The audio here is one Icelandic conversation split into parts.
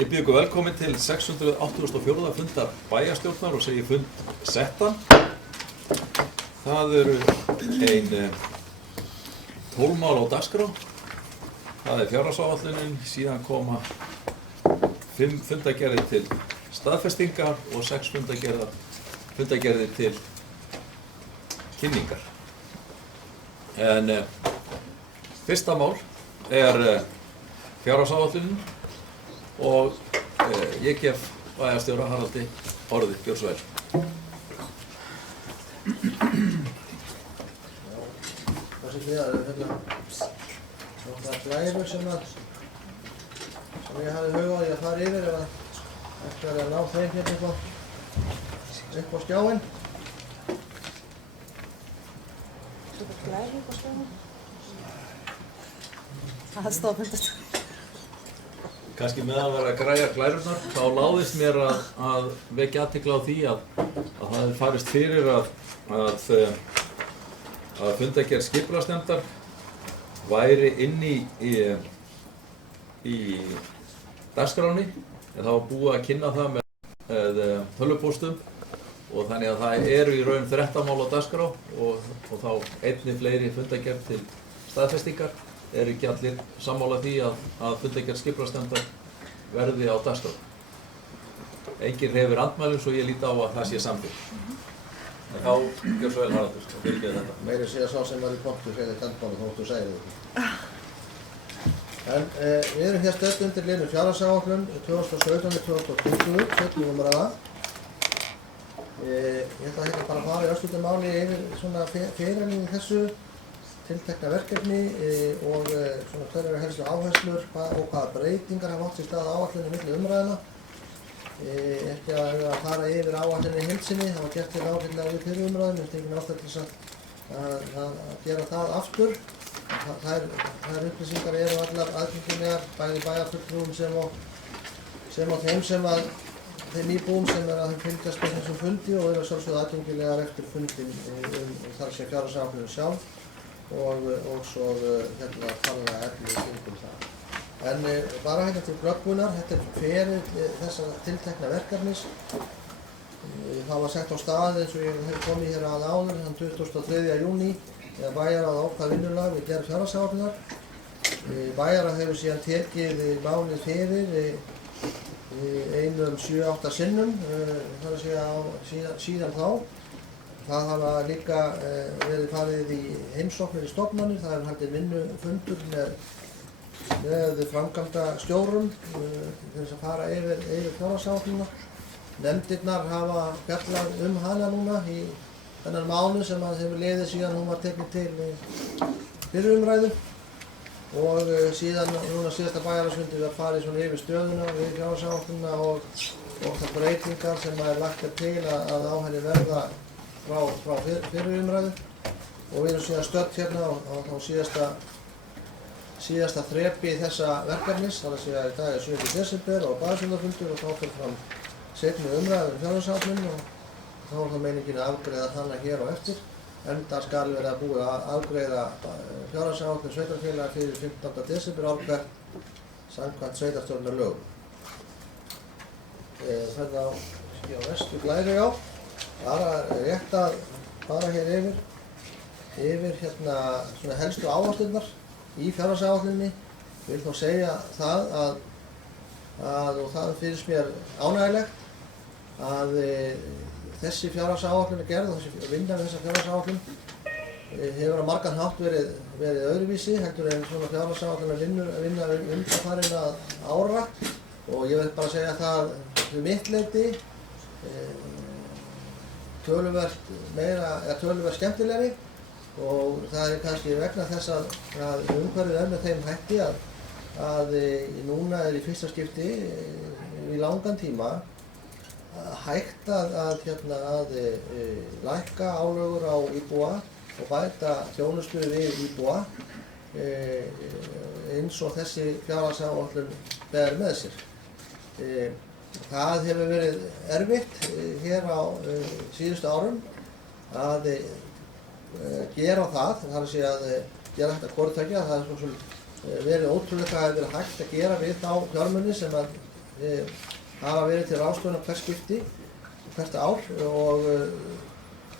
Ég býð ykkur velkomin til 684. fundar bæjarstjórnar og segi fund settan. Það eru ein 12 mál á dagskrá. Það er fjárhagsáætlunin, síðan koma 5 fundargerðir til staðfestingar og 6 fundargerðir til kynningar. En fyrsta mál er fjárhagsáætlunin og ég gef bæjarstjóra Haraldi orðið, gjör svo vel. Það eru nokkrar glærur sem ég hafði hug á því að fara yfir ef ekki verið að ná þeim hérna upp á skjáinn. Svo glærur upp á skjáinn? Það stóð fundast. Kannski meðan var að græja glærurnar, þá láðist mér að vekja athygli á því að það hefði farist fyrir að fundargerð skipulagsnefndar væri inni í dagskránni, en það var búið að kynna það með tölvupóstum og þannig að það eru í raun 13 mál á dagskrá og þá einnig fleiri fundargerð til staðfestingar. Eru ekki allir sammála því að fundargerð skipulagsnefndar verði á dagskrá. Enginn hreyfir andmælum svo ég líti á að það sé samþykkt. En þá gjör svo vel Haraldur og fyrirgeðu þetta. Meiri sé að sá sem var í pontu segði tandmáli þóttu segir þetta. En við erum hér stödd undir liðnum fjárhagsáætlun 2017-2020, 17 umræða. Ég ætla hérna bara að fara í örstuttu máli yfir svona fyrirlínu í þessu tiltekna verkefni og svona hverjar eru helstu áherslur og hvaða breytingar hafa átt sér stað á áætlunni milli umræðina. Ekki að fara yfir áætlunni í heild sinni, það var gert til ágætlega við fyrri umræðum, ég ekki ástæða til að gera það aftur. Þær upplýsingar eru allar aðgengilegar, bæði bæjarfulltrúum sem á þeim íbúum sem að fylgjast með þessum fundi og eru sjálfsögðu aðgengilegar eftir fundin þar að sé fjárhagsáætlunin sjálf. Og svo þannig að efni í kringum það. En bara hérna til glöggvunar, þetta er ferill þessa tiltekna verkefnis. Það var sett á stað eins og ég hef komið hér að áður, þann 23. júní, þegar bæjarráð ákvað vinnulag við gerð fjárhagsáætlunar. Bæjarráð hefur síðan tekið málið fyrir einum 7-8 sinnum, þar að segja síðan þá. Það hafa líka verið farið í heimsóknir í stofnanir, það hefur haldið vinnufundur með framkvæmdastjórum til þess að fara yfir fjárhagsáætlunina. Nefndirnar hafa fjallað hana núna í þennan mánuð sem hefur liðið síðan hún var tekin til fyrri umræðu og síðan núna síðasta bæjarráðsfundi var farið svona yfir stöðuna við fjárhagsáætlunina og það breytingar sem lagt til að á henni verða frá fyrri umræðu og við erum síðan stödd hérna á síðasta þrepi þessa verkefnis, þar að segja í dag er 7. desember og bæjarstjórnarfundur og þá fer fram seinni umræðu fjárhagsáætlun og þá er það meiningin að afgreiða hana hér á eftir, enda skal vera búið að afgreiða fjárhagsáætlun sveitarfélaga fyrir 15. desember ár hvert samkvæmt sveitarstjórnarlögum. Þetta á vestu glæri á. Bara rétt að fara hér yfir hérna svona helstu áherslurnar í fjárhagsáætluninni. Ég vil þó segja það og það finnst mér ánægjulegt að þessi fjárhagsáætlun er gerð og þessi vinna við þessa fjárhagsáætlun hefur á margan hátt verið öðruvísi heldur en svona fjárhagsáætlun að vinna undanfarinna ára og ég vil bara segja það fyrir mitt leyti töluvert skemmtilegri og það er kannski vegna þess að umhverfið er með þeim hætti að núna er í fyrsta skipti í langan tíma hægt að lækka álögur á íbúa og bæta þjónustu við íbúa eins og þessi fjárhagsáætlun ber með sér. Það hefur verið erfitt hér á síðustu árum að gera það er að segja að gera þetta hvorutveggja. Það er svo verið ótrúlega hvað hefur verið hægt að gera við þá fjármuni sem að hafa verið til ráðstöfunar hvert skipti, hvert ár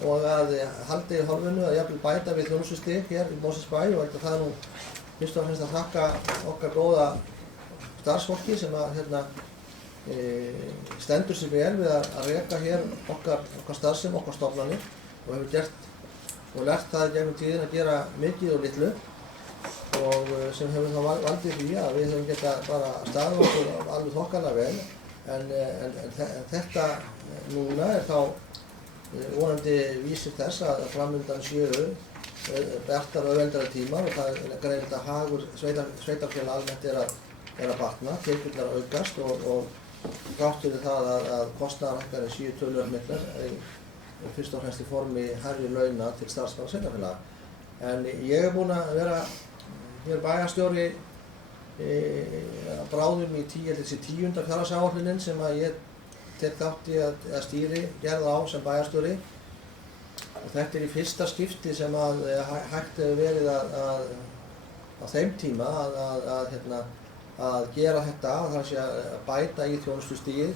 og að halda í horfinu að jafnvel bæta við þjónustustig hér í Mosfellsbæ og það er nú fyrst og fremst að þakka okkar góða starfsfólki sem að stendur sig vel við að reka hér okkar starfsemi, okkar stofnanir og hefur gert og lært það gegnum tíðin að gera mikið og litlu og sem hefur þá valdið því að við höfum getað bara staðið okkur alveg þokkalega vel en þetta núna er þá vonandi vísir þess að framundan séu bjartar og auðveldari tímar og það er greinilegt að hagur sveitarfélaga almennt er að batna, tekjurnar að aukast og þrátt fyrir það að kostnaðarhækkanir séu töluvert miklar fyrst og fremst í formi hærri launa til starfsmanna sveitarfélaga. En ég er búinn að vera hér bæjarstjóri bráðum í 10. fjárhagsáætlunin sem að ég tek þátt í að stýri gerð á sem bæjarstjóri. Og þetta er í fyrsta skipti sem að hægt hefur verið á þeim tíma að gera þetta, það sé að bæta í þjónustustigið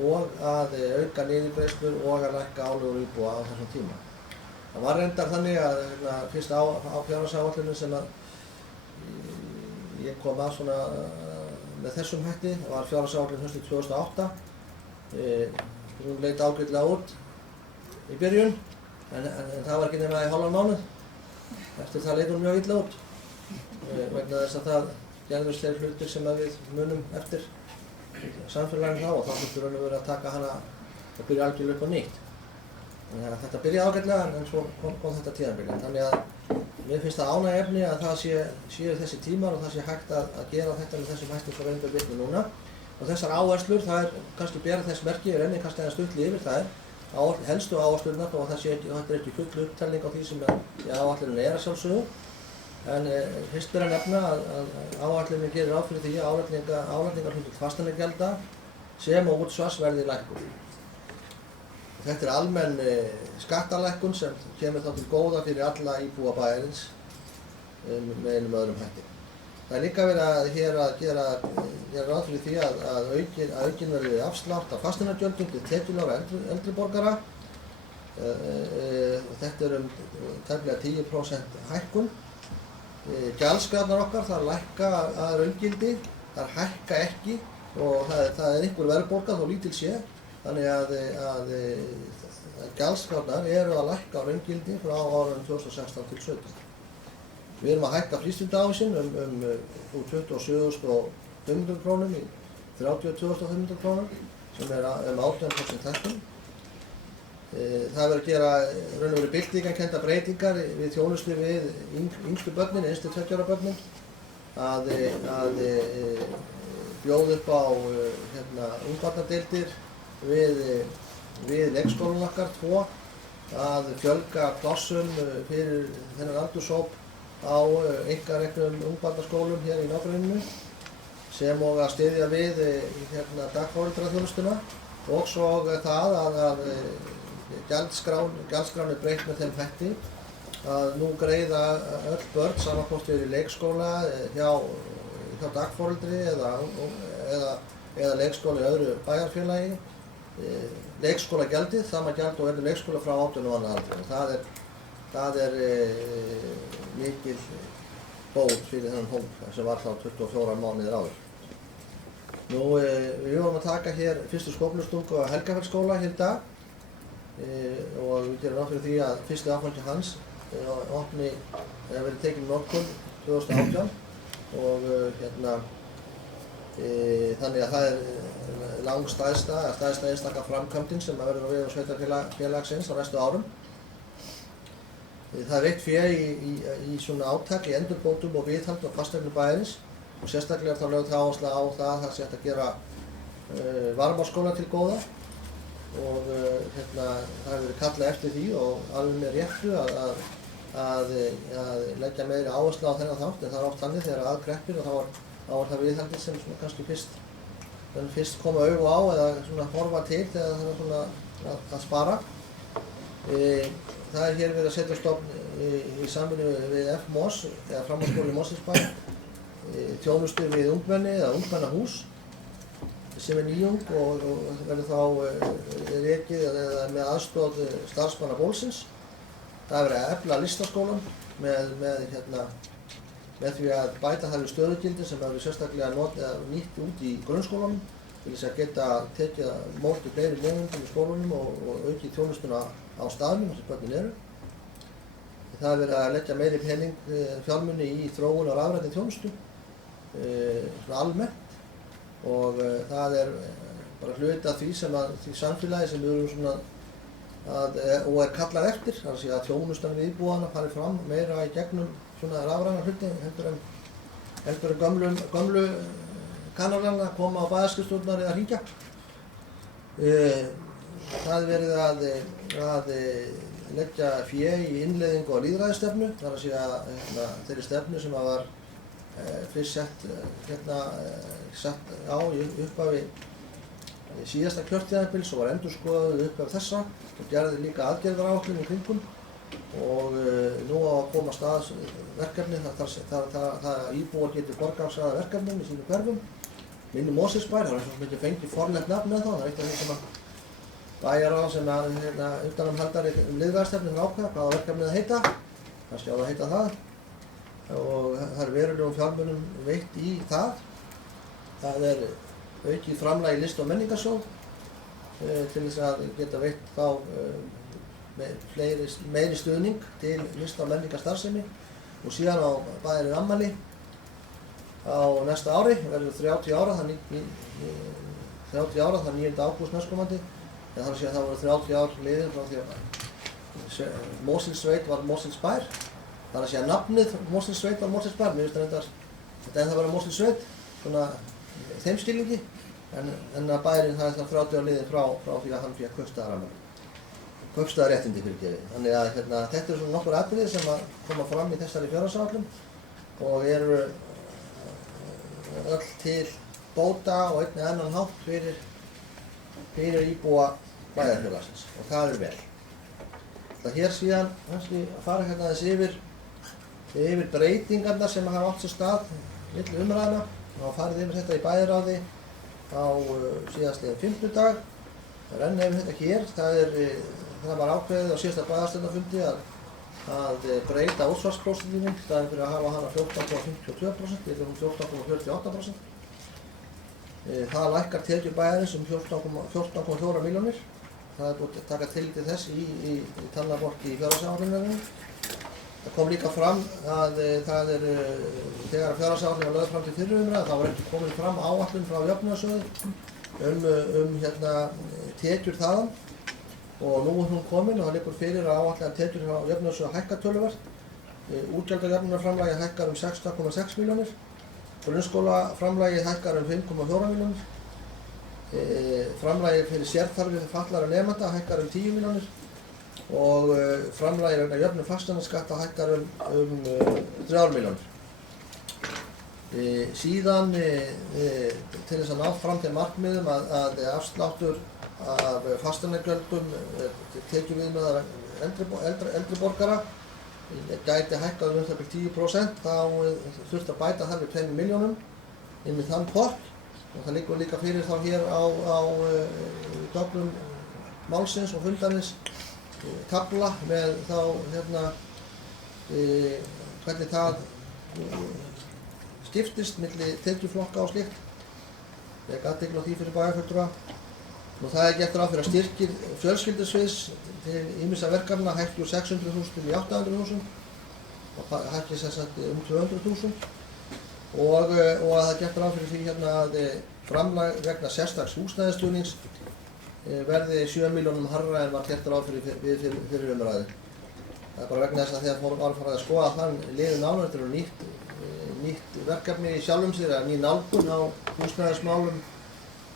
og að auka niðurgreiðslur og að lækka álögur íbúa á þessum tíma. Það var reyndar þannig að fyrst á fjárhagsáætlunum sem að ég kom að svona með þessum hætti, það var fjárhagsáætlun höstið 2008. Hún leit ágætlega út í byrjun, en það var ekki nema í hálfan mánuð. Eftir það leit hún mjög illa út, vegna þess að það gerðust þeir hlutir sem við munum eftir samfélaginu þá og þá þurftur raun og veru að taka hana og byrja algjörlega upp á nýtt. Þetta byrjaði ágætlega en svo kom þetta tíðanbyrja. Þannig að mér finnst það ánægjuefni að það séu þessi tímar og það sé hægt að gera þetta með þessum hætti svo reynda vitni núna. Og þessar áherslur, það er kannski bera þess merki, ég renni kannski aðeins stuttlega yfir það helstu áherslurnar og þetta er ekki full upptalning á því sem áætlunin er að sjálfsögðu. En fyrst ber að nefna að áætlunin gerir ráð fyrir því að álagningarhlutfall fasteignagjalda sem og útsvars verði lækkuð. Þetta er almenn skattalækkun sem kemur þá til góða fyrir alla íbúa bæjarins með einum öðrum hætti. Það er líka verið að gera ráð fyrir því að aukin verði afslátt af fasteignagjöldum til tekjulágra eldri borgara. Þetta er tæplega 10% hækkun. Gjaldskrárnar okkar, það lækka að raungildi, það hækka ekki og það er einhver verðbólga þó lítil sé. Þannig að gjaldskrárnar eru að lækka á raungildi frá árunum 2016 til 2017. Við erum að hækka frístundaávísin úr 27.500 krónum í 32.500 krónum sem er 18% hækkun. Það verður að gera raun og veru byltingarkennda breytingar við þjónustu við yngstu börnin, innstu 2 ára börnin, að bjóða upp á ungbarnadeildir við leikskólann okkar 2, að fjölga plássum fyrir þennan aldurshóp á einkareknum ungbarnaskólum hér í nágrenninu sem og að styðja við dagforeldraþjónustuna og svo það að gjaldskrán er breytt með þeim hætti að nú greiða öll börn samanhvort í leikskóla hjá dagforeldri eða leikskóla í öðru bæjarfélagi leikskólagjaldið, sama gjald og verður leikskóla frá 18 og annað aldri. Það er mikil bót fyrir þennan hóp sem var þá 24 mánuðir áður. Við vorum að taka hér fyrstu skóflustungu á Helgafellsskóla hér í dag og við gerum ráð fyrir því að fyrsti áfangi hans verið tekinn í notkun 2018 og þannig að það er langstærsta einstaka framkvæmdin sem verður á vegum sveitarfélagsins á næstu árum. Það er veitt fé í svona átak í endurbótum og viðhald á fasteignum bæjarins og sérstaklega er þá lögð áhersla á það sé hægt að gera varmárskóla til góða og það hefur verið kallað eftir því og alveg með réttu að leggja meiri áherslu á þennan þátt en það er oft þannig þegar aðkreppir og þá er það viðhaldið sem kannski fyrst koma augu á eða svona horfa til þegar það er svona að spara. Það hér verið að setja stofn í samvinnu við FMOS, eða Framhaldsskóli í Mosfellsbæ, þjónustu við ungmenni eða ungmennahús sem nýjung og verður þá rekið eða með aðstoð starfsmanna bólsins. Það verið að efla listaskólan með því að bæta þar við stöðugildi sem verður sérstaklega nýtt út í grunnskólanum til þess að geta tekið á móti fleiri nemendum í skólanum og aukið þjónustuna á staðnum þar sem börnin eru. Það er verið að leggja meiri fjármuni í þróun og rafrænni þjónustu svona almennt og það er bara hluti af því samfélagi sem við erum svona og er kallað eftir, þannig að þjónustan við íbúana fari fram meira í gegnum svona rafræna hluti heldur en gömlu kanalana koma á bæjarskrifstofurnar eða hringja. Það er verið að leggja fé í innleiðingu á lýðræðisstefnu, þar að segja þeirri stefnu sem var fyrst sett á í upphafi síðasta kjörtímabils og var endurskoðuð í upphafi þessa og gerði líka aðgerðaráætlun í kringum og nú á að koma af stað verkefni þar að íbúar geti forgangsraðað verkefnum í sínum hverfum. Minni Mosfellsbær, það er svo mikið fengið formlegt nafn með það er eitt af því sem bæjarráð sem utanumhaldari lýðræðisstefnu ákveða hvaða verkefnið að heita, kannski á það að heita það og það er verulegum fjármunum veitt í það. Það er aukið framlag í list- og menningarsjóð til þess að geta veitt þá meiri stuðning til list- og menningarstarfsemi og síðan á bæjarinn afmæli á næsta ári, verður 30 ára, það 9. ágúst næstkomandi. Það þarf að segja að það voru 30 ár liðin frá því að Mosfellssveit var Mosfellsbær. Það er að segja að nafnið Mosfellssveit var Mosfellsbær, mér finnst þetta ennþá vera Mosfellssveit, svona þeim skilningi, en að bærinn það er það 30 ár liðin frá því að hann fékk kaupstaðarréttindi fyrirgefið. Þannig að þetta er svona nokkur atriði sem að koma fram í þessari fjárhagsáætlun og eru öll til bóta og einnig annan hátt fyrir íbúa bæjarfélagsins og það er vel. Það hér síðan kannski að fara aðeins yfir breytingarnar sem hafa átt sér stað milli umræðna og farið yfir þetta í bæjarráði á síðastliðinn fimmtudag. Það renna yfir þetta hér. Það var ákveðið á síðasta bæjarstjórnarfundi að breyta útsvarsprósentunni í staðinn fyrir að hafa hana 14,52% yfir 14,48%. Það lækkar tekjur bæjarins 14,4 milljónir. Það er búið að taka tillit til þess í talnaborki í fjárhagsáætluninni. Það kom líka fram að þegar fjárhagsáætlunin var lögð fram til fyrri umræðu þá var ekki komin fram áætlun frá Jöfnunarsjóði tekjur þaðan og nú er hún komin og það liggur fyrir að áætlaðar tekjur frá Jöfnunarsjóði hækka töluvert. Útgjaldajöfnunarframlagið hækkar 16,6 milljónir. Grunnskólaframlagið hækkar 5,4 milljónir. Framlagið fyrir sérþarfir fatlaðra nemenda hækkar 10 milljónir og framlagið vegna jöfnun fasteignaskatta hækkar 3 milljónir. Síðan til þess að ná fram til markmiðum að afsláttur af fasteignagjöldum tekjuviðmiða eldri borgara gæti hækkað 10%, þá þurfti að bæta þar við 2 milljónum inn í þann pott og það liggur líka fyrir þá hér á gögnum málsins og fundarins tafla með þá hvernig það skiptist milli tekjuflokka og slíkt. Ég gat athygli á því fyrir bæjarfulltrúa. Það er gert ráð fyrir að styrkir fjölskyldusviðs til ýmissa verkefna hækki úr 600.000 í 800.000 og hækki sem sagt 200.000 og að það er gert ráð fyrir því að framlag vegna sérstaks húsnæðisstuðnings verði 7 milljónum hærra en var gert ráð fyrir umræðu. Það er bara vegna þess að þegar var farið að skoða þann liðið nánar, þetta eru nýtt verkefni í sjálfum sér, eða ný nálgun á húsnæðismálum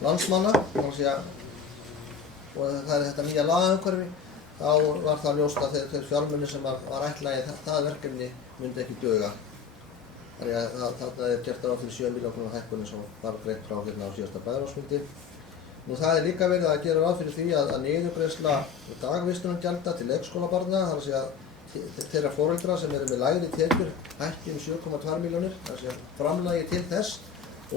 landsmanna, og það er þetta nýja lagaumhverfi, þá var það ljóst að þeir fjármunir sem var ætlað í það verkefni myndi ekki duga. Þannig að þarna er gert ráð fyrir 7 milljóna króna hækkun eins og var greitt frá á síðasta bæjarráðsfundi. Nú það líka verið að gera ráð fyrir því að niðurgreiðsla dagvistunargjalda til leikskólabarna, þar að segja þeirra foreldra sem eru með lægri tekjur hækki 7,2 milljónir, þar að segja framlagi til þess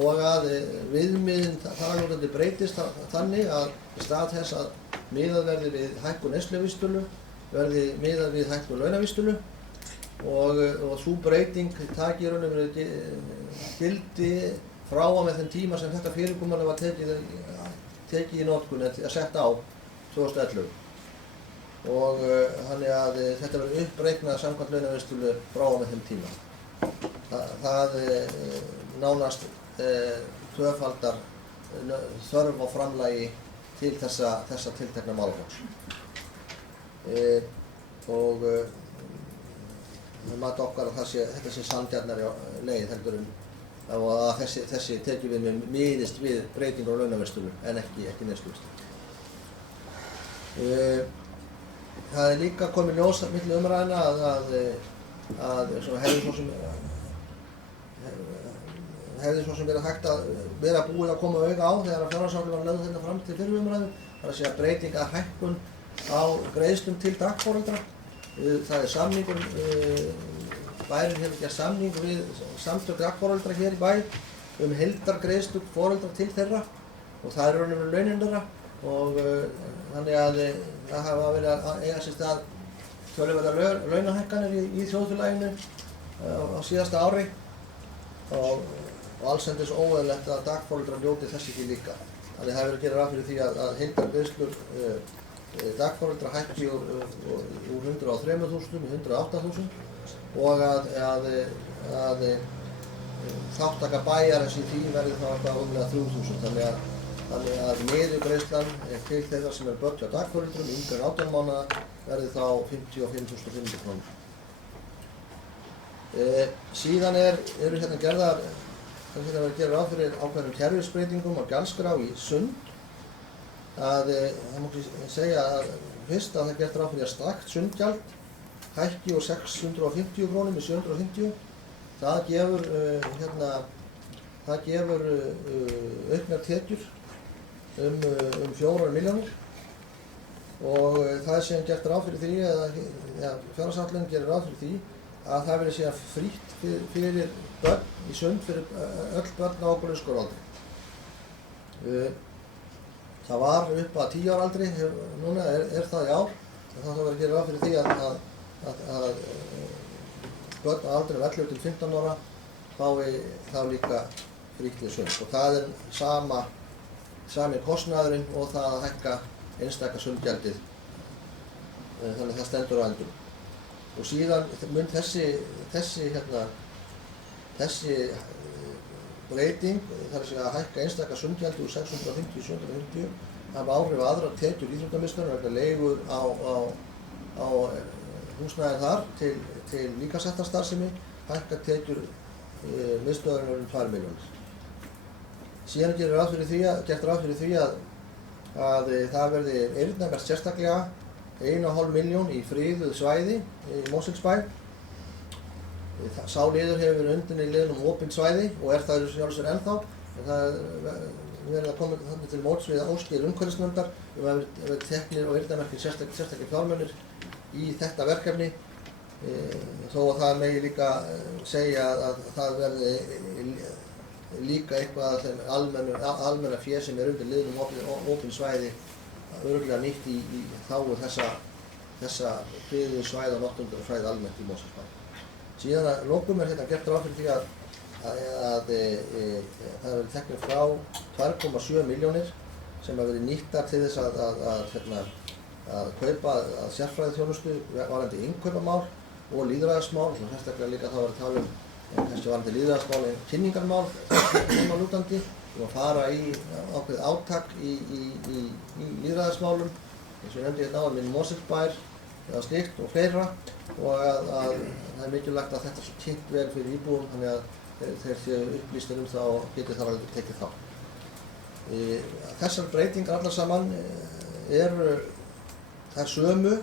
og að viðmiðin þar alveg breytist þannig að í stað þess að miðað verði við hækkun neysluvísitölu verði miðað við hækkun launavísitölu og sú breyting taki í raun og veru gildi frá og með þeim tíma sem þetta fyrirkomulag var tekið í notkun að sett á 2011 og þannig að þetta verður uppreiknað samkvæmt launavísitölu frá og með þeim tíma. Það nánast tvöfaldar þörf á framlagi til þessa tiltekna málaflokks. Og mat okkar að þetta sé sanngjarnari leið heldur en að þessi tekjuviðmið miðist við breytingar á launavísitölu en ekki neysluvísitölu. Það líka komið ljós milli umræðna að hefði svo sem verið hægt að vera búið að koma auga á þegar að fjárhagsáætlun var lögð þetta fram til fyrri umræðu, þar að segja breyting að hækkun á greiðslum til dagforeldra. Það samningur, bærinn hefur gert samning við samtök dagforeldra hér í bæ heildargreiðslur foreldra til þeirra og það raun og veru launin þeirra og þannig að það hafa verið að eiga sér stað töluverðar launahækkanir í þjóðfélaginu á síðasta ári og allsendis óeðlilegt að dagforeldrar njóti þess ekki líka. Þannig það hefur verið að gera ráð fyrir því að heildargreiðslur dagforeldra hækki úr 103.000 í 108.000 og að þáttaka bæjarins í því verði þá eitthvað umlega 3.000. Þannig að niðurgreiðslan til þeirra sem börn hjá dagforeldrum yngri en 18 mánaða verði þá 55.500 krónur. Síðan eru hérna verið að gera ráð fyrir ákveðnum kerfisbreytingum á gjaldskrá í Sund. Það mátti segja að fyrst að það gert ráð fyrir að strakt sundgjald hækki úr 650 krónum í 750. Það gefur auknar tekjur um 4 milljónir og það síðan gert ráð fyrir því fjárhagsáætlunin gerir ráð fyrir því að það verði síðan frítt fyrir börn í Sund fyrir öll börn á grunnskólaaldri. Það var upp að 10 ára aldri, núna það í ár, en það verður að gera ráð fyrir því að börn á aldrinum 11 til 15 ára fái þá líka frítt við Sund og það sami kostnaðurinn og það að hækka einstaka sundgjaldið, þannig það stendur á endum. Og síðan mun þessi breyting, þar að segja að hækka einstaka sundgjaldi úr 650 í 750, hafa áhrif á aðrar tekjur íþróttamiðstöðvar vegna leigu á húsnæði þar til líkamsræktarstarfsemi, hækka tekjur miðstöðvarinnar 2 milljónir. Síðan gert ráð fyrir því að það verði eyrnamerkt sérstaklega 1,5 milljón í friðuð svæði í Mosfellsbæ. Sá liður hefur verið undir í liðnum opin svæði og það sjálfsögur ennþá. En það verið að koma þannig til móts við óskir umhverfisnefndar að verið teknir og eyrnamerkir sérstaklega fjármunir í þetta verkefni. Þó að það megi líka segja að það verði líka eitthvað af þeim almenna fé sem undir liðnum opin svæði örugglega nýtt í þágu þessa friðuðu svæði og náttúruverndarsvæði almennt í Mosfellsbæ. Síðan að lokum hérna gert ráð fyrir því að það verið teknir frá 2,7 milljónir sem hafa verið nýttar til þess að kaupa sérfræðiþjónustu varðandi innkaupamál og lýðræðismál, sérstaklega líka þá var að tala kannski varðandi lýðræðismál en kynningarmál lútandi að fara í ákveðið átak í lýðræðismálum eins og ég nefndi hérna áðan minn Mosfellsbær eða slíkt og fleira og að það mikilvægt að þetta er svo kynnt vel fyrir íbúum þannig að þeir séu upplýstir það og geti þar að tekið þá. Þessar breytingar allar saman þær sömu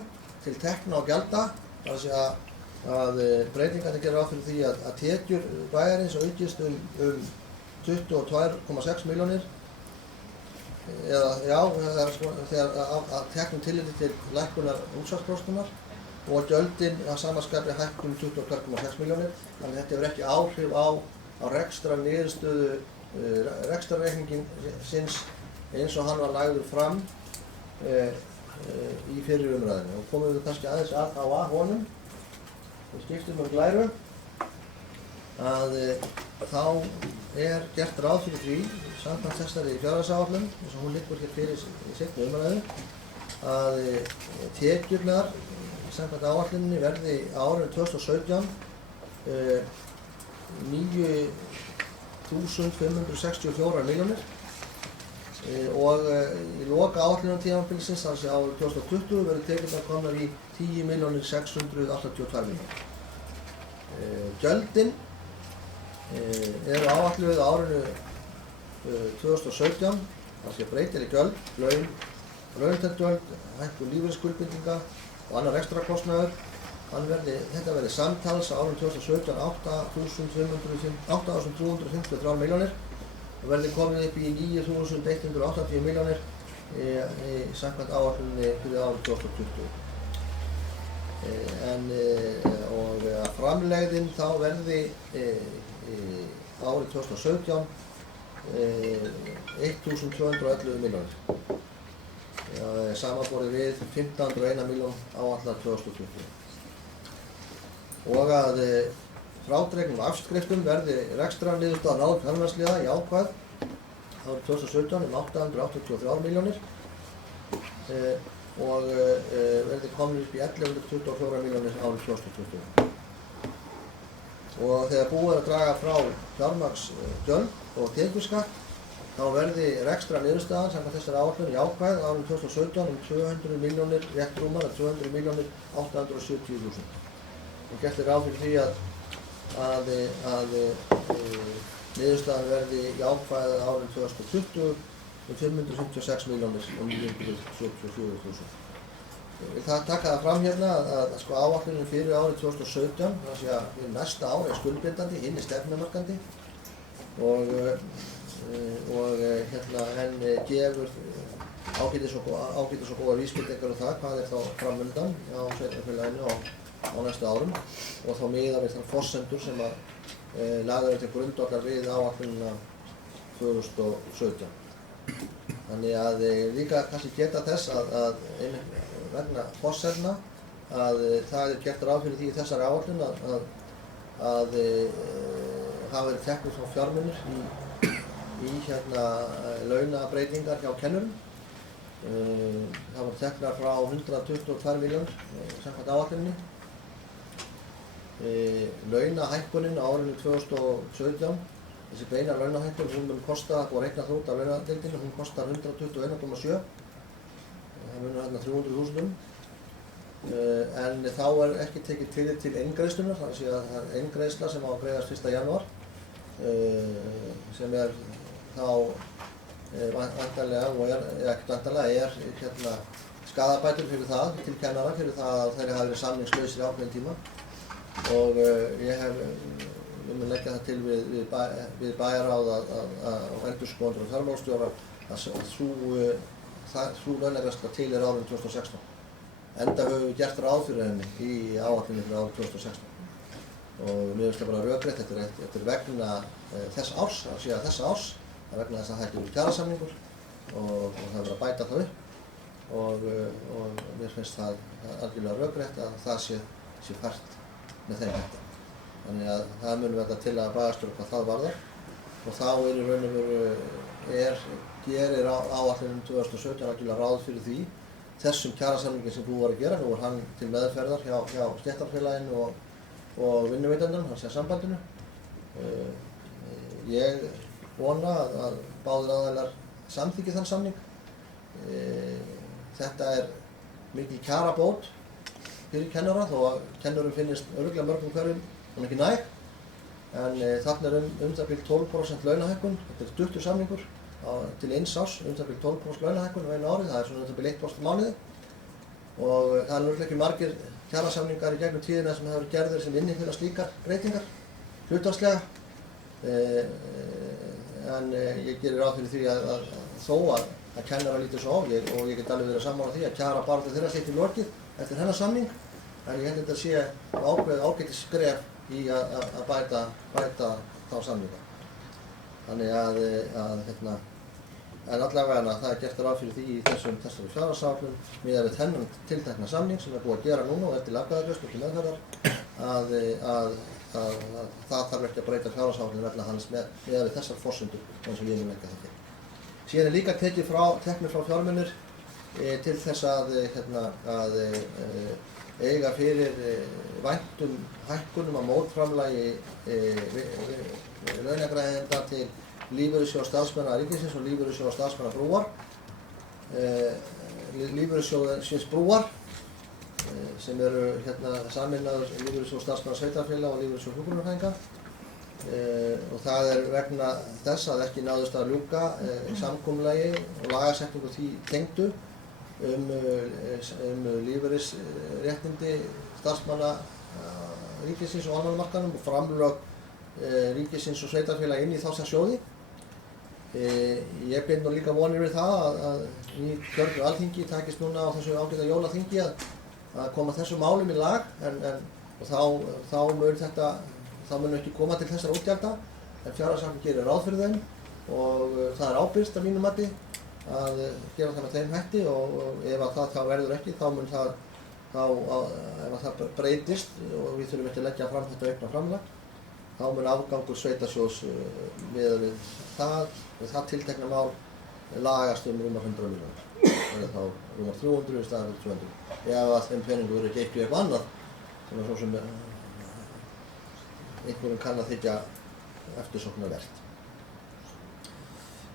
til tekna og gjalda, þar að segja að breytingarnir gera ráð fyrir því að tekjur bæjarins aukist um 22,6 milljónir þegar að teknum tilliti til lækkunar útsvarsprósentunnar og gjöldin að samaskapi hækkun 22,6 milljónir. Þannig að þetta hefur ekki áhrif á rekstrarniðurstöðu rekstrarreikningin sinns eins og hann var lagður fram í fyrri umræðinu. Og komum við kannski aðeins á honum. Við skiptum glæru að þá er gert ráð fyrir því samkvæmt þessari fjárhagsáætlun eins og hún liggur hér fyrir í seinni umræðu að tekjurnar samkvæmt áætluninni verði á árinu 2017 9.564 milljónir og í loka áætlunartímabilsins, þannig að árið 2020 verður tekjurnar komnar í 10.682 milljónir. Gjöldin eru áætluð á árinu 2017, þannig að breytileg gjöld, launatengd gjöld, hækkun lífeyrisskuldbindinga og annar rekstrarkostnaður. Þetta verði samtals á árinu 2017 8.353 milljónir og verði komið upp í 9.180 milljónir samkvæmt áætluninni fyrir árið 2020. Og framlegðin þá verði árið 2017 1.211 milljónir. Samanborið við 1501 milljón áætlað 2020. Og að frádregnum afskriftum verði rekstrarniðurstaða ráðum fjárhagsliða jákvæð árið 2017 883 milljónir og verði komin upp í 1124 milljónir árið 2020. Og þegar búið að draga frá fjármagnsgjöld og tekjuskatt þá verði rekstrarniðurstaðan samkvæmt þessari áætlun jákvæð árið 2017 200 milljónir, rétt rúmar 200 milljónir 870.000. Og gert ráð fyrir því að niðurstaðan verði jákvæð árið 2020 556 milljónir og 974.000. Ég vil taka það fram hérna að áætlunin fyrir árið 2017, þannig að fyrir næsta ár skuldbindandi, hinn stefnumarkandi og henn gefur ágætis og góða vísbendingar það hvað þá framundan á sveitarfélaginu á næstu árum og þá miðað við þær forsendur sem lagðar til grundvallar við áætlunina 2017. Þannig að líka kannski geta þess að vegna forsendna að það gert ráð fyrir því í þessari áætlun að hafa verið teknir frá fjármunir í launabreytingar hjá kennurum. Það var teknar frá 122 milljónir samkvæmt áætluninni. Launahækkunin á árinu 2017, þessi beina launahækkun, hún mun kosta, það búið að reikna út af launadeildinni, hún kostar 121,7. Það munur hérna 300.000. En þá ekki tekið tillit til eingreiðslunnar, þannig að það eingreiðsla sem á að greiðast 1. janúar sem þá væntanlega og ekkert væntanlega skaðabætur fyrir það til kennara fyrir það að þeir hafa verið samningslausir í ákveðinn tíma og ég mun leggja það til við bæjarráð og endurskoðendur og fjármálastjóra að sú launagreiðsla til árinu 2016. Enda höfum við gert ráð fyrir henni í áætluninni fyrir árið 2016. Og mér finnst það bara rökrétt, þetta er vegna þess árs, það er vegna þess að það er kjarasamningur og það verður að bæta það upp og mér finnst það algjörlega rökrétt að það sé fært með þeim hætti. Þannig að það munum verða til að bæjarstjóra hvað það varðar og þá í raun og veru gerir áætlunin 2017 algjörlega ráð fyrir því þessum kjarasamningin sem búið var að gera. Nú er hann til meðferðar hjá stéttarfélaginu og vinnuveitendum, hans sambandinu. Ég vona að báðir aðilar samþykki þann samning. Þetta er mikil kjarabót fyrir kennara þó að kennurum finnist örugglega mörgum hverjum hún ekki næg. En þarna er það bil 12% launahækkun, þetta er stuttur samningur til eins árs, það bil 12% launahækkun á einu ári, það er svona það bil 1% mánuði. Og það er náttúrulega ekki margir kjarasamningar í gegnum tíðina sem hafa verið gerðir sem innifela slíkar breytingar, hlutfallslega. En ég gerir ráð fyrir því að þó að að kennara lítur svo á og ég get alveg verið sammála því að kjarabaráttu þeirra sé ekki lokið eftir hennar samning, en ég held að þetta sé ákveðið ágætis skref í að bæta þá samninga. Þannig að en allavega það er gert ráð fyrir því í þessari fjárhagsáætlun miðað við þennan tiltekna samning sem er búið að gera núna og eftir lagaðarlausn og til meðferðar að það þarf ekki að breyta fjárhagsáætlun vegna hans miðað við þessar forsendur eins og við leggja það fyrir. Síðan er líka teknir frá fjármunir til þess að eiga fyrir væntum hækkunum á mótframlagi launagreiðenda til lífeyrissjóða starfsmanna ríkisins og lífeyrissjóða starfsmanna Brúar. Lífeyrissjóðsins Brúar sem eru sameinaður lífeyrissjóð starfsmanna sveitarfélaga og lífeyrissjóð hjúkrunarfræðinga. Og það er vegna þess að ekki náðust að ljúka samkomulagi og lagasetningu því tengdu lífeyrisréttindi starfsmanna ríkisins og almannamarkaðnum og framlög ríkisins og sveitarfélaga inn í þessa sjóði. Ég bind nú líka vonir við það að í kjörnu Alþingi takist núna á þessu ágæta jólaþingi að koma þessum málum í lag og þá mun ekki koma til þessara útgjalda en fjárhagssáttmálinn gerir ráð fyrir þeim og það er ábyrgst að mínu mati að gera það með þeim hætti og ef það verður ekki ef það breytist og við þurfum ekki að leggja fram þetta aukna framlag þá mun afgangur sveitarsjóðs miðað við það tiltekna mál lagast rúmar 100 milljónir. Það er þá rúmar 300 í staðinn fyrir 200. Ef að þeim peningu verður geymt í eitthvað annað sem er svo sem einhverjum kann að þykja eftirsóknarvert.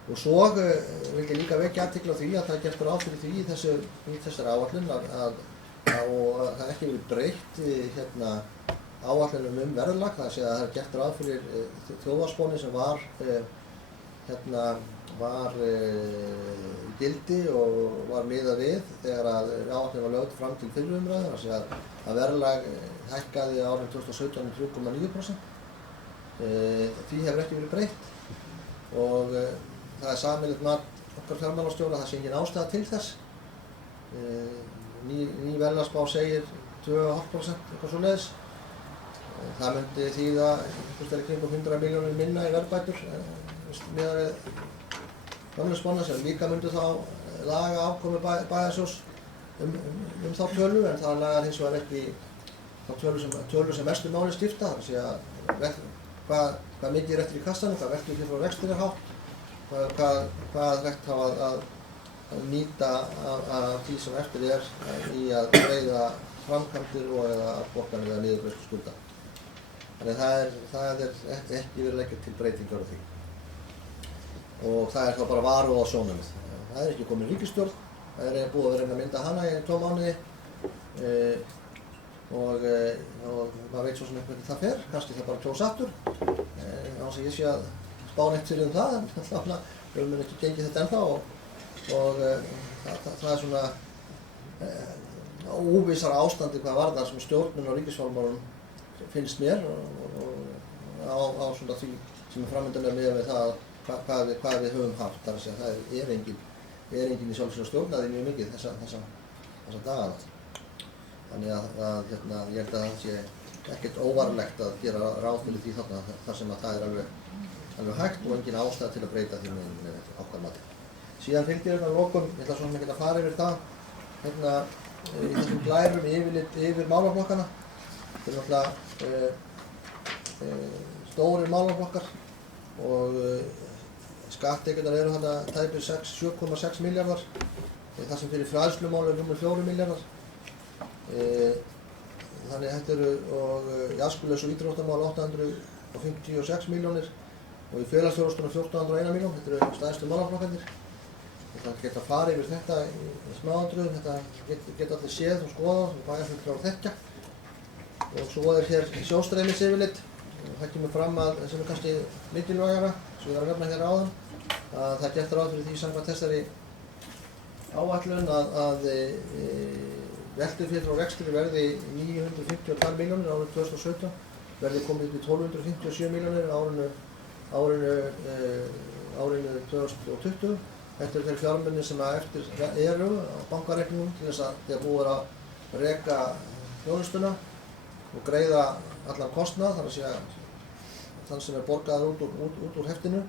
Og svo vil ég líka vekja athygli á því að það er gert ráð fyrir því í þessari áætlun og það er ekki verið breytt áætlunum verðlag, það sé að það er gert ráð fyrir þjóðhagsspánni sem var í gildi og var miðað við þegar áætlun var lögð fram til fyrri umræðu, það sé að verðlag hækkaði árið 2017 um 3,9%. Því hefur ekki verið breytt og það er sameiginlegt mat okkar fjármálastjóra, það sé engin ástæða til þess. Ný verðlagsspá segir 2,5% eitthvað svoleiðis. Það myndi þýða kringum 100 milljónir minna í verðbætur miðað við gömlu spána sem líka myndi þá laga afkomu bæjarsjóðs þá tölu en það lagar hins vegar ekki þá tölu sem mestu máli skipta, það sé að hvað mikið er eftir í kassanum, hvað veltur hér frá rekstur er hátt, hvað hægt hafa að nýta af því sem eftir er í að greiða framkvæmdir og eða afborganir eða niðurgreiðslu skulda. Þannig það er ekki verið leggja til breytingar á því. Og það er þá bara varúð á sjónarmið. Það er ekki komin ríkisstjórn, það er búið að vera að mynda hana í 2 mánuði og maður veit svo sem hvernig það fer, kannski það bara kjósa aftur. Án sem ég sé að spá neitt fyrir það, en þannig höfum við ekki gengið þetta ennþá og það er svona óvissara ástandi hvað varðar sem stjórnun á ríkisfjármálum finnst mér á svona því sem er framöndanlega miðað við það hvað við höfum haft. Það er að segja það er engin í sjálfsögðu stjórnaði mjög mikið þessa dagana. Þannig að ég held að það sé ekkert óvarlegt að gera ráð fyrir því þarna þar sem að það er alveg hægt og engin ástæða til að breyta því með okkar mati. Síðan fylgir að lokum, ég ætla svo sem ekki að fara yfir það í þessum glærum yfir málaflokkana. Þetta er náttúrulega stórir málaflokkar og skatttekjurnar eru þarna tæpir 7,6 milljarðar, það sem fyrir fræðslumál er rúmur 4 milljarðar. Þannig þetta eru og í æskulaus og íþróttamál 856 milljónir og í félagsþjónustunum 1401 milljón. Þetta eru stærstu málaflokkarnir. Það geta að fara yfir þetta í smáatriðum, þetta geta allir séð og skoðað og bæjarfulltrúar þekkja. Og svo er hér sjóstreymisyfirlit. Það kemur fram að sem er kannski mikilvægara, sem ég var að nefna hér áðan, að það er gert ráð fyrir því samkvæmt þessari áætlun að veltufé frá rekstri verði 952 milljónir árið 2017, verði komið upp í 1257 milljónir árinu 2020 Þetta eru þeir fjármunir sem eftir eru á bankareikningum til þess að þegar búið að reka þjónustuna og greiða allan kostnað, þar að segja þann sem borgaður út úr heftinu.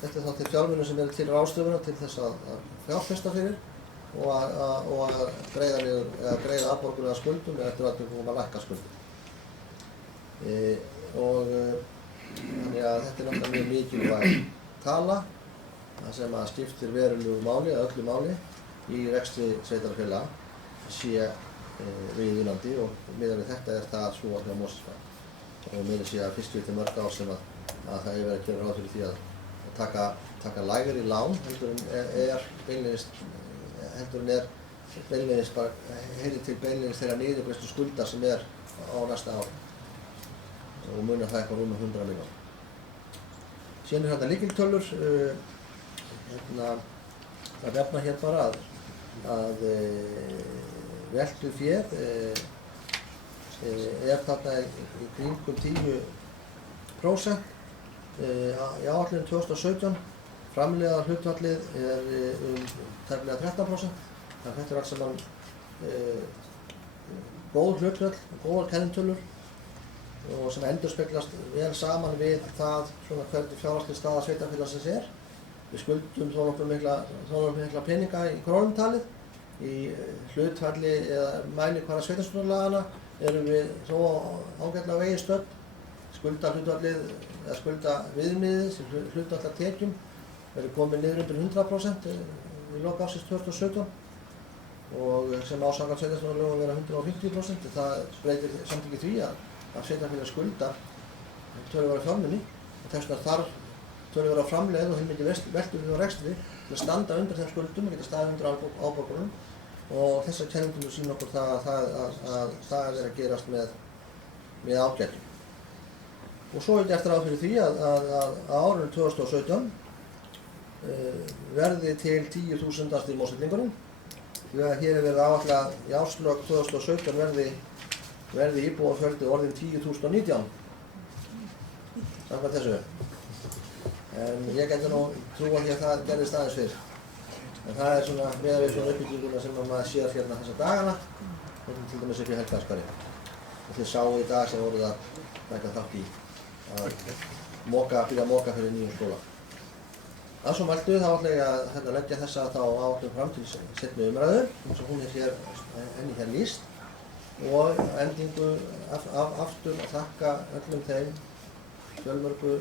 Þetta þá þeir fjármunir sem eru til ráðstöfunar til þess að fjárfesta fyrir og að greiða afborgun eða skuldum eða eftir að lækka skuldum. Þannig að þetta náttúrulega mjög mikilvæg tala sem að skiptir verulegu máli, öllu máli í rekstri sveitarfélaga sé viðunandi og miðað við þetta það svo hjá Mosfellsbæ. Og meira sé að fyrst til mörg ár sem að það hefur verið að gera ráð fyrir því að taka lægri lán heldur en beinlínis bara heyrir til beinlínis þeirra niðurgreiðslu skulda sem á næsta ári og munar það eitthvað rúmum 100 milljónir. Síðan þetta lykiltölur, það nefna hér bara að veltuféð þarna í kringum 10% í áætlun 2017. Framleiða hlutfallið tæplega 13%. Þannig að þetta allt saman góð hlutfall, góðar kennitölur og sem endurspeglast vel saman við það hvernig fjárhagsleg staða sveitarfélagsins Við skuldum þó nokkuð mikla peninga í krónutalið. Í hlutfalli eða mælikvarða sveitarstjórnarlaganna erum við þó ágætlega á vegi stödd. Skuldahlutfallið eða skuldaviðmiðið sem hlutfall af tekjum verður komið niður undir 100% í lok ársins 2017 og sem samkvæmt sveitarstjórnarlögum vera 150%. Það breytir samt ekki því að sveitarfélag skulda töluverða fjármuni og þess vegna þarf töluverða framlegð og heilmikið veltu og rekstri til að standa undir þeim skuldum og geta staðið undir áborgunum og þessar kennitölur sýna okkur að það er að gerast með ágætum. Og svo er gert ráð fyrir því að árinu 2017 verði til 10.000 í Mosfellingurinn. Því að hér er verið áætlað í árslok 2017 verði íbúafjöldi orðinn 10.019 samkvæmt þessu. En ég gæti nú trúa því að það gerðist aðeins fyrr. En það er svona miðað við svona uppbygginguna sem maður sér hérna þessa dagana, til dæmis upp í Helgaskari. Og þið sáu í dag sem voruð að taka þátt í að byrja að moka fyrir nýjum skóla. Að svo mæltu þá ætla ég að leggja þessa þá áætlun fram til seinni umræðu, eins og hún er henni hér lýst. Og endingu aftur að þakka öllum þeim fjölmörgu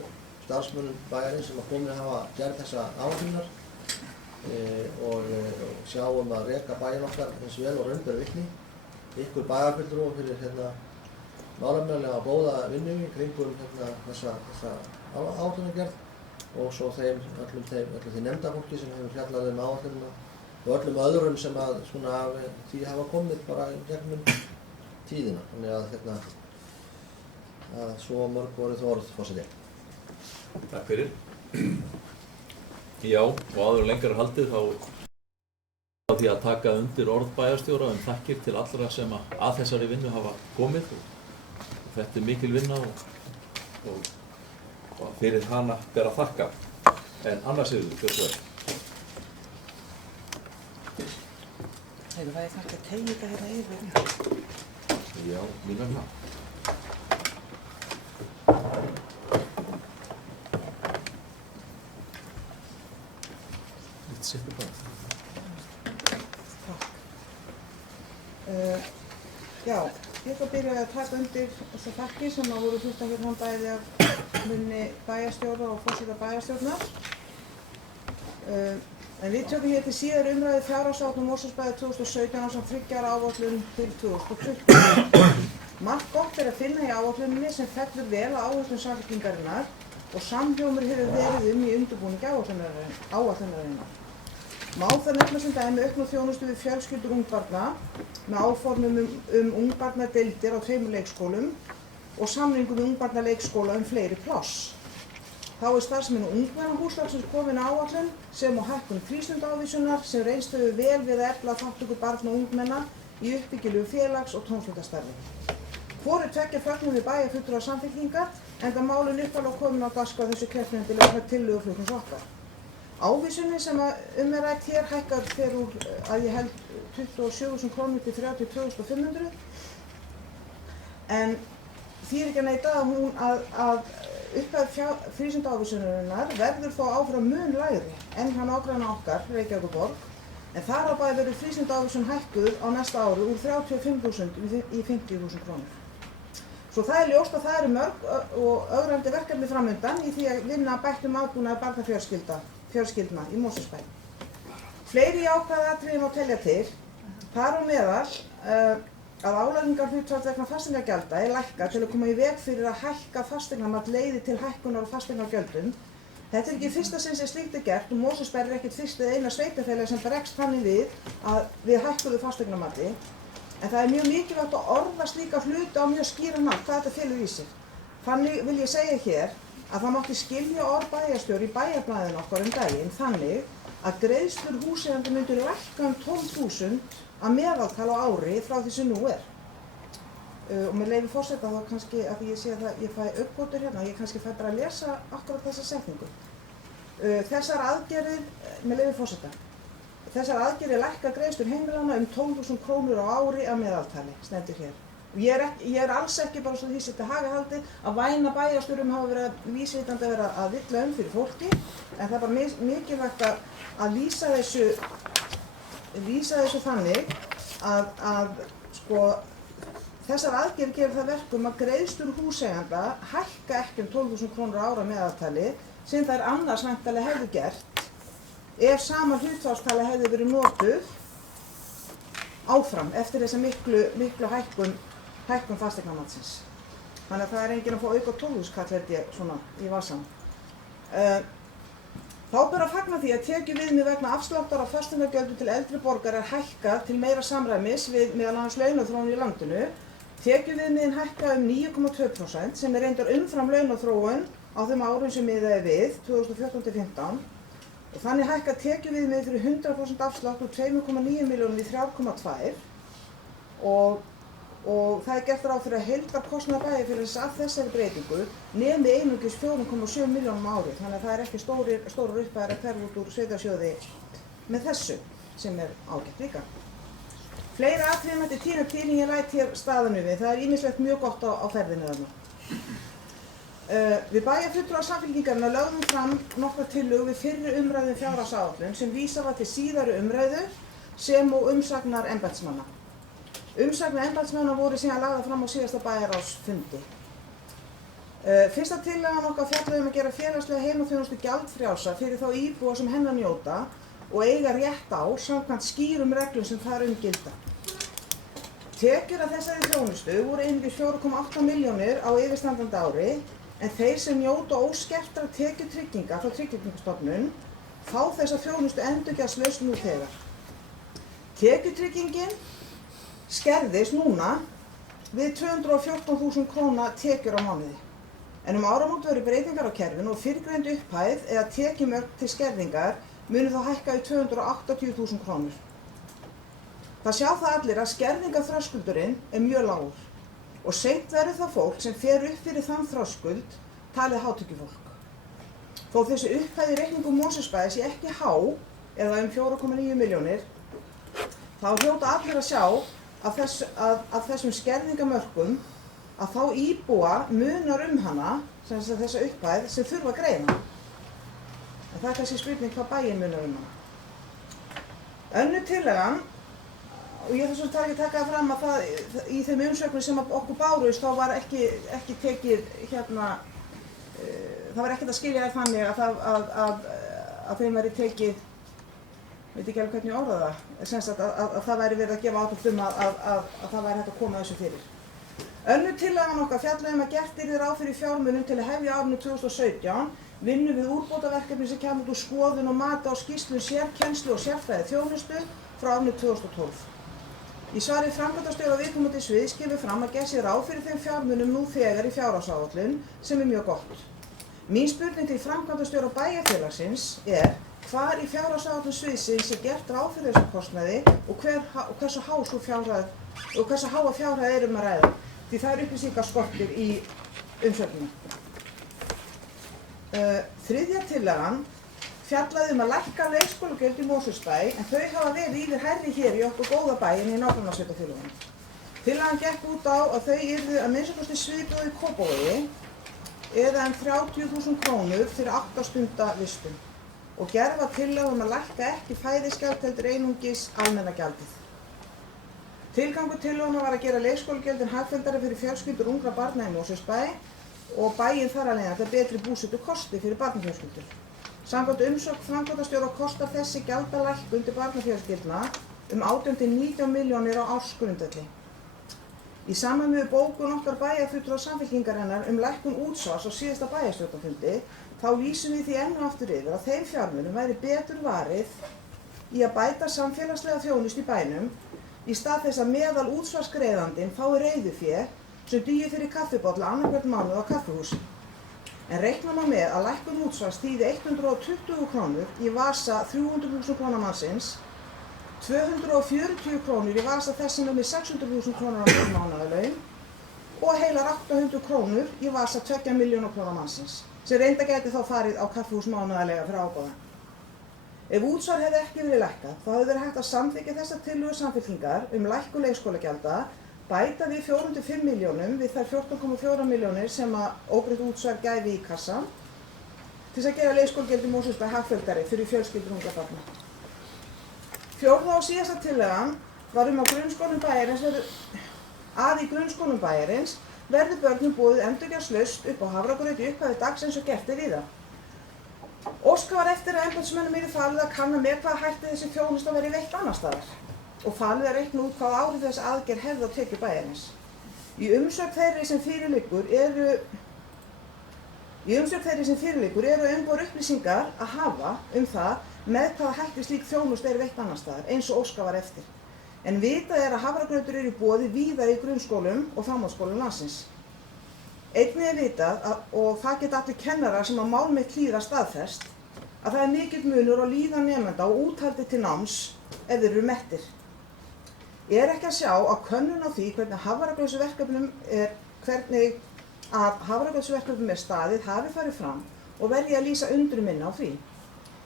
starfsmönnum bæjarins sem að komið hafa gerð þessa áætlunar og sjáum að reka bæinn okkar eins vel og raun ber vitni. Ykkur bæjarfulltrúum fyrir málefnalega góða vinnu í kringum þessa áætlunargerð og svo öllum því nefndafólki sem hefur fjallað áætlunina og öllum öðrum sem að því hafa komið bara gegnum tíðina. Þannig að svo mörg voruð orð, forseti. Takk fyrir. Já, og áður lengra haldið þá því að taka undir orð bæjarstjóra þakkir til allra sem að þessari vinnu hafa komið og þetta er mikil vinna og fyrir hana ber að þakka. En annars hefur þið, hversu vel? Hefur það þakka að tegja þetta hérna yfir? Já, mín vegna. Sittu bara. Takk. Já, ég ætla að byrja að taka undir þessar þakkir sem voru fluttar hér bæði af munni bæjarstjóra og forseta bæjarstjórnar. En við tökum hér til síðari umræðu fjárhagsáætlun Mosfellsbæjar 2017 ásamt 3 ára áætlun til 2020. Margt gott er að finna í áætluninni sem fellur vel á áherslum Samfylkingarinnar og samhljómur hefur verið í undirbúningi áætlunarinnar. Má það nefna sem dæmi aukna þjónustu við fjölskyldur ungbarna með áformum ungbarnadeildir á 2 leikskólum og samningu við ungbarnaleikskóla fleiri pláss. Þá er starfsemi ungmennahúsnæðisins komin á áætlun sem og hækkun frístundaávísunar sem reynst hefur vel við að efla þátttöku barna og ungmenna í uppbyggilegu félags- og tómstundastarfi. Hvoru tveggja fögnum við bæjarfulltrúar Samfylkingar enda málin upphaflega komin á dagskrá þessu kjörtímabili vegna tillöguflutnings okkar. Ávísunin sem rætt hér hækkar fer úr að ég held 27.000 krónur til 32.500 en því ekki að neita að upphæð frístundaávísunarinnar verður þó áfram mun lægri en hann nágranna okkar, Reykjavíkurborg, en þar á bæði verður frístundaávísun hækkuð á næsta ári úr 35.000 í 50.000 krónur. Svo það ljóst að það eru mörg og ögrandi verkefni framundan í því að vinna bættum aðbúnaði barnafjölskyldna í Mosfellsbæ. Fleiri jákvæð atriði má telja til, þar á meðal að álagningarhlutfall vegna fasteignagjalda lækkað til að koma í veg fyrir að hækka fasteignamat leiði til hækkunar á fasteignagjöldum. Þetta ekki fyrsta sinn sem slíkt gert og Mosfellsbær ekkert fyrst eina sveitarfélag sem bregst þannig við hækkuðu fasteignamati. En það mjög mikilvægt að orða slíka hluti á mjög skýran hátt hvað þetta felur í sig. Þannig vil ég segja hér að það mátti skilja orð bæjarstjóri í bæjarblaðinu okkar daginn þannig að greiðslur húseiganda myndu lækka 12.000 að meðaltal á ári frá því sem nú er. Og með leyfi forseta þá kannski að ég sé að ég fæ uppbótur hérna, ég kannski fæ bara að lesa akkurat þessa setningu. Þessar aðgerðir, með leyfi forseta, þessar aðgerðir lækka greiðslur heimilanna 12.000 krónur á ári að meðaltali, stendur hér. Ég er alls ekki bara svo því sem þetta hafi haldið að væna bæjarstjórum hafa verið vísvitandi að vera að villa fyrir fólki, en það er bara mikilvægt að lýsa þessu þannig að sko, þessar aðgerðir gerir það verkum að greiðslur húseiganda hækka ekki 12.000 krónur á ári að meðaltali sem þær annars væntanlega hefðu gert ef sama hlutfallstala hefði verið notuð áfram eftir þessa miklu hækkun fasteignamatsins. Þannig að það er enginn að fá auka 12.000 kall held ég svona í vasann. Þá ber að fagna því að tekjuviðmið vegna afsláttar af fasteignagjöldum til eldri borgara er hækkað til meira samræmis við meðal annars launaþróun í landinu. Tekjuviðmiðin hækka 9,2% sem er reyndar umfram launaþróun á þeim árum sem miðað er við 2014-15 og þannig hækka tekjuviðmið fyrir 100% afslátt úr 2,9 milljónum í 3,2 og það er gert ráð fyrir að heildarkostnaður bæjarfélagsins af þessari breytingu nemi einungis 4,7 milljónum á ári, þannig að það er ekki stórar upphæðir að hverfa út úr sveitarsjóði með þessu sem er ágætt líka. Fleiri atriði mætti tína til en ég læt hér staðan við, það er ýmislegt mjög gott á ferðinni þarna. Við bæjarfulltrúar Samfylkingarinnar lögðum fram nokkrar tillögur við fyrri umræðu um fjárhagsáætlun sem vísað var til síðari umræðu sem og umsagnar embættismanna. Umsagnir embættismanna voru síðan lagðar fram á síðasta bæjarráðsfundi. Fyrsta tillagan okkar fjallaði um að gera félagslega heimaþjónustu gjaldfrjálsa fyrir þá íbúa sem hennar njóta og eiga rétt á samkvæmt skýrum reglum sem þar gilda. Tekjur af þessari þjónustu voru einungis 4,8 milljónir á yfirstandandi ári en þeir sem njóta óskertra tekjutrygginga frá Tryggingastofnun fá þessa þjónustu endurgjaldslaust nú þegar. Tekjutryggingin skerðist núna við 214.000 króna tekjur á mánuði. En áramót verður breytingar á kerfinu og fyrrgreind upphæð eða tekjumörk til skerðingar munu þá hækka í 280.000 krónur. Það sjá það allir að skerðingarþröskuldurinn er mjög lágur og seint verður það fólk sem fer upp fyrir þann þröskuld talið hátekjufólk. Þó þessi upphæð í reikningum Mosfellsbæjar sé ekki há eða 4,9 milljónir, þá hljóta allir að sjá að þessum skerðingamörkum að þá íbúa munar hana, þessa upphæð, sem þurfa að greiða. En það er kannski spurning hvað bæinn munar hana. Önnur tillagan, og ég þess að taka það fram að í þeim umsögnum sem okkur bárust þá var ekki tekið það var ekkert að skilja þannig að þeim væri tekið, veit ekki alveg hvernig ég orða það, að það væri verið að gefa ákvörðun að það væri hægt að koma þessu fyrir. Önnur tillagan okkar fjallaði að gert yrði ráð fyrir fjármunum til að hefja árinu 2017 vinnu við úrbótaverkefni sem kemur út úr skoðun og mati á skýrslum sérkennslu og sérfræði þjónustu frá árinu 2012. Í svari framkvæmdastjóra viðkomandi sviðs kemur fram að gert sé ráð fyrir þeim fjármunum nú þegar í fjárhagsáætlun sem er mjög gott. Mín spurning til framkvæmdastjóra bæjarfélagsins er hvar í fjárhagsáætlun sviðsins er gert ráð fyrir þessum kostnaði og hversu háa fjárhæð er að ræða, því það er upplýsingar skortir í umsögnum. Þriðja tillagan fjallaði að lækka leikskólagjöld í Mosfellsbæ en þau hafa verið yfir hærri hér í okkur góða bæinn í nágrannasveitarfélögunum. Tillagan gekk út á að þau yrðu að minnsta kosti svipuð í Kópavogi eða 30.000 krónur fyrir 8 stunda vistun og gerð var tillaga að lækka ekki fæðisgjald heldur einungis almenna gjaldið. Tilgangur tillögunnar var að gera leikskólagjöldin hagfelldari fyrir fjölskyldur ungra barna í Mosfellsbæ og bæinn þar af leiðandi betri búsetukosti fyrir barnafjölskyldur. Samkvæmt umsögn framkvæmdastjóra kostar þessi gjaldalækkun til barnafjölskyldna 18 til 19 milljónir á ársgrundvelli. Í samræmi við bókun okkar bæjarfulltrúa Samfylkingarinnar lækkun útsvars á síðasta bæjarstjórnarfundi þá lýsum við því enn og aftur yfir að þeim fjármunum væri betur varið í að bæta samfélagslega þjónustu í bænum í stað þess að meðal útsvarsgreiðandinn fái reiðufé sem dugi fyrir kaffibolla annan hvern mánuð á kaffihúsi. En reikna má með að lækkun útsvars þýði 120 krónur í vasa 300.000 króna mannsins, 240 krónur í vasa þess sem með 600.000 krónur á mánaðarlaun og heilar 800 krónur í vasa 2 milljóna króna mannsins, sem reynda gæti þá farið á kaffihús mánaðarlega fyrir ábúðan. Ef útsvar hefði ekki verið lækkað, þá hefði verið hægt að samþykkja þessar tillögur Samfylkingar lækkun leikskólagjalda, bæta við 4 til 5 milljónum við þær 14,4 milljónir sem að óbreytt útsvar gæfi í kassan til þess að gera leikskólagjöld í Mosfellsbæ hagfelldari fyrir fjölskyldur ungra barna. Fjórða og síðasta tillagan var að í grunnskólum bæjarins verði börnum boðið endurgjaldslaust upp á hafragraut í upphafi dags eins og gert víða. Óskað var eftir að embættismönnum yrði falið að kanna með hvaða hætti þessi þjónusta verið veitt annars staðar og falið að reikna út hvaða áhrif þessi aðgerð hefði á tekjur bæjarins. Í umsögn þeirri sem fyrir liggur eru umboðnar upplýsingar að hafa það með hvaða hætti slík þjónusta veitt annars staðar, eins og óskað var eftir. En vitað að hafragrautur í boði víða í grunnskólum og framhaldsskólum landsins. Einnig vitað, og það geta allir kennarar sem að mál mitt hlýða staðfest, að það mikill munur á líðan nemenda og úthaldi til náms ef þeir eru mettir. Ég ekki að sjá að könnun á því hvernig hafragrautsverkefnum staðið hafi farið fram og verði að lýsa undrun minni á því.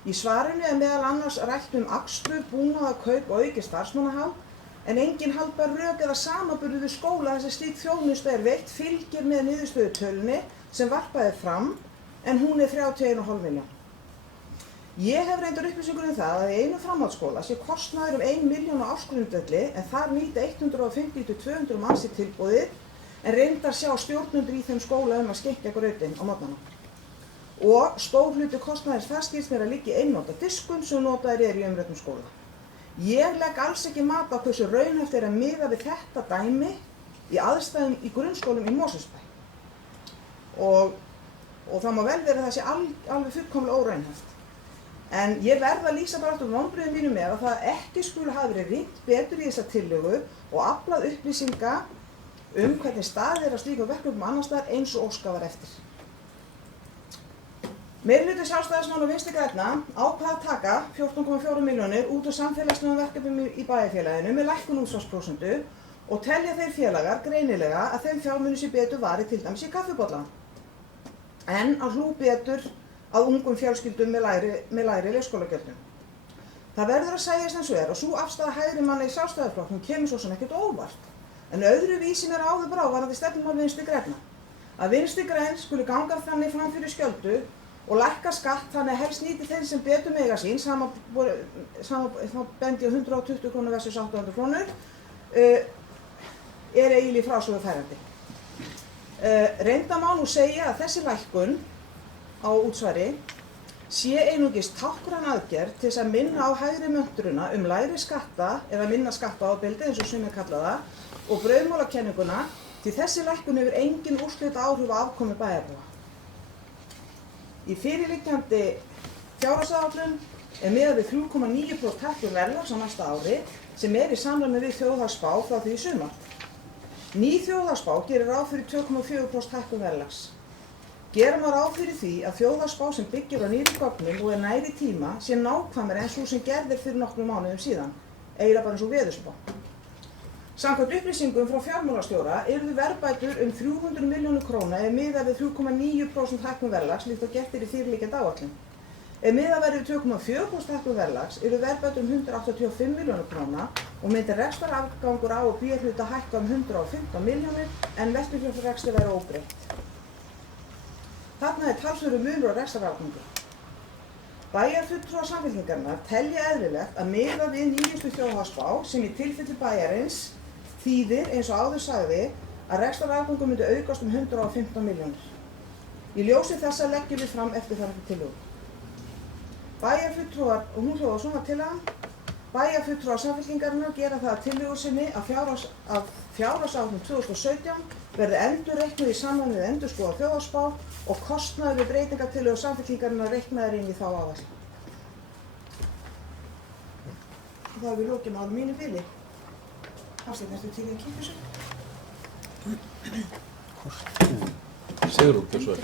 Í svarinu meðal annars rætt akstur, búnaðarkaup og aukið starfsmannahald, en engin haldbar rök eða samanburður við skóla þess að slík þjónusta veitt fylgir með niðurstöðutölunni sem varpaði fram, en hún 31,5 milljón. Ég hef reyndar upplýsingur það að í einu framhaldsskóla sé kostnaður 1 milljón á ársgrundvelli, en þar nýta 150 til 200 manns í tilboðið, en reyndar sjá stjórnendur í þeim skóla að skenkja grautinn á morgnana. Og stór hluti kostnaðins þar skilst mér að liggja í einnota diskum sem notaðir í umræddum skóla. Ég legg alls ekki mat á hversu raunhæft að miða við þetta dæmi í aðstæðum í grunnskólum í Mosfellsbæ. Og það má vel vera að það sé alveg fullkomlega óraunhæft. En ég verð að lýsa bara út vonbrigðum mínum með að það ekki skuli hafa verið rýnt betur í þessa tillögu og aflað upplýsinga hvernig staðið að slíkum verkefnum annars staðar eins og óskað var eftir. Meirihluti Sjálfstæðismanna og Vinstri grænna ákvað að taka 14,4 milljónir út úr samfélagslegum verkefnum í bæjarfélaginu með lækkun útsvarsprósentu og telja þeir félagar greinilega að þeim fjármunum sé betur varið til dæmis í kaffibolla en að hlúa betur að ungum fjölskyldum með lægri leikskólagjöldum. Það verður að segjast eins og og sú afstaða hægri manna í Sjálfstæðisflokknum kemur svo sem ekkert óvart, en öðruvísi mér áður brá varðandi stefnumál Vinstri grænna. Að Vinstri græn skuli ganga þannig fram fyrir skjöldu og lækka skatt þannig að helst nýti þeir sem betur mega sín, þá bendi 120 krónur versus 800 krónur, eiginlega frásögu færandi. Reynda má nú segja að þessi lækkun á útsvari sé einungis táknræn aðgerð til þess að minna á hægri möntruna lægri skatta eða minna skattaábyrgð eins og sumir kalla það og brauðmálakenninguna því þessi lækkun hefur engin úrslita áhrif á afkomu bæjarbúa. Í fyrirliggjandi fjárhagsáætlun miðað við 3,9% hækkun verðlags á næsta ári sem í samræmi við þjóðhagsspá frá því í sumar. Ný þjóðhagsspá gerir ráð fyrir 2,4% hækkun verðlags. Gera má ráð fyrir því að þjóðhagsspá sem byggir á nýrri gögnum og nær í tíma sé nákvæmari en sú sem gerð fyrir nokkrum mánuðum síðan, eiginlega bara eins og veðurspá. Samkvæmt upplýsingum frá fjármálastjóra yrðu verðbætur 300 milljónir króna miðað við 3,9% hækkun verðlags líkt og gert í fyrirliggjandi áætlun. Ef miðað verður við 2,4% hækkun verðlags yrðu verðbætur 185 milljónir króna og myndi rekstrarafgangur A og B hluta hækka 115 milljónir en verslunarrekstri væri óbreytt. Þarna talsverður munur á rekstrarafgangi. Bæjarfulltrúar Samfylkingarinnar telja eðlilegt að miða við nýjustu þjóðhagsspá sem í tilfelli bæjarins þýðir, eins og áður sagði, að rekstrarafgangur myndi aukast 115 milljónir. Í ljósi þessa leggjum við fram eftirfarandi tillögu. Bæjarfulltrúar, og hún hljóðar svona tillagan, bæjarfulltrúar Samfylkingarinnar gera það að tillögu sinni að fjárhagsáætlun 2017 verði endurreiknuð í samræmi við endurskoðaða þjóðhagsspá og kostnaður við breytingartillögu Samfylkingarinnar reiknaðar inn í þá áætlun. Það er við lokið máli mínu bili. Hafsteinn, ertu til í að kynna þessu? Sigrún, hversu er?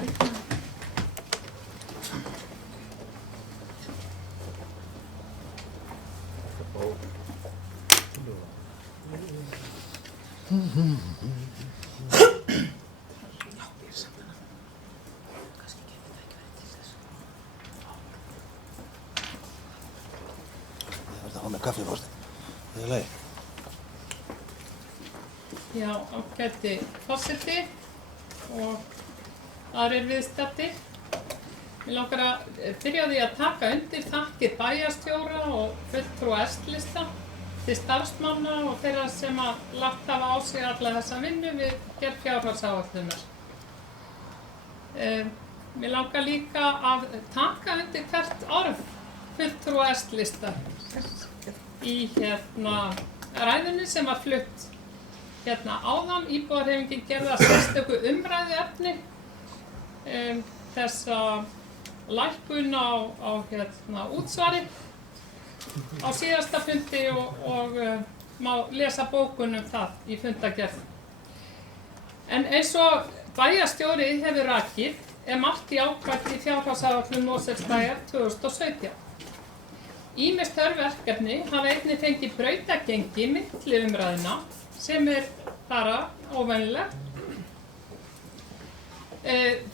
Kaffi, Þorsteinn. Það er leið. Já, ágæti forseti og aðrir viðstaddir. Mig langar að byrja á því að taka undir þakkir bæjarstjóra og fulltrúa S-lista til starfsmanna og þeirra sem að lagt hafa á sig alla þessa vinnu við gerð fjárhagsáætlunar. Mig langar líka að taka undir hvert orð fulltrúa S-lista í ræðunni sem var flutt áðan. Íbúahreyfingin gerði að sérstöku umræðuefni þessa lækkun á útsvari á síðasta fundi og má lesa bókun það í fundagerð. En eins og bæjarstjóri hefur rakið margt jákvætt í fjárhagsáætlun Mosfellsbæjar 2017. Ýmis þörf verkefni hafa einnig fengið brautagengi milli umræðna sem bara óvenjulegt.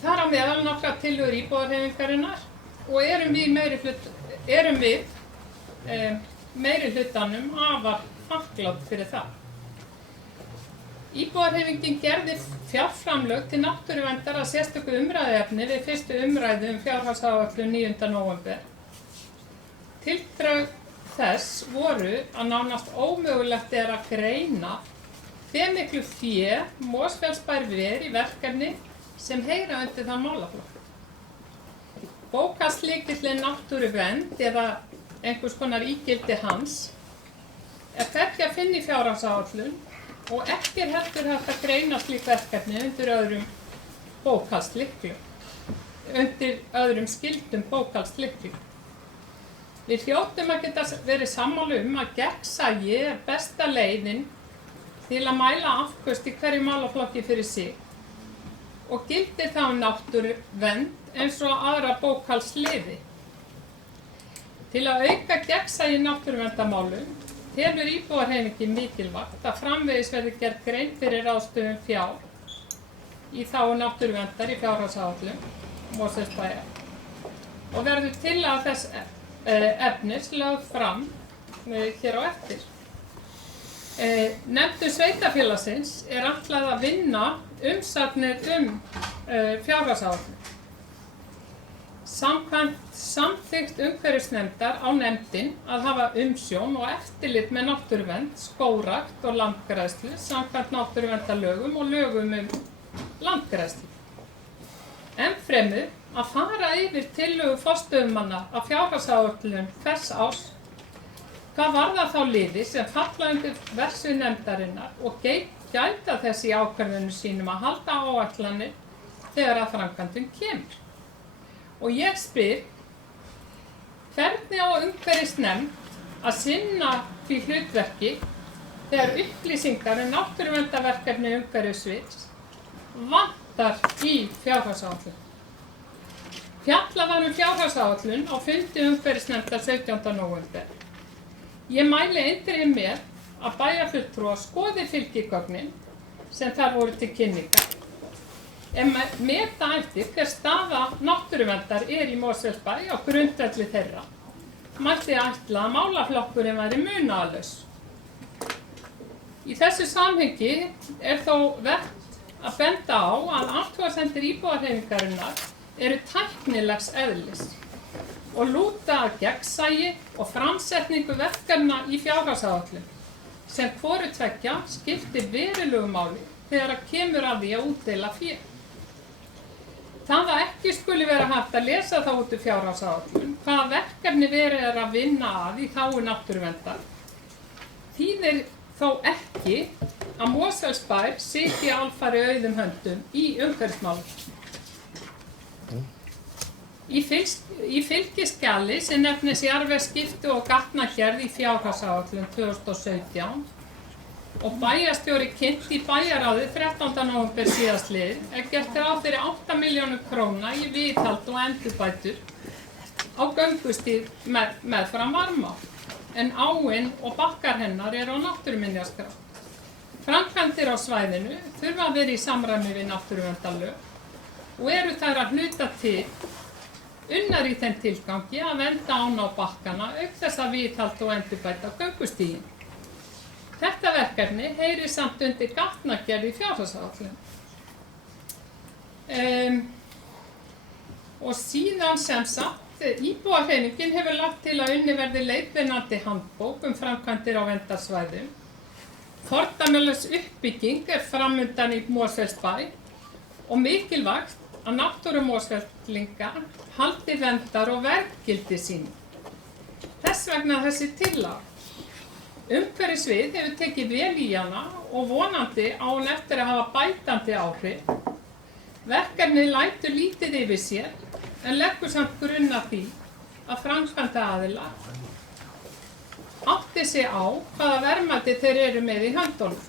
Þar á meðal nokkrar tillögur íbúahreyfingarinnar og erum við meiri hlutanum afar þakklát fyrir það. Íbúahreyfingin gerði fjárframlög til náttúruverndar að sérstöku umræðuefni við fyrstu umræðu fjárhagsáætlun 9. nóvember. Tildrög þess voru að nánast ómögulegt að greina hve miklu fé Mosfellsbær ver í verkefni sem heyra undir þann málaflokk. Bókhaldslykillinn náttúruvernd eða einhvers konar ígildi hans hvergi að finna í fjárhagsáætlun og ekki heldur hægt að greina slík verkefni undir öðrum bókhaldslyklum, undir öðrum skyldum bókhaldslyklum. Við hljótum að geta verið sammála að gegnsæi besta leiðin til að mæla afköst í hverju málaflokki fyrir sig og gildir þá náttúruvernd eins og aðra bókhaldsliði. Til að auka gegnsæi náttúruverndarmálum telur íbúahreyfingin mikilvægt að framvegis verði gerð grein fyrir ráðstöfun fjár í þágu náttúruverndar í fjárhagsáætlun Mosfellsbæjar og verður tillaga þess efnis lögð fram hér á eftir. Nefndum sveitarfélagsins ætlað að vinna umsagnir fjárhagsáætlun. Samkvæmt samþykkt umhverfisnefndar á nefndin að hafa umsjón og eftirlit með náttúruvernd, skógrækt og landgræðslu samkvæmt náttúruverndarlögum og lögum landgræðslu. Ennfremur að fara yfir tillögu forstöðumanna af fjárhagsáætlun hvers árs, hvað varðar þá liði sem falla undir verksvið nefndarinnar og gæta þess í ákvörðunum sínum að halda áætlanir þegar að framkvæmdin kemur. Og ég spyr, hvernig á umhverfisnefnd að sinna því hlutverki þegar upplýsingar náttúruverndarverkefni umhverfissviðs vantar í fjárhagsáætlun? Fjallað var fjárhagsáætlun á fundi umhverfisnefndar 17. nóvember. Ég mæli eindregið með að bæjarfulltrúar skoði fylgigögnin sem þar voru til kynningar. ef meta ætti hver staða náttúruverndar í Mosfellsbæ á grundvelli þeirra, mætti ætla að málaflokkurinn væri munaðarlaus. Í þessu samhengi þó vert að benda á að athugasemdir íbúahreyfingarinnar eru tæknilegs eðlis og lúta að gegnsæi og framsetningu verkefna í fjárhagsáætlun, sem hvoru tveggja skiptir verulegu máli þegar kemur að því að útdeila fé. Það að ekki skuli vera hægt að lesa þá út úr fjárhagsáætlun hvaða verkefni verið að vinna að í þágu náttúruverndar þýðir þó ekki að Mosfellsbær sitji alfarið auðum höndum í umhverfismálum. Í fylgiskjali sem nefnist jarðvegsskipti og gatnagerð í fjárhagsáætlun 2017 og bæjarstjóri kynnt í bæjarráði 13. nóvember síðastliðinn gert ráð fyrir 8 milljónir króna í viðhald og endurbætur á göngustíg meðfram Varmá, en áin og bakkar hennar eru á náttúruminjaskrá. Framkvæmdir á svæðinu þurfa að vera í samræmi við náttúruverndarlög og eru þær að hluta til unnar í þeim tilgangi að vernda ána á bakkana auk þess að viðhalda og endurbæta göngustíginn. Þetta verkefni heyrir samt undir gatnagerð í fjárhagsáætlun. Og síðan sem sagt, íbúahreyfingin hefur lagt til að unnið verði leiðbeinandi handbók framkvæmdir á verndarsvæðum. Fordæmalaus uppbygging framundan í Mosfellsbæ og mikilvægt að náttúru Mosfellinga haldi verndar og verðgildi sínu. Þess vegna þessi tillaga. Umhverfisvið hefur tekið vel í hana og vonandi á hún eftir að hafa bætandi áhrif. Verkefnið lætur lítið yfir sér en leggur samt grunn að því að framkvæmdaaðilar átti sig á hvaða verðmæti þeir eru með í höndunum.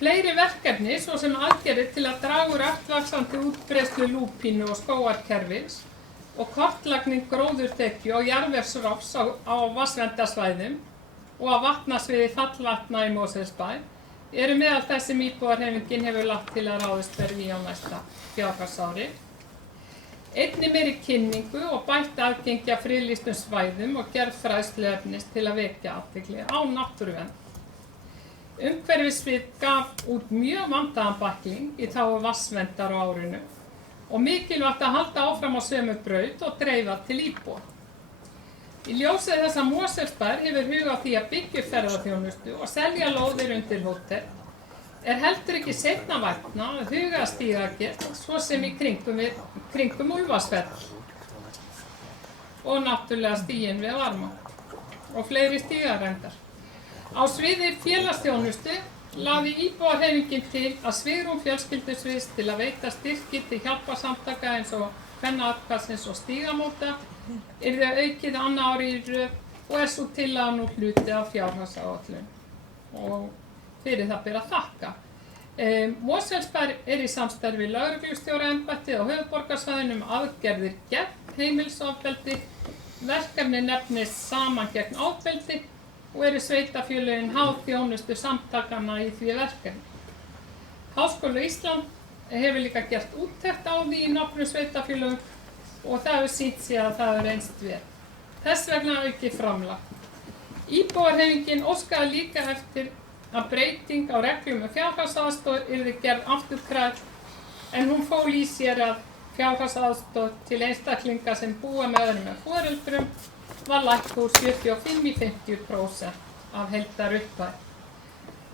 Fleiri verkefni, svo sem aðgerðir til að draga úr vaxandi útbreiðslu lúpínu og skógarkerfis og kortlagning gróðurþekju og jarðvegsrofs á vatnsverndarsvæðum og á vatnasviði fallvatna í Mosfellsbæ eru meðal þess sem íbúahreyfingin hefur lagt til að ráðist verði í á næsta fjárhagsári. Einnig meiri kynningu og bætt aðgengi að friðlýstum svæðum og gerð fræðsluefnis til að vekja athygli á náttúruvernd. Umhverfisvið gaf út mjög vandaðan bækling í þágu vatnsverndar á árinu og mikilvægt að halda áfram á sömu braut og dreifa til íbúa. Í ljósi þess að Mosfellsbær hefur hug á því að byggja ferðaþjónustu og selja lóðir undir hótel heldur ekki seinna vænna að huga að stígagerð svo sem í kringum Úlfarsfell og náttúrulega stíginn við Varmá og fleiri stígarendar. Á sviði félagsþjónustu lagði íbúahreyfingin til að svigrúm fjölskyldusviðs til að veita styrki til hjálparsamtaka eins og Kvennaathvarfsins og Stígamóta yrði aukið annað árið í röð og sú tillaga nú hluti af fjárhagsáætlun og fyrir það ber að þakka. Mosfellsbær í samstarfi við lögreglustjóraembættið á höfuðborgarsvæðinu aðgerðir gegn heimilisofbeldi, verkefni nefnist Saman gegn ofbeldi og eru sveitarfélögin háð þjónustu samtakanna í því verkefni. Háskóli Ísland hefur líka gert úttekt á því í nokkrum sveitarfélögum og það hefur sýnt sig að það hefur reynst vel. Þess vegna aukið framlag. Íbúahreyfingin óskaði líka eftir að breyting á reglum fjárhagsaðstoð yrði gerð afturkræf en hún fól í sér að fjárhagsaðstoð til einstaklinga sem búa með öðrum en foreldrum var lækkuð úr 75% í 50% af heildarupphæð.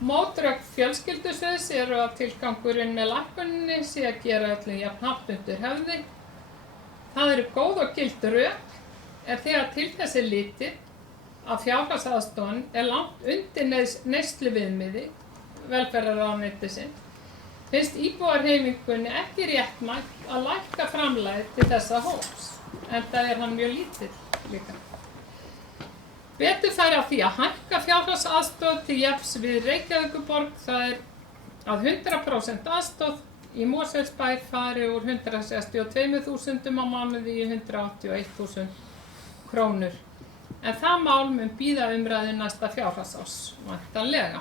Mótrök fjölskyldusviðs eru að tilgangurinn með lækkuninni sé að gera öllum jafn hátt undir höfði. Það eru góð og gild rök þegar til þess litið að fjárhagsaðstofan langt undir neysluviðmiði velferðarráðuneytisins. Finnst íbúahreyfingunni ekki réttmætt að lækka framlagið til þessa hóps, enda hann mjög lítill líka. Betur færi á því að hækka fjárhagsaðstoð til jafns við Reykjavíkurborg, það að 100% aðstoð í Mosfellsbæ fari úr 162.000 á mánuði í 181.000 krónur. En það mál mun bíða umræðu næsta fjárhagsárs væntanlega.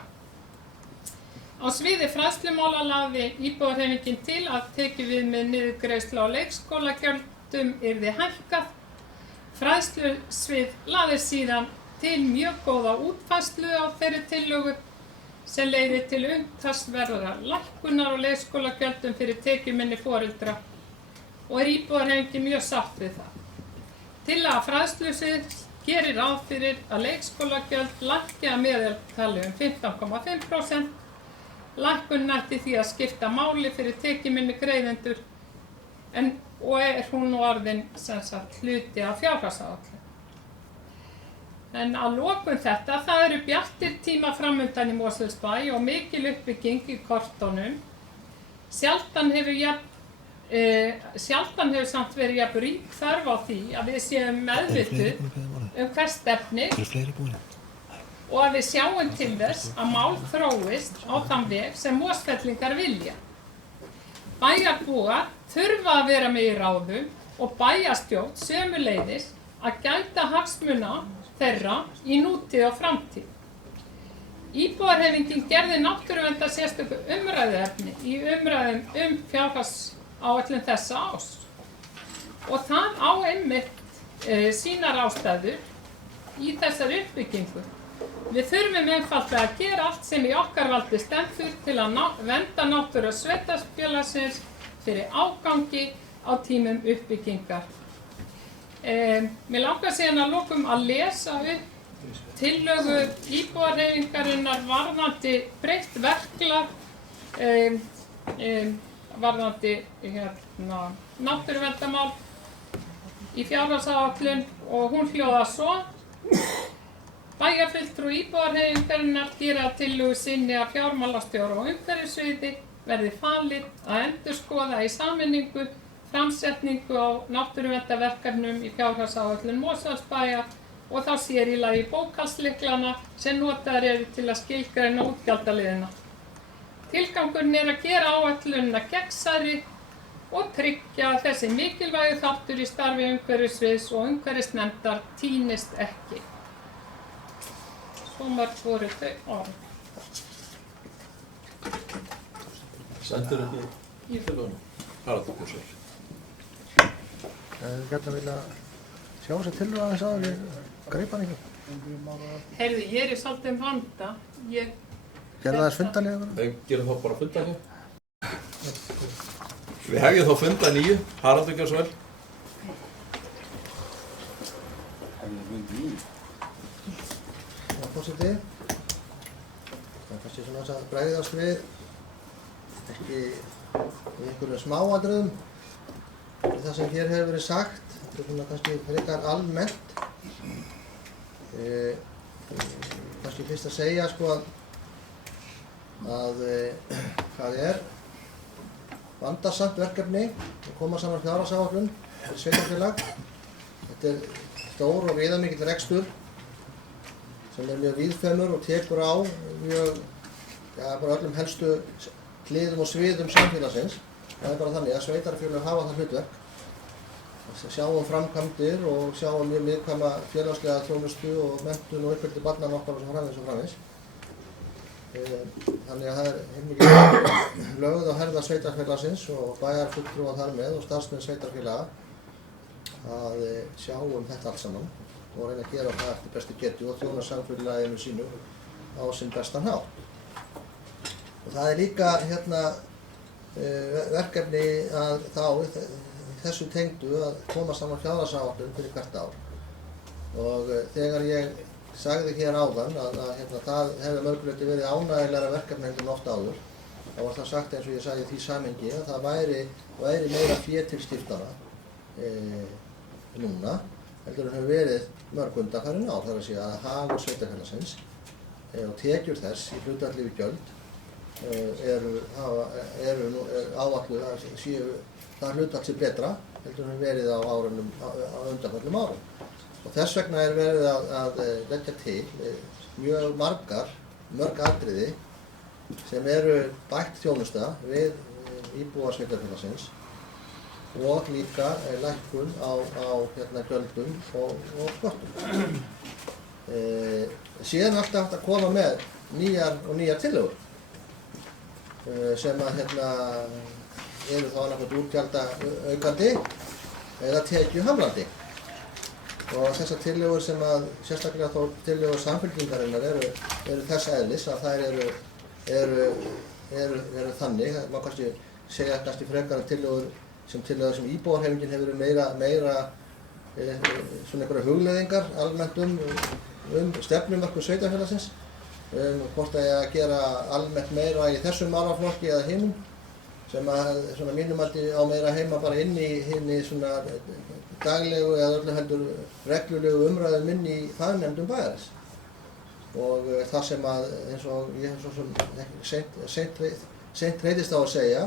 Á sviði fræðslumála lagði íbúðarhreyfingin til að tekjuviðmið niðurgreiðslu á leikskólagjöldum yrði hækkað. Fræðslusvið lagði síðan til mjög góða útfærslu á þeirri tillögu sem leiðir til umtalsverðrar lækkunar á leikskólagjöldum fyrir tekjuminni foreldra og íbúðarhreyfingin mjög sátt við það. Tillaga fræðslusviðs gerir ráð fyrir að leikskólagjöld lækki að meðaltali 15,5%. Lækkun ætti því að skipta máli fyrir tekjuminni greiðendur og hún nú orðin hluti af fjárhagsáætlun. En að lokum þetta, það eru bjartir tíma framundan í Mosfellsbæ og mikil uppbygging í kortunum. Sjaldan hefur samt verið jafn rík þörf á því að við séum meðvituð hvert stefnir og að við sjáum til þess að mál þróist á þann veg sem Mosfellingar vilja. Bæjarbúar þurfa að vera með í ráðum og bæjarstjórn sömuleiðis að gæta hagsmuna þeirra í nútíð og framtíð. Íbúðarhreyfingin gerði náttúruverndar sérstöku umræðuefni í umræðum fjárhagsáætlun þessa árs. Og það á einmitt sínar ástæður í þessari uppbyggingu. Við þurfum einfaldlega að gera allt sem í okkar valdi stendur til að vernda náttúru sveitarfélagsins fyrir ágangi á tímum uppbyggingar. Mér langar síðan að lokum að lesa upp tillögu íbúðarhreyfingarinnar varðandi breytt verklag varðandi náttúruverndarmál í fjárhagsáætlun og hún hljóðar svo. Bæjarfulltrúi íbúðarhreyfingarinnar gera tillögu sinni að fjármálastjóra og umhverfissviði verði falið að endurskoða í sameiningu framsetningu á náttúruverndarverkefnum í fjárhagsáætlun Mosfellsbæjar og þá sér í lagi bókhaldslyklana sem notaðir eru til að skilgreina útgjaldaliðina. Tilgangurinn er að gera áætlunina gegnsærri og tryggja að þessi mikilvægu þáttur í starfi umhverfissviðs og umhverfisnefndar týnist ekki. Svo mörg voru þau orð. Sendur ekki í tillögunum? Haraldur Björnsson. Hérna vilja sjá þessi tillögu aðeins að við greipa hann ekki. Heyrðu, ég er svolítið vanda. Gerðu það fundarlega? Við gerum þá bara fundarlega. Við hefjum þá funda 9. Haraldur Björnsson. Forseti, það er kannski svona að bregðast við ekki í einhverjum smáatriðum í það sem hér hefur verið sagt. Þetta er svona kannski frekar almennt. Kannski fyrst að segja sko að hvað er vandasamt verkefni að koma saman fjárhagsáætlun fyrir sveitarfélag. Þetta er stór og viðamikill rekstur sem er mjög víðfeðmur og tekur á mjög, bara öllum helstu hliðum og sviðum samfélagsins. Það er bara þannig að sveitarfélög hafa það hlutverk. Sjá framkvæmdir og sjá mjög viðkvæma félagslega þjónustu og menntun og uppeldi barnanna okkar og svo framvegis. Þannig að það er heilmikið lögð á herðar sveitarfélagsins og bæjarfulltrúar þar með og starfsmenn sveitarfélaga að sjá þetta allt saman og reyna að gera það eftir bestu getu og þjóna samfélaginu sínu á sinn bestan hátt. Og það er líka verkefni að þessu tengdu að koma saman fjárhagsáætlun fyrir hvert ár. Og þegar ég sagði hér áðan að það hefði mörguleyti verið ánægilegra verkefni heldur en oft áður, þá var það sagt eins og ég sagði í því samhengi að það væri meira fé til skiptara núna heldur en hefur verið mörg undanfarin ár, þar að segja að hagur sveitarfélagsins og tekjur þess í hlutfalli við gjöld eru áætluð að séu það hlutfall sé betra heldur en hefur verið á undanförnum árum. Og þess vegna er verið að leggja til mörg atriði sem eru bætt þjónusta við íbúa sveitarfélagsins og líka lækkun á gjöldum og sköttum. Síðan er alltaf hægt að koma með nýjar tillögur sem að eru þá annarkvæmt útgjalda aukandi eða tekjuhamlandi. Og þessar tillögur sem að, sérstaklega þó tillögur Samfylkingarinnar eru þess eðlis að þær eru þannig, það má kannski segja kannski frekar tillögur sem íbúahreyfingin hefur meira svona einhverja hugleiðingar almennt stefnumörkun sveitarfélagsins, hvort það er að gera almennt meira í þessum málaflokki eða hinum, sem að svona mínum mati á meira heima bara inn í hinni svona daglegu eða öllu heldur reglulegu umræðum inn í fagnefndum bæjarins. Og það sem að, eins og ég hef svo seint reyndist á að segja,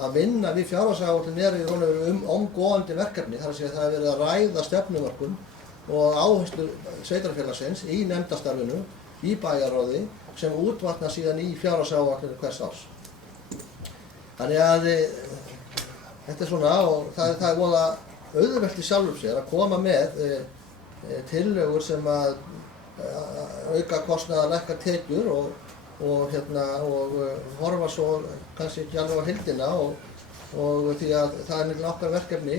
að vinna við fjárhagsáætlun er í raun og veru omgóandi verkefni, þar að segja það er verið að ræða stefnumörkun og áherslur sveitarfélagsins í nefndastarfinu, í bæjarráði, sem útvatna síðan í fjárhagsáætlun hvers árs. Þannig að þetta er svona, og það er voða auðvelt í sjálfum sér að koma með tillögur sem að auka kostnað að lækka tekjur og horfa svo kannski ekki alveg á heildina og því að það er nefnilega okkar verkefni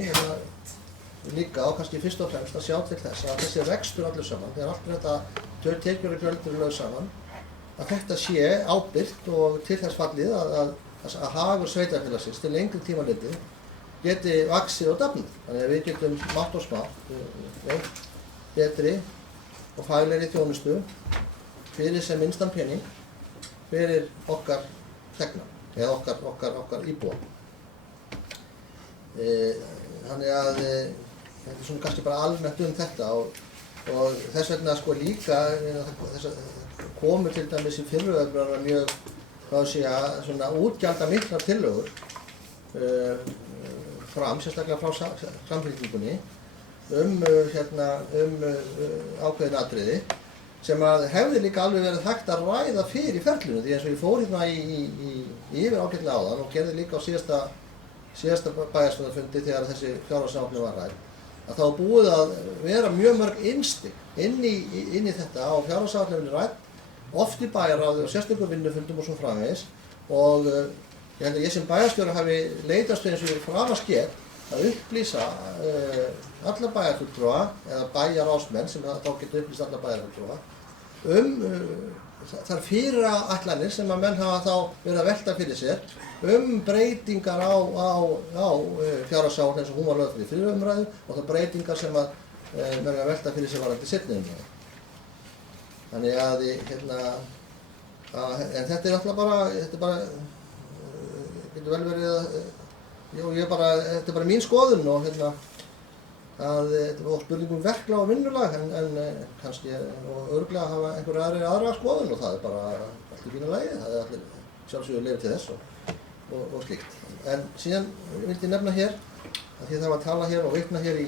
líka og kannski fyrst og fremst að sjá til þess að þessi rekstur allur saman, þegar allt þetta tekjur og gjöld eru lögð saman, að þetta sé ábyrgt og til þess fallið að hagur sveitarfélagsins til lengri tíma litið geti vaxið og dafnað. Þannig að við getum smátt og smátt betri og faglegri þjónustu fyrir sem minnstan pening fyrir okkar þegna eða okkar íbúa. Þannig að þetta er svona kannski bara almennt þetta og þess vegna sko líka komur til dæmis í fyrruöfnarna mjög svona útgjaldamiklar tillögur sérstaklega frá Samfylkingunni ákveðin atriði sem að hefði líka alveg verið hægt að ræða fyrir ferlinu, því eins og ég fór í yfir ágætlega áðan og gerði líka á síðasta bæjarstjórnarfundi þegar þessi fjárhagsáætlun var rædd, að það var búið að vera mjög mörg innstig inn í þetta og fjárhagsáætlunin rædd oft í bæjarráði og sérstökum vinnufundum og svo framvegis og ég held að ég sem bæjarstjóri hafi leitast eins og ég framast get að upplýsa alla bæjarfulltrúa eða bæjarráðsmenn sem þá geta upplýst alla bæjarfulltrúa þar fyrirætlanir sem að menn hafa þá verið að velta fyrir sér breytingar á fjárhagsáætlun eins og hún var lögð fyrir fyrri umræðu og það breytingar sem að menn að velta fyrir sér varðandi seinni umræðu. Þannig að en þetta er alltaf bara, getur vel verið að, þetta er bara mín skoðun og að þetta var spurningum verklag og vinnulag en kannski og örugglega hafa einhverja aðra skoðun og það er bara allt í fína lagi, það er allir sjálfsögur leyfi til þess og slíkt. En síðan vildi ég nefna hér, að því það var að tala hér og vitna hér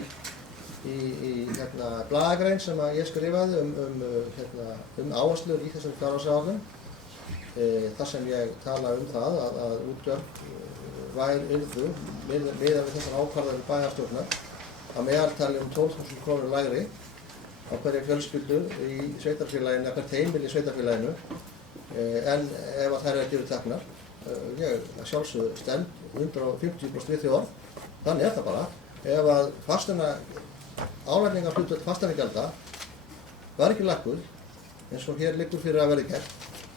í blaðagrein sem að ég skrifaði áherslur í þessari fjárhagsáætlun, þar sem ég tala það að útgjöld yrðu miðað við þessar ákvarðanir bæjarstjórnar að meðaltali 12.000 krónur lægri á hverja fjölskyldu í sveitarfélaginu, eða hvert heimili í sveitarfélaginu en ef að þær ekki eru teknar. Ég sjálfsögðu stend 150% við því orð, þannig er það bara. Ef að álagningarhlutfall fasteignagjalda var ekki lækkuð eins og hér liggur fyrir að verði gert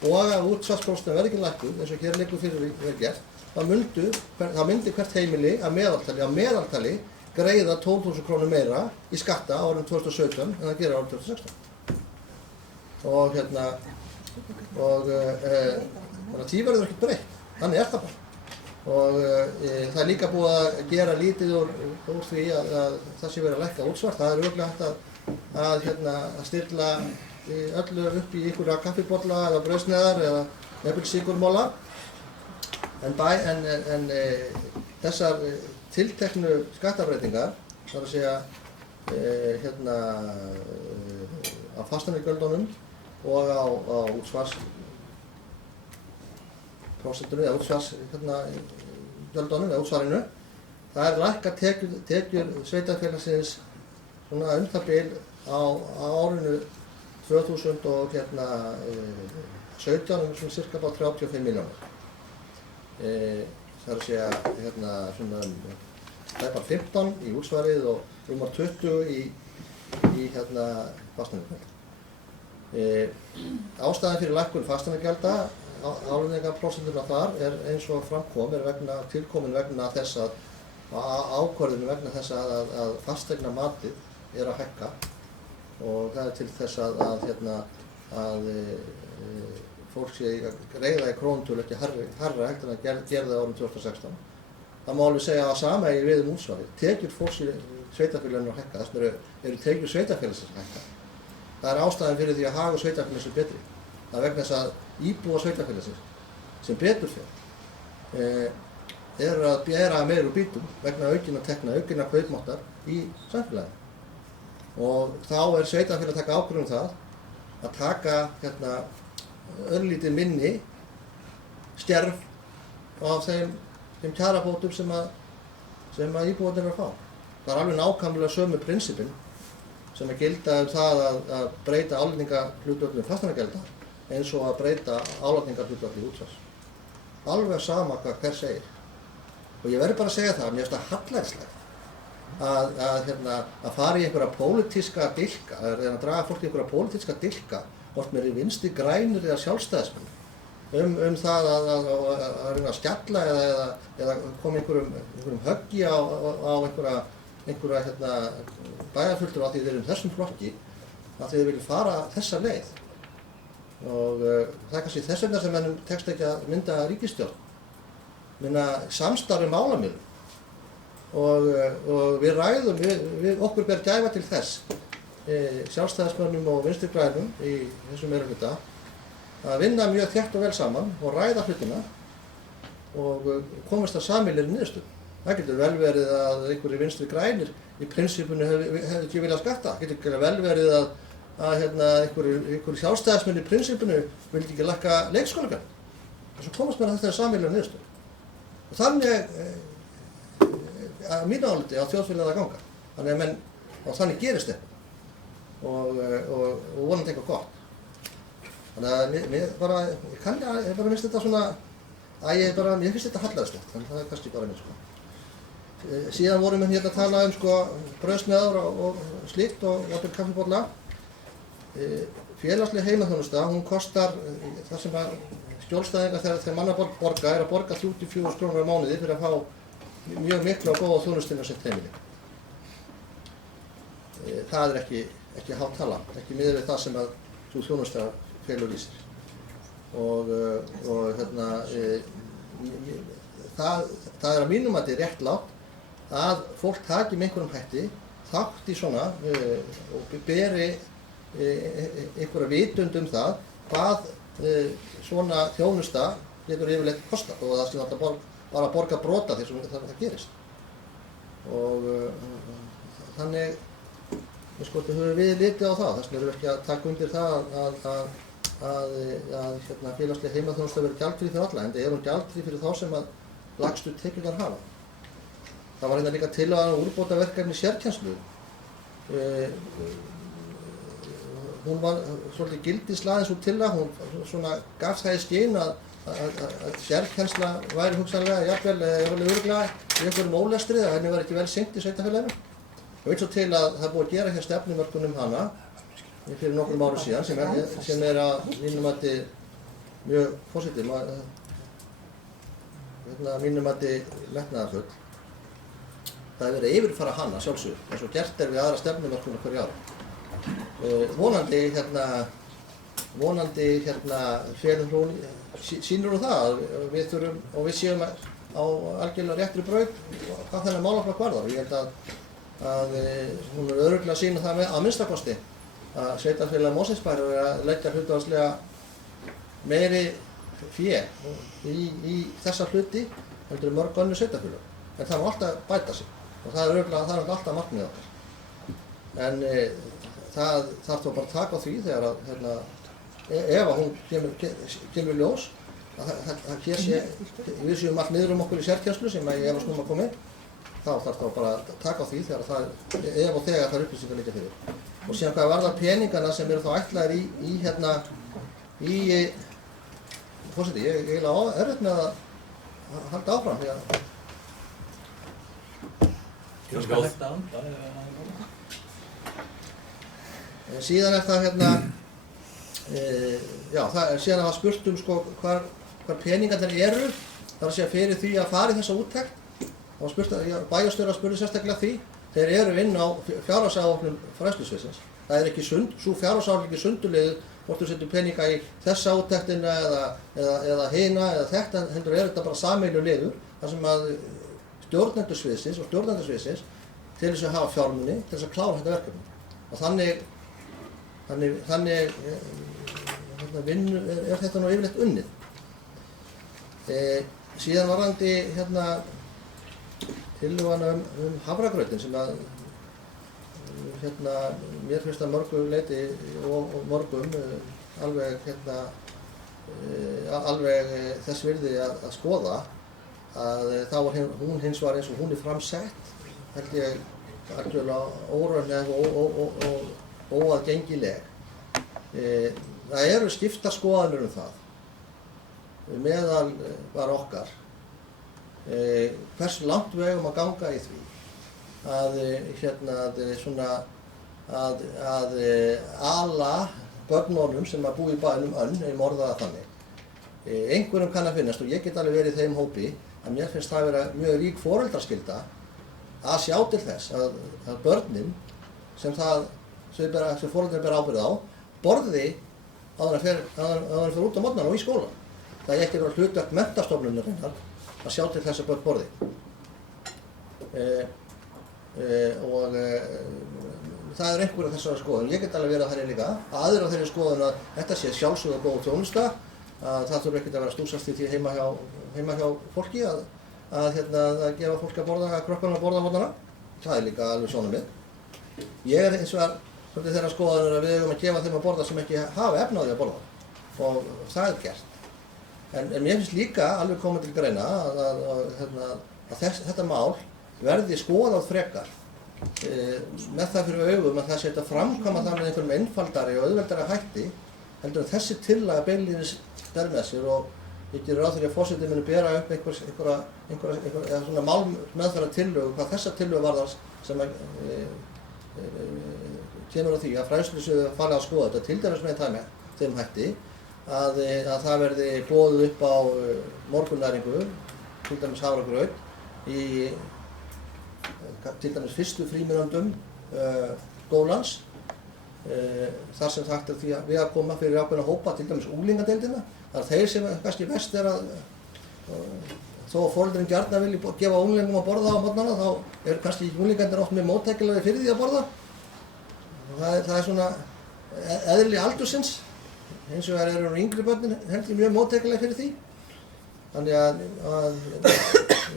og að útsvarsprósentan verði ekki lækkuð eins og hér liggur fyrir að verði gert, þá myndi hvert heimili að meðaltali greiða 12.000 krónur meira í skatta á árinu 2017 en það gerir árinu 2016. Þannig að því verður ekki breytt, þannig er það bara. Og það er líka búið að gera lítið úr því að það sé verið að lækka útsvar. Það er örugglega hægt að stilla öllu upp í einhverja kaffibolla eða brauðsneiðar eða jafnvel sykurmola. En þessar tilteknu skattabreytingar, það er að segja á fasteignagjöldunum og á útsvarsprósentunum eða útsvarsgjöldunum eða útsvarinu, það er lækka tekjur sveitarfélagsins svona það bil á árinu 2017 svona cirka bara 35 milljónir. það er að segja svona tæpar 15 í útsvarið og rúmar 20 í fasteignagjöld. Ástæðan fyrir lækkun fasteignagjalda, álagningarprósenturna þar eins og framkom tilkomin vegna þess að ákvörðun vegna þess að fasteignamatið að hækka og það til þess að fólk sé að greiða í krónutölu ekki hærra heldur en að gera það árið 2016. Það má alveg segja að sama eigi við útsvarið. Tekjur fólks í sveitarfélaginu að hækka, þess vegna eru tekjur sveitarfélagsins að hækka. Það er ástæðan fyrir því að hagur sveitarfélagsins er betri. Það er vegna þess að íbúar sveitarfélagsins sem betur fer eru að bera meir úr bítum vegna aukinna tekna, aukinna kaupmáttar í samfélaginu. Og þá er sveitarfélag að taka ákvörðun það að taka örlítið minni skerf af þeim kjarabótum sem íbúarnir eru að fá. Það er alveg nákvæmlega sömu prinsipin sem að gilda það að breyta álagningarhlutfalli fasteignagjalda eins og að breyta álagningarhlutfalli útsvars. Alveg sama hvað hver segir. Og ég verður bara að segja það, mér finnst það hallærislegt að fara í einhverja pólitíska dilka, að draga fólk í einhverja pólitíska dilka, hvort mér vinstri grænir eða sjálfstæðismenn, það að reyna að skjalla eða koma einhverjum höggi á einhverja bæjarfulltrúa af því þeir eru þessum flokki, að þeir vilja fara þessa leið. Og það er kannski þess vegna sem mennum tekst ekki að mynda ríkisstjórn, samstarf málamiðlun. Og við ræðum, okkur ber gæfa til þess, sjálfstæðismönnum og vinstri grænum í þessum meirihluta, að vinna mjög þétt og vel saman og ræða hlutina og komast að sameiginlegri niðurstöðu. Það getur vel verið að einhverjir vinstri grænir í prinsipinu hefði ekki viljað skatta. Það getur vel verið að einhverjir sjálfstæðismenn í prinsipinu vildi ekki lækka leikskólagjöld. Og svo komast maður að þetta sameiginlegri niðurstöðu. Og þannig að mínu áliti á þjóðfélagið að ganga. Og þannig gerist þetta. Og vonandi eitthvað gott. Þannig að ég finnst þetta svona, ég finnst þetta hallærislegt, þannig að það er kannski bara mér sko. Síðan vorum við hérna að tala brauðsneiðar og slíkt og jafnvel kaffibolla. Félagsleg heimaþjónusta, hún kostar það sem að skjólstæðingar þegar manna borga að borga 34.000 krónur á mánuði fyrir að fá mjög mikla og góða þjónustu inn á sitt heimili. Það er ekki há tala, ekki miðað við það sem að sú þjónusta felur í sér. Það er að mínum mati réttlátt að fólk taki með einhverjum hætti þátt í svona og beri einhverja vitund það hvað svona þjónusta getur yfirleitt kosta og það sé náttúrulega bara að borga brota því sem það gerist. Og þannig höfum við litið á það, þess vegna erum við ekki að taka undir það að félagsleg heimaþjónusta verður gjaldfrí fyrir alla, en það er hún gjaldfrí fyrir þá sem að lægstu tekjurnar hafa. Það var hérna líka tillaga úrbótaverkefni sérkennslu. Hún var svolítið gildislaðin svo tillaga, hún svona gaf það í skyn að sérkennsla væri hugsanlega jafnvel örugglega í einhverjum ólestri, að henni var ekki vel sinnt í sveitarfélaginu. Ég veit svo til að það er búið að gera hér stefnumörkun hana fyrir nokkrum árum síðan sem er að mínum mati mjög positív, mínum mati metnaðarfull. Það er verið að yfirfara hana sjálfsögðu, eins og gert við aðra stefnumörkun hverju ári. Vonandi sýnir hún það að við þurfum og við séum á algjörlega réttri braut hvað þennan málaflokk varðar. Ég held að hún er örugglega að sýna það að minnstakosti að sveitarfélag Mosfellsbæjar er að leggja hlutfallslega meiri fé í þessa hluti heldur en mörg önnur sveitarfélög. En það má alltaf bæta sig og það er alltaf markmið okkar. En það þarf þá bara að taka á því þegar að ef hún kemur ljós að við séum allt niður okkur í sérkennslu sem ég efast að koma inn, þá þarf þá bara að taka á því þegar það ef og þegar það upplýsingar liggja fyrir. Og síðan hvað varðar peningana sem eru þá ætlaðir forseti, ég eiginlega erfitt með halda áfram. Já. Síðan er það hérna, síðan var spurt sko hvar peningarnir eru, þar að segja fyrir því að fara í þessa úttekt. Það var spurt, bæjarstjórar spurði sérstaklega því, þeir eru inn á fjárhagsáætlun fræðslusviðsins. Það er ekki sú fjárhagsáætlun ekki sundurliðuð hvort þú setur peninga í þessa úttektina eða hina eða þetta, heldur þetta bara sameiginlegur liður, þar sem að stjórnendur sviðsins og stjórnendur sviðsins til þess að hafa fjármuni til þess að klára þetta verkefni. Og þannig er þetta nú yfirleitt unnið. Síðan varðandi tillöguna hafragrautin sem að mér finnst að mörgu leyti og mörgum alveg þess virði að skoða, að þá er hún hins vegar eins og hún er framsett, held ég algjörlega óraunhæf og óaðgengileg. Það eru skiptar skoðanir það meðal bara okkar hversu langt við eigum að ganga í því að ala börnunum sem að búa í bænum ég orða það þannig. Einhverjum kann að finnast, og ég get alveg verið í þeim hópi, að mér finnst það vera mjög rík foreldraskylda að sjá til þess að börnin sem foreldrar bera ábyrgð á borði áður en fer út á morgnana og í skóla. Það er ekki verið hlutverk menntastofnunarinnar að sjá til þess að börn borði. Það er einhverja þessara skoðun. Ég get alveg verið að það er líka. Aðrir á þeirri skoðun að þetta sé sjálfsögð og góð þjónusta, að það þurfi ekkert að vera stúsast í því heima hjá fólki að gefa fólki að borða, að krökkunum að borða á morgnana. Það er líka alveg sjónarmið. Ég er hins vegar þeirra skoðanir að við eigum að gefa þeim að borða sem ekki hafa efni á því að borða. Og það er gert. En mér finnst líka alveg komið til greina að þetta mál verði skoðað frekar með það fyrir augum að það sé að framkvæma það með einhverjum einfaldari og auðveldari hætti heldur en þessi tillaga beinlínis ber með sér, og ég gerir ráð fyrir að forsetinn muni bera upp einhverja svona málmeðferðar tillögu hvað þessa tillögu varðar sem kemur á því að fræðslusviðið fari að skoða þetta til dæmis með þeim hætti að það verði boðið upp á morgunnæringu, til dæmis hafragraut, í til dæmis fyrstu frímínútum skólans, þar sem hægt er því að við að koma fyrir ákveðna hópa, til dæmis unglingadeildina. Það er þeir sem kannski verst er að þó að foreldrinn gjarnan vilji gefa unglingum að borða á morgnana, þá eru kannski unglingarnir oft með móttækilegri fyrir því að borða. Það er svona eðli aldursins. Hins vegar eru yngri börnin held ég mjög móttækileg fyrir því. Þannig að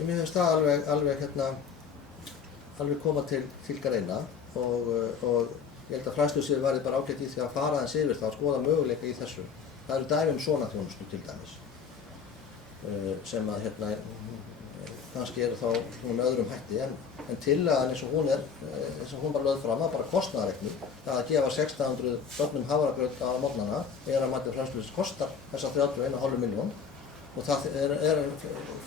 mér finnst það alveg koma til greina, og ég held að fræðslusviðið væri bara ágætt í því að fara aðeins yfir það og skoða möguleika í þessu. Það eru dæmi svona þjónustu til dæmis, sem að kannski eru þá með öðrum hætti, en tillagan eins og hún var lögð fram, bara kostnaðarreikning, það að gefa 1600 börnum hafragraut á morgnana að mati fræðslusviðs kostar þessa 31,5 milljón, og það er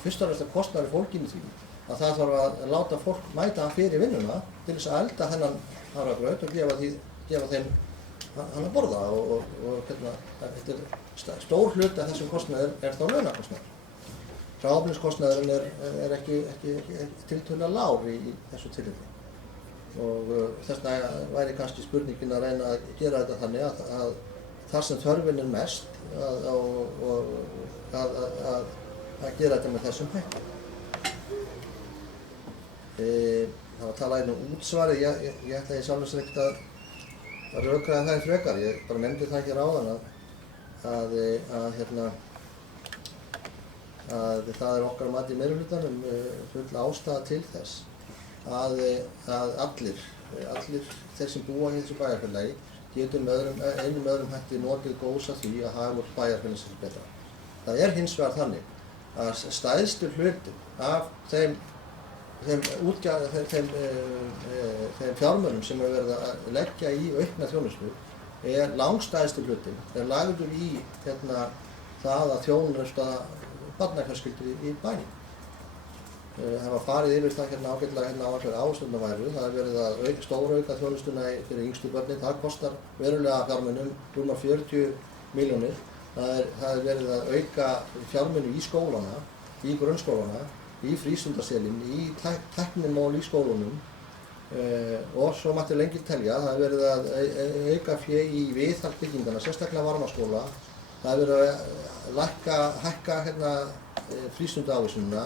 fyrst og fremst að kostnaður fólkinu því að það þarf að láta fólk mæta fyrir vinnuna til þess að elda þennan hafragraut og gefa þeim hann að borða, og þetta er stór hluti af þessum kostnaður er þá launakostnaður. Hráefniskostnaðurinn er ekki tiltölulega lágur í þessu tilliti, og þess vegna væri kannski spurningin að reyna að gera þetta þannig að þar sem þörfin er mest að gera þetta með þessum hætti. Það var að tala um útsvarið, ég ætla í sjálfins ekkert að rökræða það í frekar, ég bara nefndi það hér áðan að það er okkar mati í meirihlutanum full ástæða til þess að allir þeir sem búa í þessu bæjarfélagi getur einum öðrum hætti notið góðs af því að hafa bæjarfélagsins betra. Það er hins vegar þannig að stærstu hluti af þeim fjármunum sem er verið að leggja í aukna þjónustu langstærsti hlutin er lagður í það að þjónusta barnafjölskyldur í bænum. Það var farið yfir það hérna ágætlega hérna á allir áherslurnar væru. Það er verið að stórauka þjónustuna fyrir yngstu börnin. Það kostar verulega fjármunum, rúmar 40 milljónir. Það er verið að auka fjármuni í skólana, í grunnskólana, í frístundaselin, í tæknimál í skólunum og svo mætti lengi telja. Það er verið að auka fé í viðhald byggingana, sérstaklega varmaskóla. Það er verið að hækka hérna frístundaávísunina.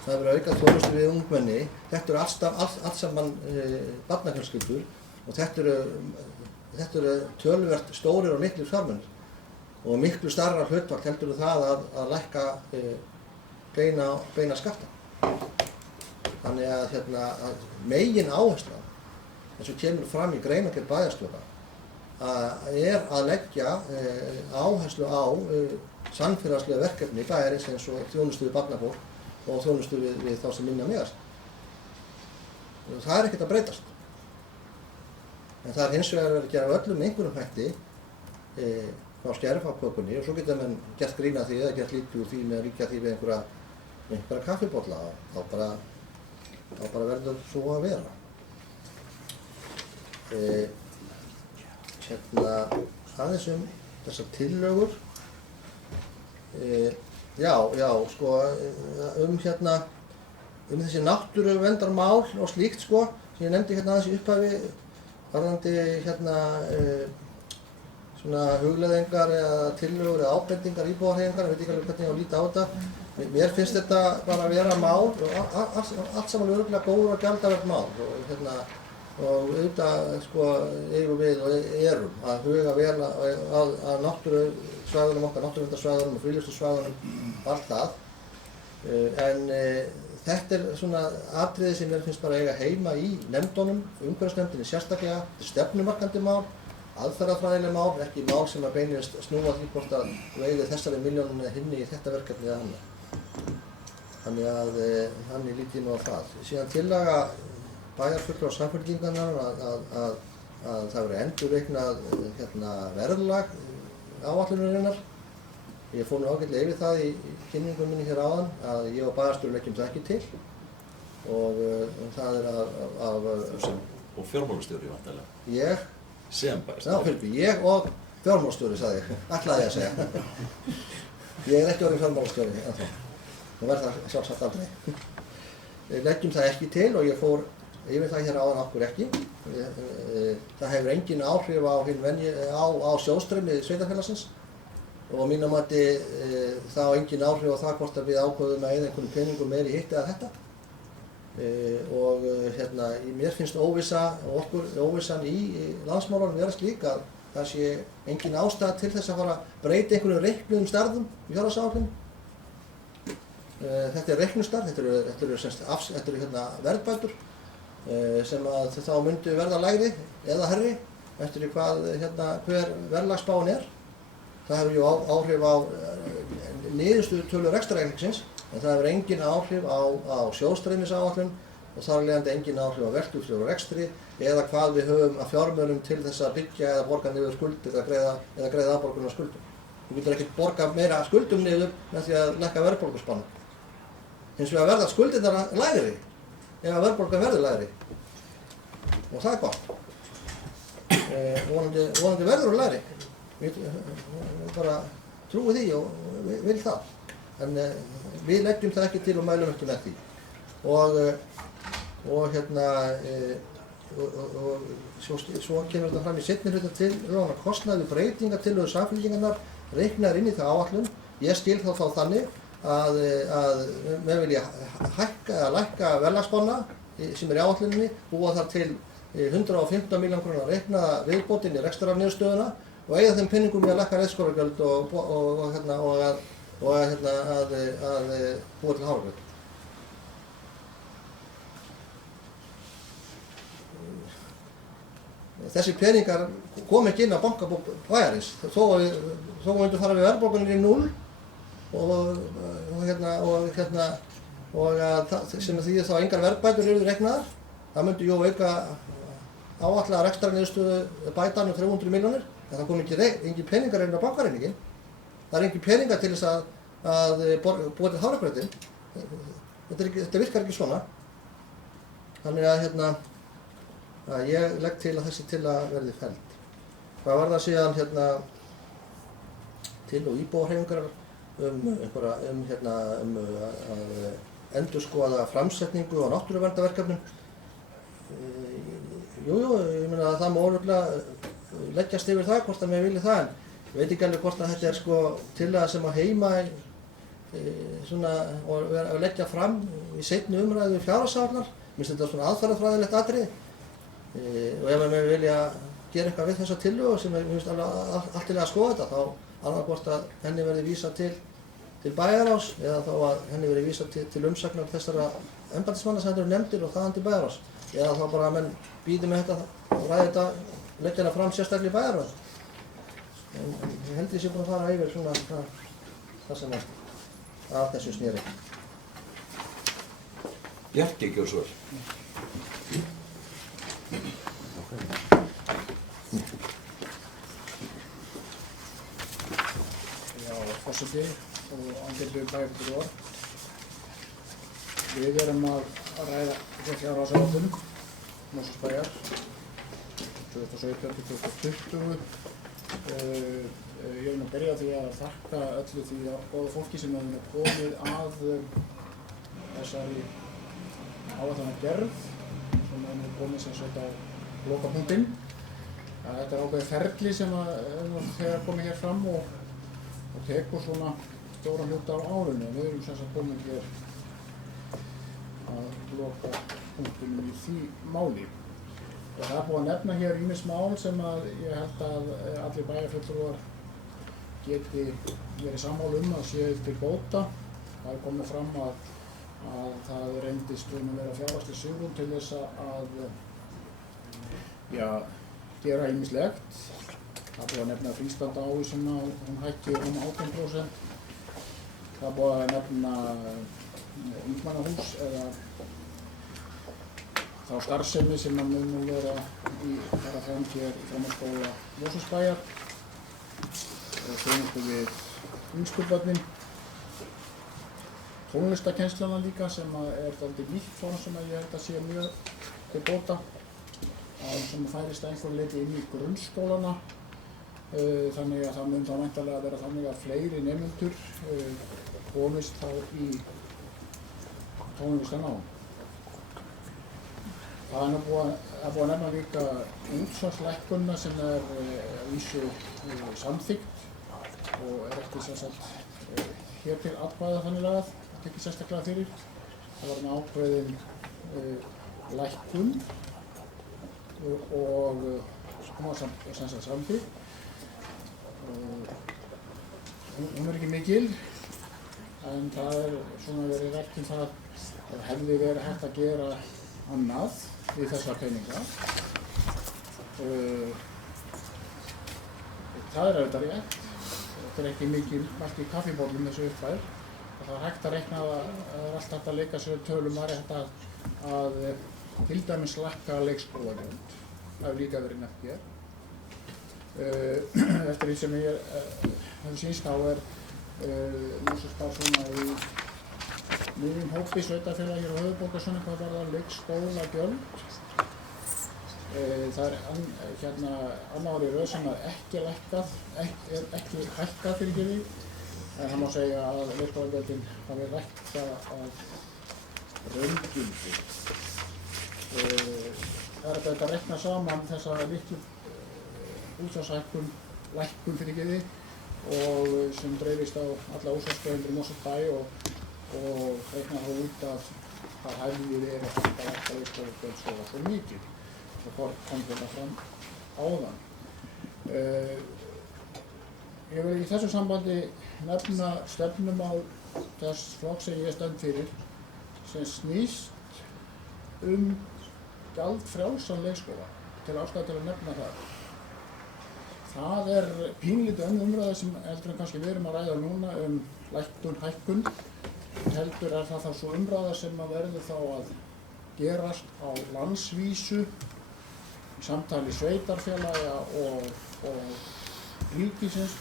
Það er verið að auka þjónustu við ungmenni. Þetta eru allt saman barnafjölskyldur og þetta eru töluvert stórir og miklir fjármunir og miklu stærra hlutfall heldur það að lækka beina skatta. Þannig að megin áhersla, eins og kemur fram í greinargerð bæjarstjóra, er að leggja áherslu á samfélagslega verkefni bæjarins eins og þjónustu við barnafólk og þjónustu við þá sem minna megast. Það er ekkert að breytast. En það er hins vegar verið að gera öllum einhverjum hætti frá skerfapökunni og svo geta menn gert grín að því eða gert lítið úr því með að líka því við einhverja kaffibolla og þá bara verður svo að vera. Aðeins þessar tillögur. Sko, þessi náttúruverndarmál og slíkt sko, sem ég nefndi hérna aðeins í upphafi, varðandi svona hugleiðingar eða tillögur eða ábendingar íbúahreyfingar, ég veit ekki alveg hvernig ég á að líta á þetta. Mér finnst þetta bara að vera mál og allt saman örugglega góður og gjaldavert mál og auðvitað sko eigum við og erum að huga vel að náttúrusvæðunum okkar, náttúruverndarsvæðunum og frílustursvæðunum, allt það. En þetta er svona atriði sem mér finnst bara eiga heima í nefndunum, umhverfisnefndinni sérstaklega, þetta er stefnumarkandi mál, aðferðafræðileg mál, ekki mál sem að beinist snúa því hvort að veiði þessari milljónum eða hinni í þetta verkefni eða annað. Þannig lít ég nú á það. Síðan tillaga bæjarfulltrúa Samfylkingarinnar að það verði endurreiknað verðlag áætlunarinnar. Ég fór nú ágætlega yfir það í kynningum minni hér áðan að ég og bæjarstjóri leggjum það ekki til og það er Og fjármálastjóri væntanlega. Ég? Sem bæjarstjóri. Ég og fjármálastjóri, sagði ég. Ætlaði ég að segja. Ég er ekki orðinn fjármálastjóri ennþá. Það verður það sjálfsagt aldrei. Leggjum það ekki til og ég fór yfir það hér áðan okkur ekki. Það hefur engin áhrif á sjóðstreymi sveitarfélagsins og mínu mati það á engin áhrif á það hvort að við ákveðum að eyða einhvern peningum meiri hitt eða þetta. Mér finnst óvissan í landsmálunum vera slík að það sé engin ástæða til þess að fara að breyta einhverjum reiknuðum stærðum í fjárhagsáætlun. Þetta er reiknustærð, þetta eru verðbætur sem að þá myndu verða lægri eða herri eftir því hver verðlagsspáin er. Það hefur jú áhrif á niðurstöðu tölu rekstrarreikningsins en það hefur engin áhrif á sjóðstreymisáætlun og þar af leiðandi engin áhrif á veltuþjóð og rekstri eða hvað við höfum að fjármunum til þess að byggja eða borga niður skuldir eða greiða afborgun af skuldum. Þú getur ekkert borga meira skuldum niður með því að lækka verðbólguspannu. Hins vegar verða skuldirnar lægri ef að verðbólgan verður lægri og það er gott. Vonandi verður hún lægri. Ég bara trúi því og vil það. En við leggjum það ekki til og mælum ekki með því. Svo kemur þetta fram í seinni hluta til kostnaði við breytingatillögur Samfylkingarinnar reiknaðar inn í það áætlun. Ég skil þá þannig að menn vilja hækka eða lækka verðlagsspána sem er í áætluninni, búa þar til 115 milljónir króna reiknaða viðbótin í rekstrarniðurstöðuna og eyða þeim peningum í að lækka reiðskólagjöld og að búa til háragjöld. Þessi peningar kom ekki inn á bankabók bæjarins, þó myndu fara við verðbólgunni í 0 sem þýðir þá engar verðbætur yrðu reiknaðar. Það myndi jú auka áætlaða rekstrarniðurstöðu bætan 300 milljónir, en það kom engin peningar inn á bankareikninginn. Það er engin peningar til þess að búa til hafragrautin. Þetta virkar ekki svona. Þannig að ég legg til að þessi tillaga verði felld. Hvað var það síðan til og íbúahreyfingar að endurskoða framsetningu á náttúruverndarverkefnum? Jú, ég meina að það má örugglega leggjast yfir það hvort að mér vilji það, en ég veit ekki alveg hvort að þetta sko tillaga sem að heima og vera að leggja fram í seinni umræðu fjárhagsáætlunar. Mér finnst þetta svona aðferðafræðilegt atriði og ef mér vilja gera eitthvað við þessa tillögu sem mér finnst allt til að skoða þetta, þá annarkvort að henni verði vísað til bæjarráðs eða þá að henni verði vísað til umsagnar þessara embættismanna sem þetta eru nefndir og þaðan til bæjarráðs. Eða þá bara að menn býði með þetta og ræði þetta, leggja hana fram sérstaklega í bæjarráð. En ég held ég sé búin að fara yfir svona það sem að þessu snýri. Bjarki, gjör svo vel. Já, forseti og ágætu bæjarfulltrúar. Við erum að ræða fjárhagsáætlun Mosfellsbæjar 2017 til 2020. Ég vil nú byrja á því að þakka öllu því góða fólki sem hefur komið að þessari áætlunargerð sem hefur komið sem sagt á lokapunktinn. Þetta er ákveðið ferli sem þegar komið hér fram og tekur svona stóra hluta á árinu. Við erum sem sagt komið hér að loka punktunum í því máli. Og það er búið að nefna hér ýmis mál sem að ég held að allir bæjarfulltrúar geti verið sammála að séu til bóta. Það er komið fram að það reyndist vera fjárhagsleg svigrúm til þess að gera ýmislegt. Það er búið að nefna frístandaávísun hún hækki 18%. Það er búið að nefna ungmennahús eða þá starfsemi sem mun nú vera í fram hér í framhaldsskóla Mosfellsbæjar og þjónustu við yngstu börnin. Tónlistarkennsluna líka sem er dálítið nýtt svona sem ég held að sé mjög til bóta sem færist að einhverju leyti inn í grunnskólana. Þannig að það mun þá væntanlega vera þannig að fleiri nemendur komist þá í tónlistarnám. Það er nú búið að nefna líka útsvarslækkunina sem er vísu samþykkt og er ekki sem sagt hér til atkvæða þannig lagað, ekki sérstaklega fyrir. Það var með ákveðin lækkun og hún var sem sagt samþykkt. Hún er ekki mikil, en það er svona verið rætt það að hefði verið hægt að gera annað við þessa peninga. Það er auðvitað rétt. Þetta er ekki mikið margt í kaffibollum þessu uppfæð. Það er hægt að reikna að það er alltaf hægt að leika sér tölum að rétta að til dæmis lækka leikskólagjöld. Það hefur líka verið nefnt hér. Eftir því sem ég hef sýnst á Mosfellsbær svona í miðjum hópi sveitarfélaga hér á höfuðborgarsvæðinu hvað varðar leikskólagjöld. Það er annað ár í röð sem er ekki hækkað fyrir gefi, en það má segja að leikskólagjöldin hafi lækkað að raungildi. Það er þetta að reikna saman þessa litlu útsvarshækkun, lækkun fyrir gefi og sem dreifist á alla útsvarsgreiðendur í Mosfellsbæ og reikna þá út að það hefði verið að lækka leikskólagjöld svo mikið. Og kom þetta fram áðan. Ég vil í þessu sambandi nefna stefnumál þess flokks sem ég stend fyrir sem snýst gjaldfrjálsan leikskóla, til ástæðu til að nefna það. Það er pínlítið önnur umræða sem heldur en kannski við erum að ræða núna hækkun. Heldur er það þá svo umræða sem að verður þá að gerast á landsvísu samtali sveitarfélaga og ríkisins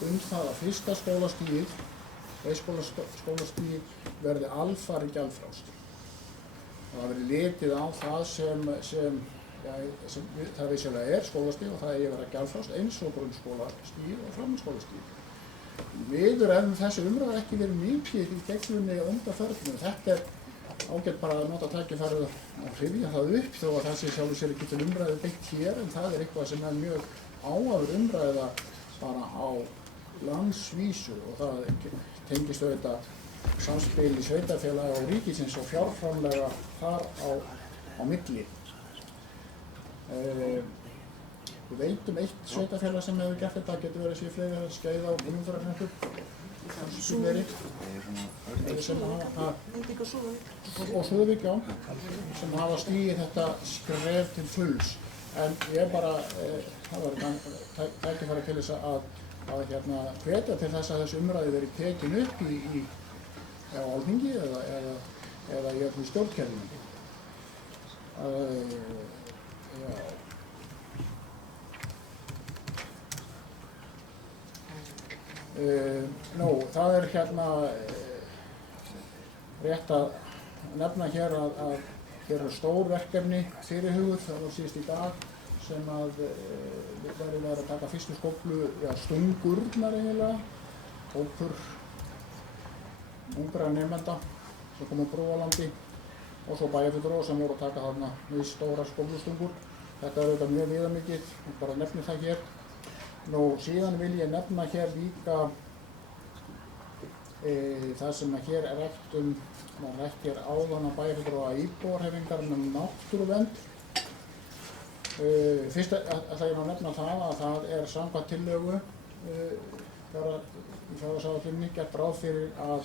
það að fyrsta skólastigið leikskólastigi verði alfarið gjaldfrjálst. Það verði litið á það sem það vissulega skólastig og það eigi að vera gjaldfrjálst eins og grunnskólastig og framhaldsskólastig. Miður hefur þessi umræða ekki verið mikið í gegnunni undanförnu. Þetta ágætt bara að nota tækifærið að hrifja það upp þó að það sé sjálfur sér ekki til umræðu beitt hér, en það eitthvað sem mjög áhafur umræða bara á landsvísu og það tengist auðvitað samspil í sveitarfélaga og ríkisins og fjárframlega þar á milli. Við veitum eitt sveitarfélag sem hefur gert þetta, getur verið sér fleiri Skeiða og Gnúpverjahreppi, og Súðavík, já, sem hafa stigið þetta skref til fulls. En ég bara, það var tækifæri til þess að hvetja til þess að þessi umræði verið tekin upp á Alþingi eða í öllu stjórnkerfinu. Það rétt að nefna hér að hér stór verkefni fyrirhuguð, það var síðast í dag sem verið að taka fyrstu skóflu, stungurnar eiginlega, hópur ungra nemenda sem kom á Brúalandi og svo bæjarfulltrúar sem voru að taka þarna við stóra skóflustungur. Þetta auðvitað mjög viðamikið, bara nefni það hér. Síðan vil ég nefna hér líka það sem hér rætt hér áðan að bæjarfulltrúa íbúarhreyfingar náttúruvernd. Fyrst ætla ég að nefna það að það samkvæmt tillögu í fjárhagsáætluninni gert ráð fyrir að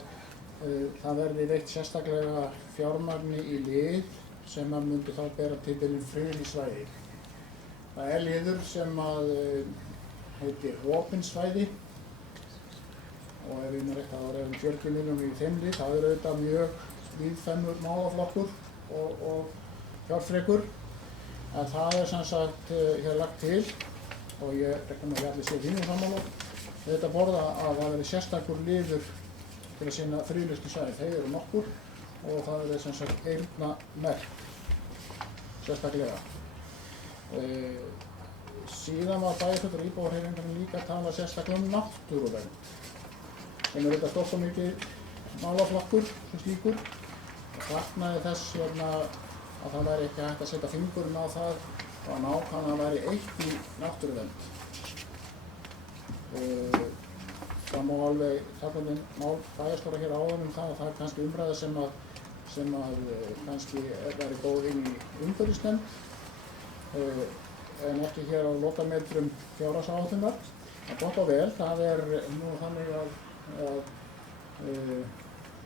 það verði veitt sérstaklega fjármagni í lið sem myndi þá bera titilinn friðlýst svæði. Það liður sem heitir opin svæði og ef ég rétt að það er 40 milljónir í þeim lið, það auðvitað mjög víðfeðmur málaflokkur og fjárfrekur. En það sem sagt hér lagt til og ég reikna með að allir séu þínu sammála. Þetta borða að það verði sérstakur liður til að sinna friðlýstu svæði. Þeir eru nokkur og það verði sem sagt eyrnamerkt sérstaklega. Síðan var bæjarfulltrúar íbúarhreyfingarinnar líka að tala sérstaklega náttúruvernd. Þeim þetta stórt og mikið málaflokkur sem slíkur og þarnaði þess að það væri ekki hægt að setja fingurinn á það og að nákvæmlega væri eitt í náttúruvernd. Það má alveg taka mál bæjarstjóra hér áðan það að það kannski umræða sem kannski væri góð inn í umhverfisnefnd. En ekki hér á lokametrum fjárhagsáætlunar. Það gott og vel, það nú þannig að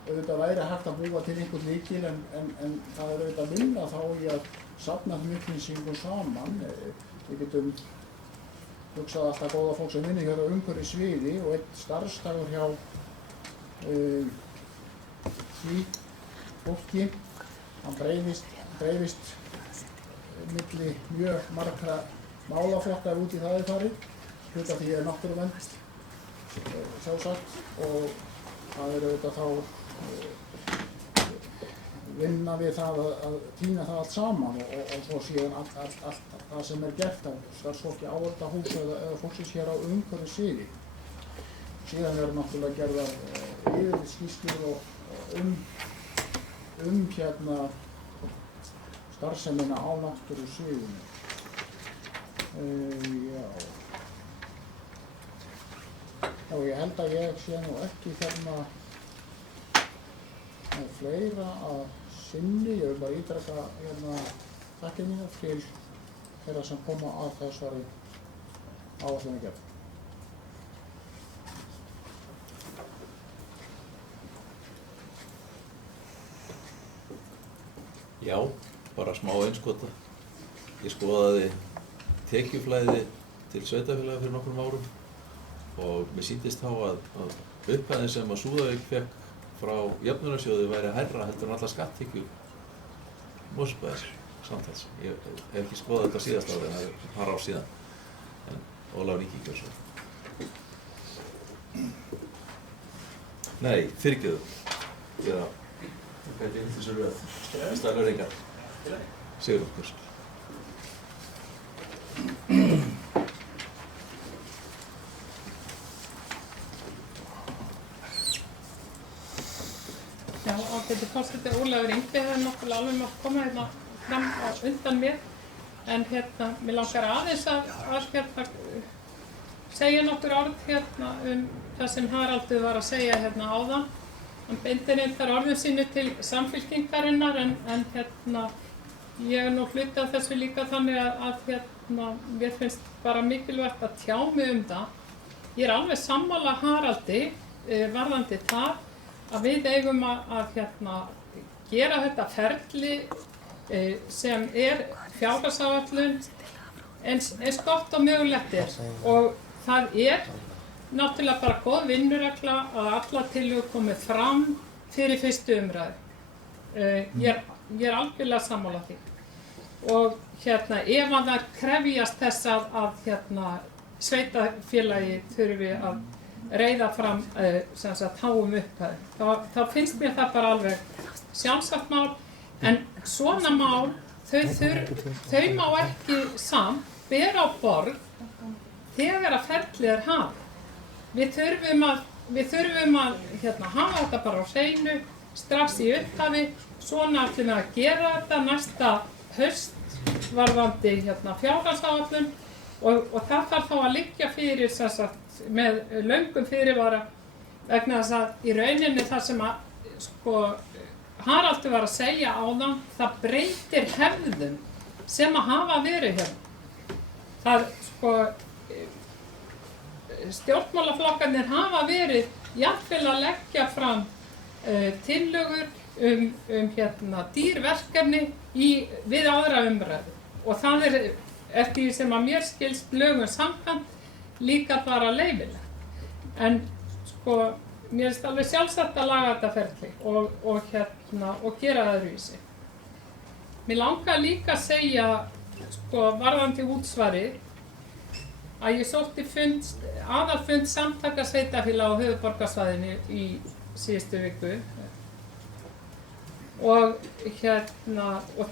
auðvitað væri hægt að búa til einhvern lykil en það auðvitað vinna þá í að safna þeim upplýsingum saman. Við getum hugsað alltaf góða fólk sem vinnur hér á umhverfissviði og einn starfsdagur hjá því fólki, hann dreifist milli mjög margra málaflokka út í það farið. Hluta því náttúruvernd sjálfsagt og það auðvitað þá vinna við það að tína það allt saman og svo síðan allt það sem gert af starfsfólki áhaldahús eða fólksins hér á umhverfissviði. Síðan náttúrulega gerðar yfirlitsskýrslur starfsemina á náttúrusviðinu. Já, ég held að ég sé nú ekki með fleira að sinni. Ég vil bara ítreka þakkir mínar til þeirra sem koma að þessari áætlunargerð. Já, bara smá einskota. Ég skoðaði tekjuflæði til sveitarfélaga fyrir nokkrum árum og mér sýndist þá að upphæðin sem að Súðavík fekk frá jöfnunarsjóði væri hærra heldur en allar skatttekjur Mosfellsbæjar samtals. Ég hef ekki skoðað þetta síðast árið en það er par ár síðan. En Ólafur Ingi gjör svo. Nei, fyrirgefðu. Já. Hvað er þessu röð? Stælur engar. Sigurður. Já, ágæti forseti Ólafur Ingi hefur náttúrulega alveg mátt koma hérna fram á undan mér. En mér langar aðeins að segja nokkur orð það sem Haraldur var að segja áðan. Hann beindi reyndar orðum sínu til Samfylkingarinnar en ég er nú hluti af þessu líka þannig að mér finnst bara mikilvægt að tjá mig það. Ég er alveg sammála Haraldi varðandi það að við eigum að gera þetta ferli sem fjárhagsáætlun eins gott og mögulegt og það náttúrulega bara góð vinnuregla að allar tillögur komi fram fyrir fyrstu umræðu. Ég er algjörlega sammála því. Og ef að það krefjast þess að sveitafélagi þurfi að reiða fram háum upphæð, þá finnst mér það bara alveg sjálfsagt mál. En svona mál, þau má ekki samt bera á borð þegar að ferlið hafið. Við þurfum að hafa þetta bara á hreinu strax í upphafi, svona ætlum við að gera þetta næsta haust varðandi fjárhagsáætlun og það þarf þá að liggja fyrir með löngum fyrirvara vegna þess að í rauninni það sem að Haraldur var að segja áðan, það breytir hefðum sem að hafa verið hérna. Það stjórnmálaflokkarnir hafa verið jafnvel að leggja fram tillögur dýr verkefni við aðra umræðu og það eftir því sem að mér skilst lögum samkvæmt líka bara leyfilegt. En mér finnst alveg sjálfsagt að laga þetta ferli og gera það öðruvísi. Mér langar líka að segja varðandi útsvarið að ég sótti aðalfund samtaka sveitarfélaga á höfuðborgarsvæðinu í síðustu viku og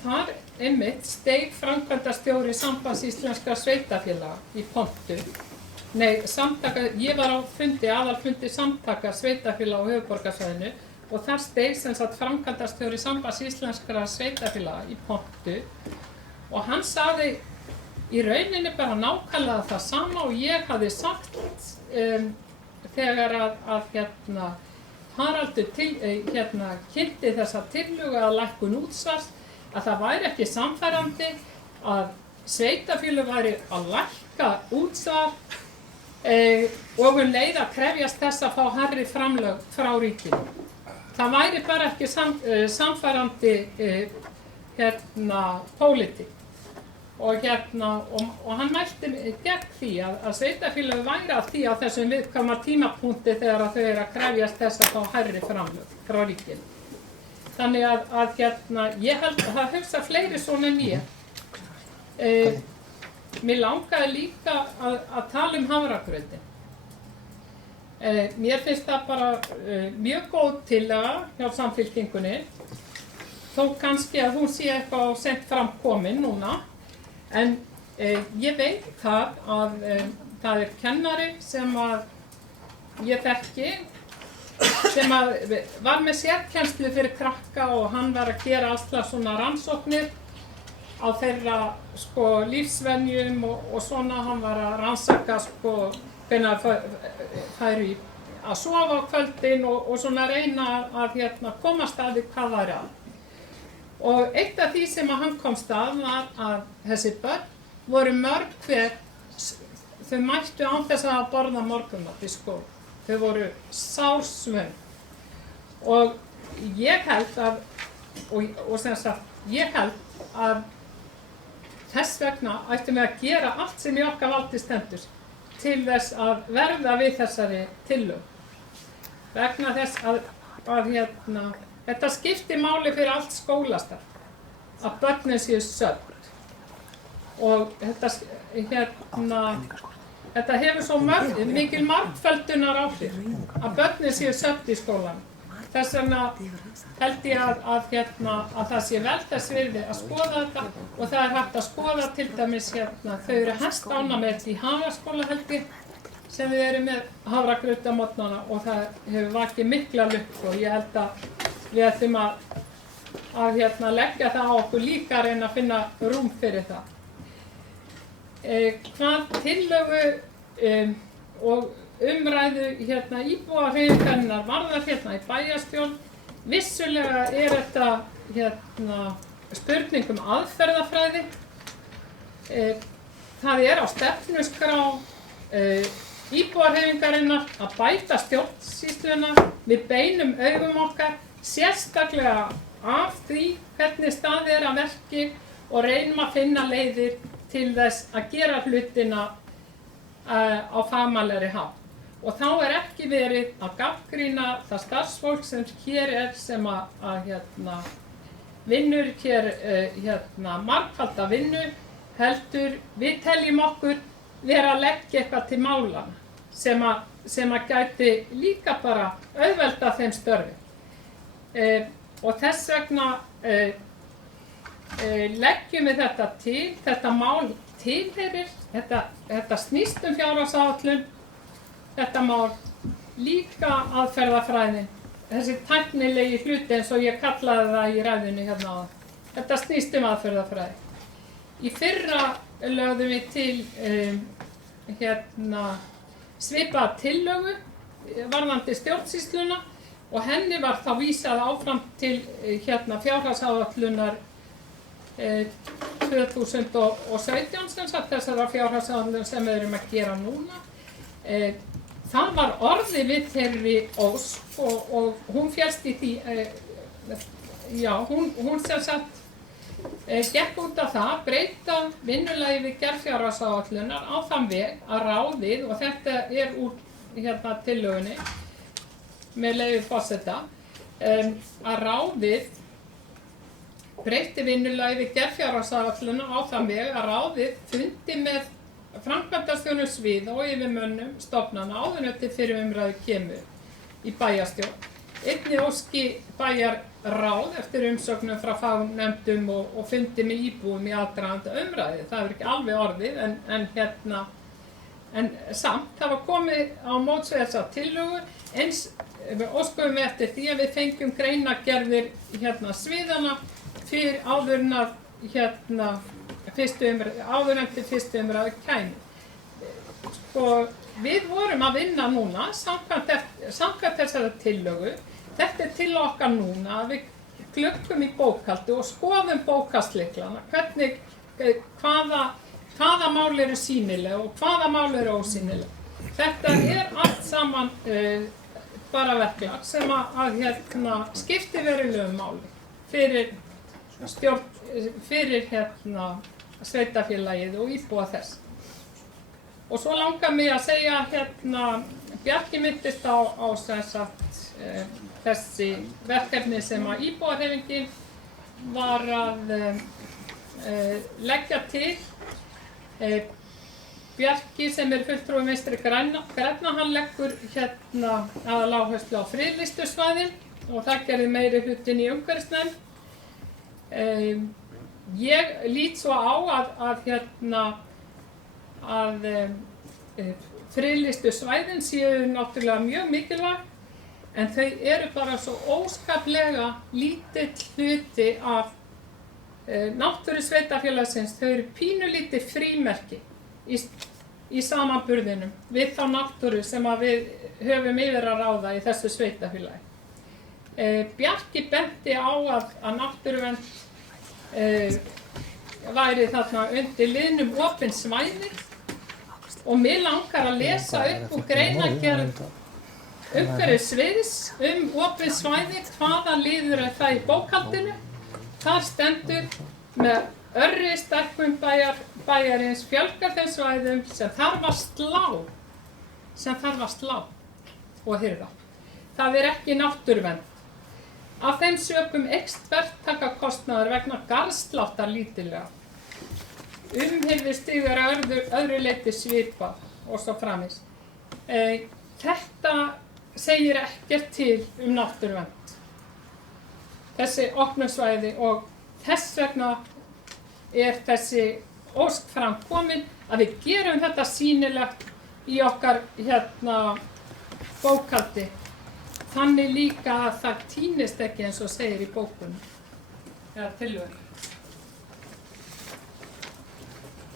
þar einmitt steig framkvæmdastjóri Sambands íslenskra sveitarfélaga í pontu. Ég var á aðalfundi samtaka sveitarfélaga á höfuðborgarsvæðinu og þar steig framkvæmdastjóri Sambands íslenskra sveitarfélaga í pontu og hann sagði í rauninni bara nákvæmlega það sama og ég hafði sagt þegar að Haraldur kynnti þessa tillögu að lækkun útsvars að það væri ekki sannfærandi að sveitarfélög væri að lækka útsvar og leið að krefjast þess að fá hærri framlög frá ríkinu. Það væri bara ekki sannfærandi pólitík. Og hann mælti gegn því að sveitarfélög væri af því á þessum viðkvæma tímapunkti þegar þau eru að krefjast þess að fá hærri framlög frá ríkinu. Þannig að ég held að það hugsa fleiri svona en ég. Mér langaði líka að tala hafragrautin. Mér finnst það bara mjög góð tillaga hjá Samfylkingunni, þó kannski að hún sé eitthvað seint fram komin núna. En ég veit að það kennari sem að ég þekki sem að var með sérkennslu fyrir krakka og hann var að gera alls svona rannsóknir á þeirra lífsvenjum og svona. Hann var að rannsaka hvenær færu að sofa á kvöldin og svona reyna að komast að því hvað væri að. Og eitt af því sem að hann komst að var að þessi börn voru mörg hver, þau mættu án þess að borða morgunmat í skóla. Þau voru sársvöng. Og ég held að þess vegna ættum við að gera allt sem í okkar valdi stendur til þess að verða við þessari tillögu. Vegna þess að þetta skiptir máli fyrir allt skólastarf, að börnin séu södd. Og þetta hefur svo mikil margföldunar áhrif að börnin séu södd í skólanum. Þess vegna held ég að það sé vel þess virði að skoða þetta og það er hægt að skoða til dæmis þau eru hæstánægð í Hagaskóla held ég sem við erum með hafragraut á morgnana og það hefur vakið mikla lukku og ég held að við ætlum að leggja það á okkur líka að reyna að finna rúm fyrir það. Hvað tillögu og umræðu íbúahreyfingarinnar varðar í bæjarstjórn, vissulega er þetta spurning aðferðafræði. Það er á stefnuskrá íbúahreyfingarinnar að bæta stjórnsýsluna, við beinum augum okkar sérstaklega af því hvernig staðið er að verki og reynum að finna leiðir til þess að gera hlutina á fagmannlegri hátt. Og þá er ekki verið að gagnrýna það starfsfólk sem hér er sem vinnur hér margfalda vinnu, heldur við teljum okkur vera að leggja eitthvað til málanna sem að gæti líka bara auðvelda þeim störfi. Og þess vegna leggjum við þetta til, þetta mál tilheyrir, þetta snýst fjárhagsáætlun, þetta mál líka aðferðafræðin, þessi tæknilegi hluti eins og ég kallaði það í ræðunni áðan. Þetta snýst aðferðafræði. Í fyrra lögðum við til svipaða tillögu varðandi stjórnsýsluna og henni var þá vísað áfram til fjárhagsáætlunar 2017 sem sagt þessara fjárhagsáætlun sem við erum að gera núna. Það var orðið við þeirri ósk og hún félst í því, hún sem sagt gekk út af það að breyta vinnulagi við gerð fjárhagsáætlunar á þann veg að ráðið, og þetta er úr tillögunni með leyfi forseta, að ráðið breytti vinnulagi við gerð fjárhagsáætlunar á þann veg að ráðið fundi með framkvæmdastjórnarsvið og yfirmönnum stofnana áður en til fyrir umræðu kemur í bæjarstjórn. Einnig óski bæjarráð eftir umsögnum frá fagnefndum og fundi með íbúum í aðdraganda umræðu. Það er ekki alveg orðið en samt það var komið á móts við þessa tillögu. Eins óskuðum við eftir því að við fengjum greinagerðir sviðana fyrir áður en til fyrstu umræðu kæmi. Við vorum að vinna núna samkvæmt þessari tillögu. Þetta er til okkar núna að við glöggum í bókhaldi og skoðum bókhaldslyklana, hvaða mál eru sýnileg og hvaða mál eru ósýnileg. Þetta er allt saman bara verklag sem að skipti verulegu máli fyrir sveitarfélagið og íbúa þess. Og svo langar mig að segja Bjarki minntist á þessi verkefni sem að íbúahreyfingin var að leggja til. Bjarki sem er fulltrúi Vinstri grænna, hann leggur aðaláherslu á friðlýstusvæðin og það gerði meiri hlutinn í umhverfisnefnd. Ég lít svo á að friðlýstu svæðin séu náttúrulega mjög mikilvæg en þau eru bara svo óskaplega lítill hluti af náttúru sveitarfélagsins. Þau eru pínulítið frímerki í samanburðinum við þá náttúru sem að við höfum yfir að ráða í þessu sveitarfélagi. Bjarki benti á að náttúruvernd væri þarna undir liðnum opin svæði og mig langar að lesa upp úr greinargerð umhverfissviðs opið svæði, hvaða liður er það í bókhaldinu. Þar stendur með örri stækkun bæjarins fjölgar þeim svæðum sem þarf að slá og hirða. Það er ekki náttúruvernd. Af þeim sökum eykst verktakakostnaður vegna garðsláttar lítillega. Umhirðurstig er að öðru leyti svipað og svo framins. Þetta segir ekkert til náttúruvernd, þessi opnu svæði, og þess vegna þessi ósk fram komin að við gerum þetta sýnilegt í okkar bókhaldi. Þannig líka að það týnist ekki eins og segir í bókunum eða tillögum.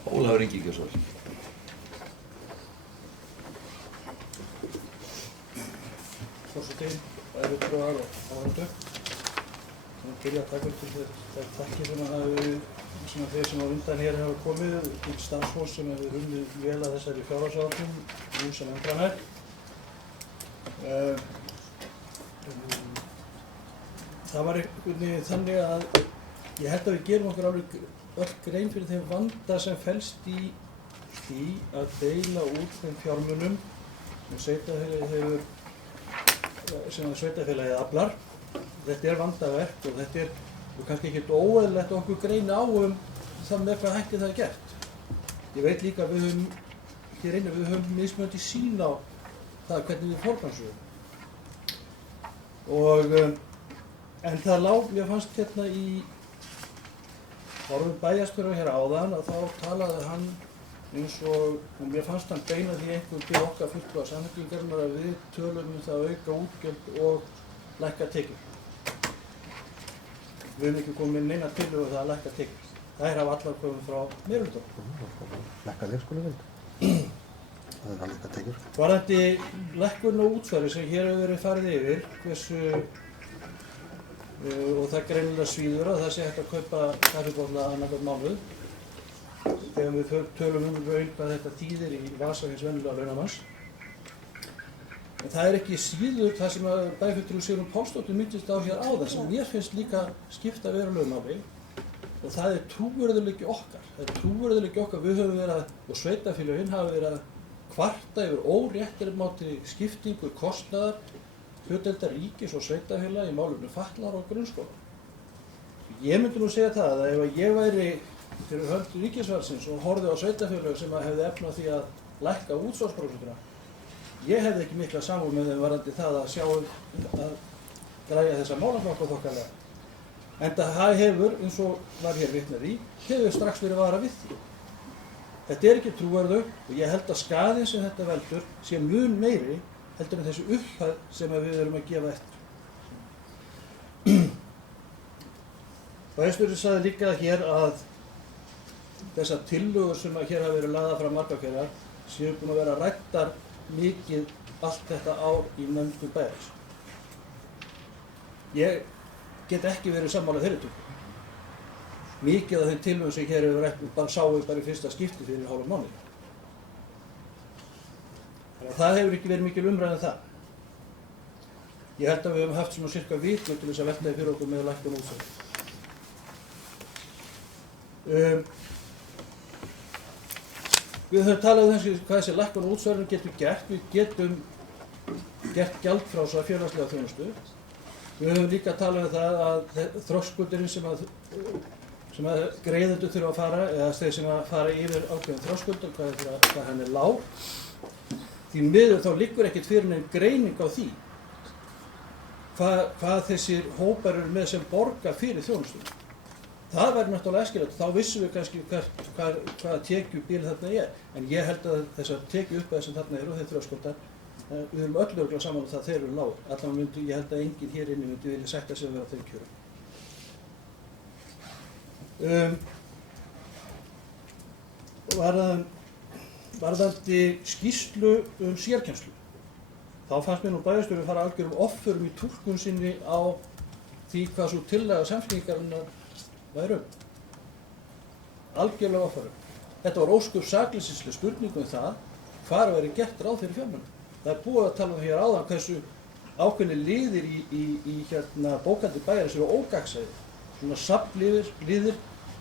Ólafur Ingi Gjörsson. Forseti, bæjarfulltrúar og áhorfendur. Þannig að byrja að taka upp til þess þakkir sem hafa verið svona þeir sem á undan hér hafa komið til starfsfólks sem hefur unnið vel að þessari fjárhagsáætlun nú sem endranær. Það var einhvern veginn þannig að ég held að við gerum okkur alveg öll grein fyrir þeim vanda sem felst í því að deila út þeim fjármunum sem sveitarfélagið aflar. Þetta er vandaverk og þetta er kannski ekkert óeðlilegt að okkur greina á það með hvað hætti það er gert. Ég veit líka að við höfum hér inni, við höfum mismunandi sýn á það hvernig við forgangsröðum. En það lá, mér fannst hérna í orðum bæjarstjóra hér áðan að þá talaði hann eins og mér fannst hann beina því einhver til okkar fulltrúa Samfylkingarinnar að við tölum það að auka útgjöld og lækka tekjur. Við höfum ekki komið með neina tillögu það að lækka tekjur. Þær hafa allar komið frá meirihlutanum. Lækka leikskólagjöld. Það er alveg tekjur. Varðandi lækkun og útsvari sem hér hefur verið farið yfir, og það greinilega svíður að það sé hægt að kaupa kaffibolla annarkvæmt mánuð. Þegar við tölum raun hvað þetta þýðir í vasa hins venjulega launamanns. En það er ekki síður það sem að bæjarfulltrúi Sigrún Pálsdóttir minntist á hér áðan sem mér finnst líka skipta verulegu máli, og það er trúverðugleiki okkar. Það er trúverðugleiki okkar. Við höfum verið og sveitarfélögin hafa verið að kvarta yfir óréttmætri skiptingu kostnaðar hlutdeildar ríkis og sveitarfélaga í málefnum fatlaðra og grunnskóla. Ég myndi nú segja það að ef ég væri fyrir hönd ríkisvaldsins og horfði á sveitarfélög sem hefði efni á því að lækka útsvarsprósentuna, ég hefði ekki mikla samúð með þeim varðandi það að sjá að græja þessa málaflokka þokkalega. Enda það hefur, eins og var hér vitnað í, hefur strax verið vara við því. Þetta er ekki trúverðugt og ég held að skaðinn sem þetta veldur sé mun meiri heldur en þessi upphæð sem við erum að gefa eftir. Bæjarstjórinn sagði líka hér að þessar tillögur sem hér hafa verið lagðar fram margar hverjar séu búin að vera ræddar mikið allt þetta ár í nefndum bæjarins. Ég get ekki verið sammála þeirri túlkun. Mikið af þeim tillögum sem hér hefur rætt bara sáu bara í fyrsta skipti fyrir hálfum mánuði. Það hefur ekki verið mikil umræða það. Ég held að við höfum haft svona cirka viku til þess að velta fyrir okkur með lækkun útsvari. Við höfum talað um hvað þessi lækkun útsvari getur gert. Við getum gert gjaldfrjálsa félagslega þjónustu. Við höfum líka talað um það að þröskuldurinn sem að greiðendur þurfa að fara, eða þeir sem að fara yfir ákveðin þröskuldur, hvað hann er lág. Því miður þá liggur ekkert fyrir neinn greining á því hvað þessir hópar eru með sem borga fyrir þjónustunum. Það væri náttúrulega æskilegt, þá vissum við kannski hvaða tekjubíl þarna er. En ég held að þessar tekjuuppæðir sem þarna eru og þeir þröskuldar, við erum öll örugglega saman um það þeir eru lágir. Allavega ég held að enginn hér inni myndi vilja sætta sig að vera á þeim kjörum. Varðandi skýrslu sérkennslu. Þá fannst mér nú bæjarstjórinn fara algjörum offurum í túlkun sinni á því hvað svo tillaga Samfylkingarinnar væri Algjörlega offurum. Þetta var óskur sakleysisleg spurning það hvar væri gert ráð fyrir fjármunum. Það er búið að tala um hér áðan hversu ákveðnir liðir í bókhaldi bæjarins eru ógagnsæðir. Svona safnliðir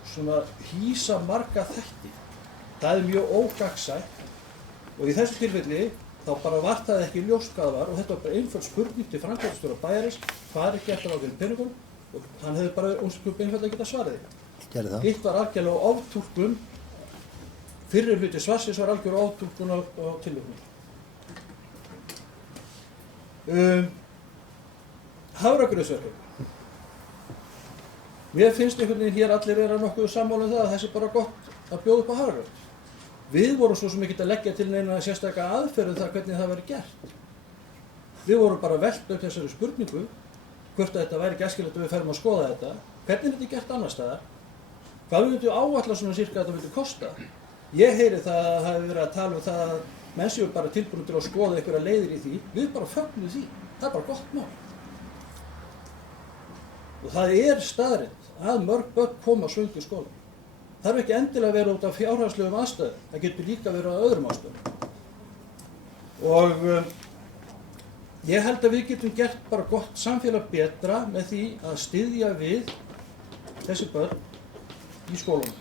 sem hýsa marga þætti. Það er mjög ógagnsætt og í þessu tilfelli þá bara var það ekki ljóst hvað það var og þetta var bara einföld spurning til framkvæmdastjóra bæjarins hvað er gert af ákveðnum peningum og hann hefði bara óskup einfaldlega getað svarað því. Hitt var algjörlega oftúlkun fyrri hluti svarsins var algjör átúlkun á tillögunni. Hafragrausverkefni. Mér finnst einhvern veginn hér allir vera nokkuð sammála um það að þessi bara gott að bjóða upp á hafragraut. Við vorum svo sem ekki að leggja til neina sérstaka aðferð um það hvernig það verið gert. Við vorum bara að velta upp þessari spurningu hvort að þetta væri ekki æskilegt að við ferum að skoða þetta, hvernig þetta er gert annars staðar, hvað við myndum áætla svona sirka að þetta myndi kosta. Ég heyri það að það hefur verið að tala um það að menn séu bara tilbúin til að skoða einhverja leiðir í því, við bara fögnum því, það er bara gott mál. Og það er staðreynd að mörg börn koma svöng í skóla. Það þarf ekki endilega að vera út af fjárhagslegum aðstæðum, það getur líka verið á öðrum aðstæðum. Og ég held að við getum gert bara gott samfélag betra með því að styðja við þessi börn í skólunum.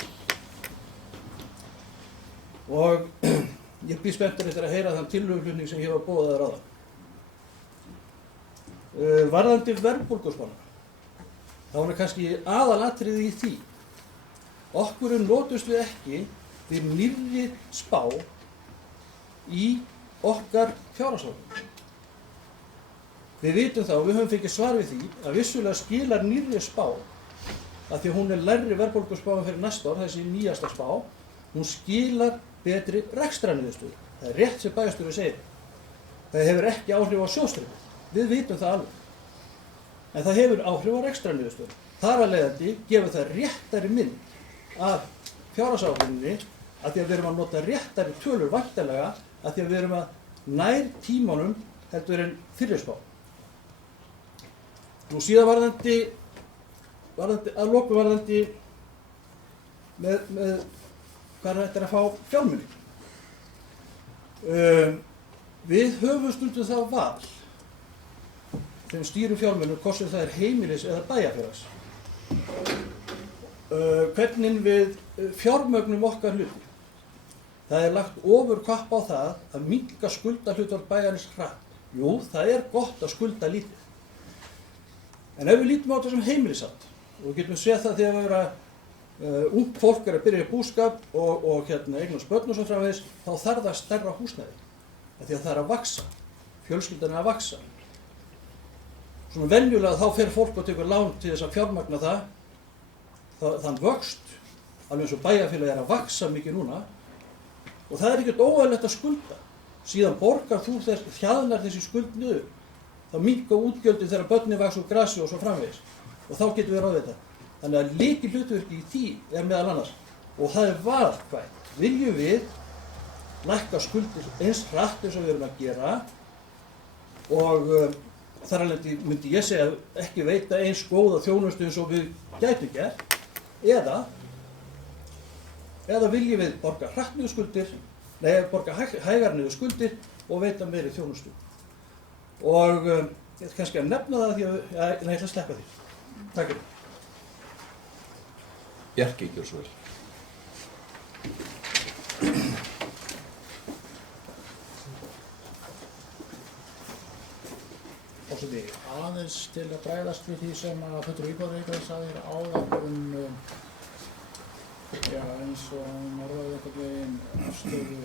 Og ég býð spenntur eftir að heyra þann tillöguflutning sem ég var boðaður áðan. Varðandi verðbólguspána, þá er kannski aðalatriði í því. Okkur notust við ekki við nýrri spá í okkar fjárhagsáætlun. Við vitum þá, við höfum fengið svar við því að vissulega skilar nýrri spá, að því að hún er lægri verðbólguspáin fyrir næsta ár, þessi nýjasta spá, hún skilar betri rekstrarniðurstöðu. Það er rétt sem bæjarstjóri segir. Það hefur ekki áhrif á sjóðstreymi. Við vitum það alveg. En það hefur áhrif á rekstrarniðurstöðu. Þar af leiðandi gefur það réttari mynd af fjárhagsáætluninni að því að við erum að nota réttari tölur væntanlega að því að við erum að nær tímanum heldur en fyrri spá. Nú síðan varðandi að lokum varðandi með hvað þetta er að fá fjármuni. Við höfum stundum það val þegar stýrum fjármunum, hvort sem það er heimilis eða bæjarfélags. Hvernig við fjármögnum okkar hluti. Það er lagt ofurkapp á það að minnka skuldahlutfall bæjarins hratt. Jú, það er gott að skulda lítið. En ef við lítum á þetta sem heimilishald, og við getum séð það þegar ungt fólk er að byrja í búskap og eignast börn og svo framvegis, þá þarf það stærra húsnæði. Því að það er að vaxa, fjölskyldan er að vaxa. Svona venjulega þá fer fólk og tekur lán til þess að fjármagna þann vöxt, alveg eins og bæjarfélagi er að vaxa mikið núna, og það er ekkert óeðlilegt að skulda. Síðan borgar þú hjaðnar þessi skuld niður, þá minnka útgjöldin þegar börnin vaxa úr grasi og svo framvegis, og þá getum við ráðið þetta. Þannig að lykilhlutverki í því er meðal annars, og það er valkvætt. Viljum við lækka skuldir eins hratt eins og við erum að gera, og þar alveg myndi ég segja ekki veita eins góða þjónustu eins og við gætum gert, eða viljum við borga hratt niður skuldir, borga hægar niður skuldir og veita meiri þjónustu. Og ég ætla kannski að nefna það því að ég ætla að sleppa því. Takk fyrir. Bjarki, gjör svo vel. Forseti, aðeins til að bregðast við því sem að fulltrúi Íbúðarreykjavíkur sagði áðan eins og orðaði einhvern veginn afstöðu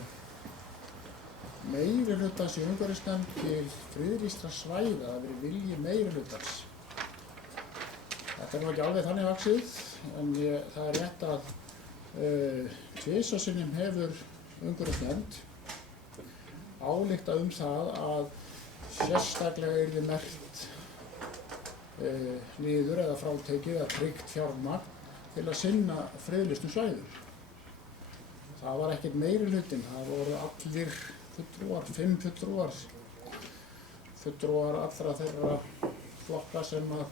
meirihlutans í umhverfisnefnd til friðlýstra svæða, það verið vilji meirihlutans. Þetta er nú ekki alveg þannig vaxið, en það er rétt að tvisvar sinnum hefur umhverfisnefnd ályktað það að sérstaklega yrði merkt niður eða frátekið eða tryggt fjármagn til að sinna friðlýstum svæðum. Það var ekkert meirihlutinn, það voru allir fulltrúar, 5 fulltrúar allra þeirra flokka sem að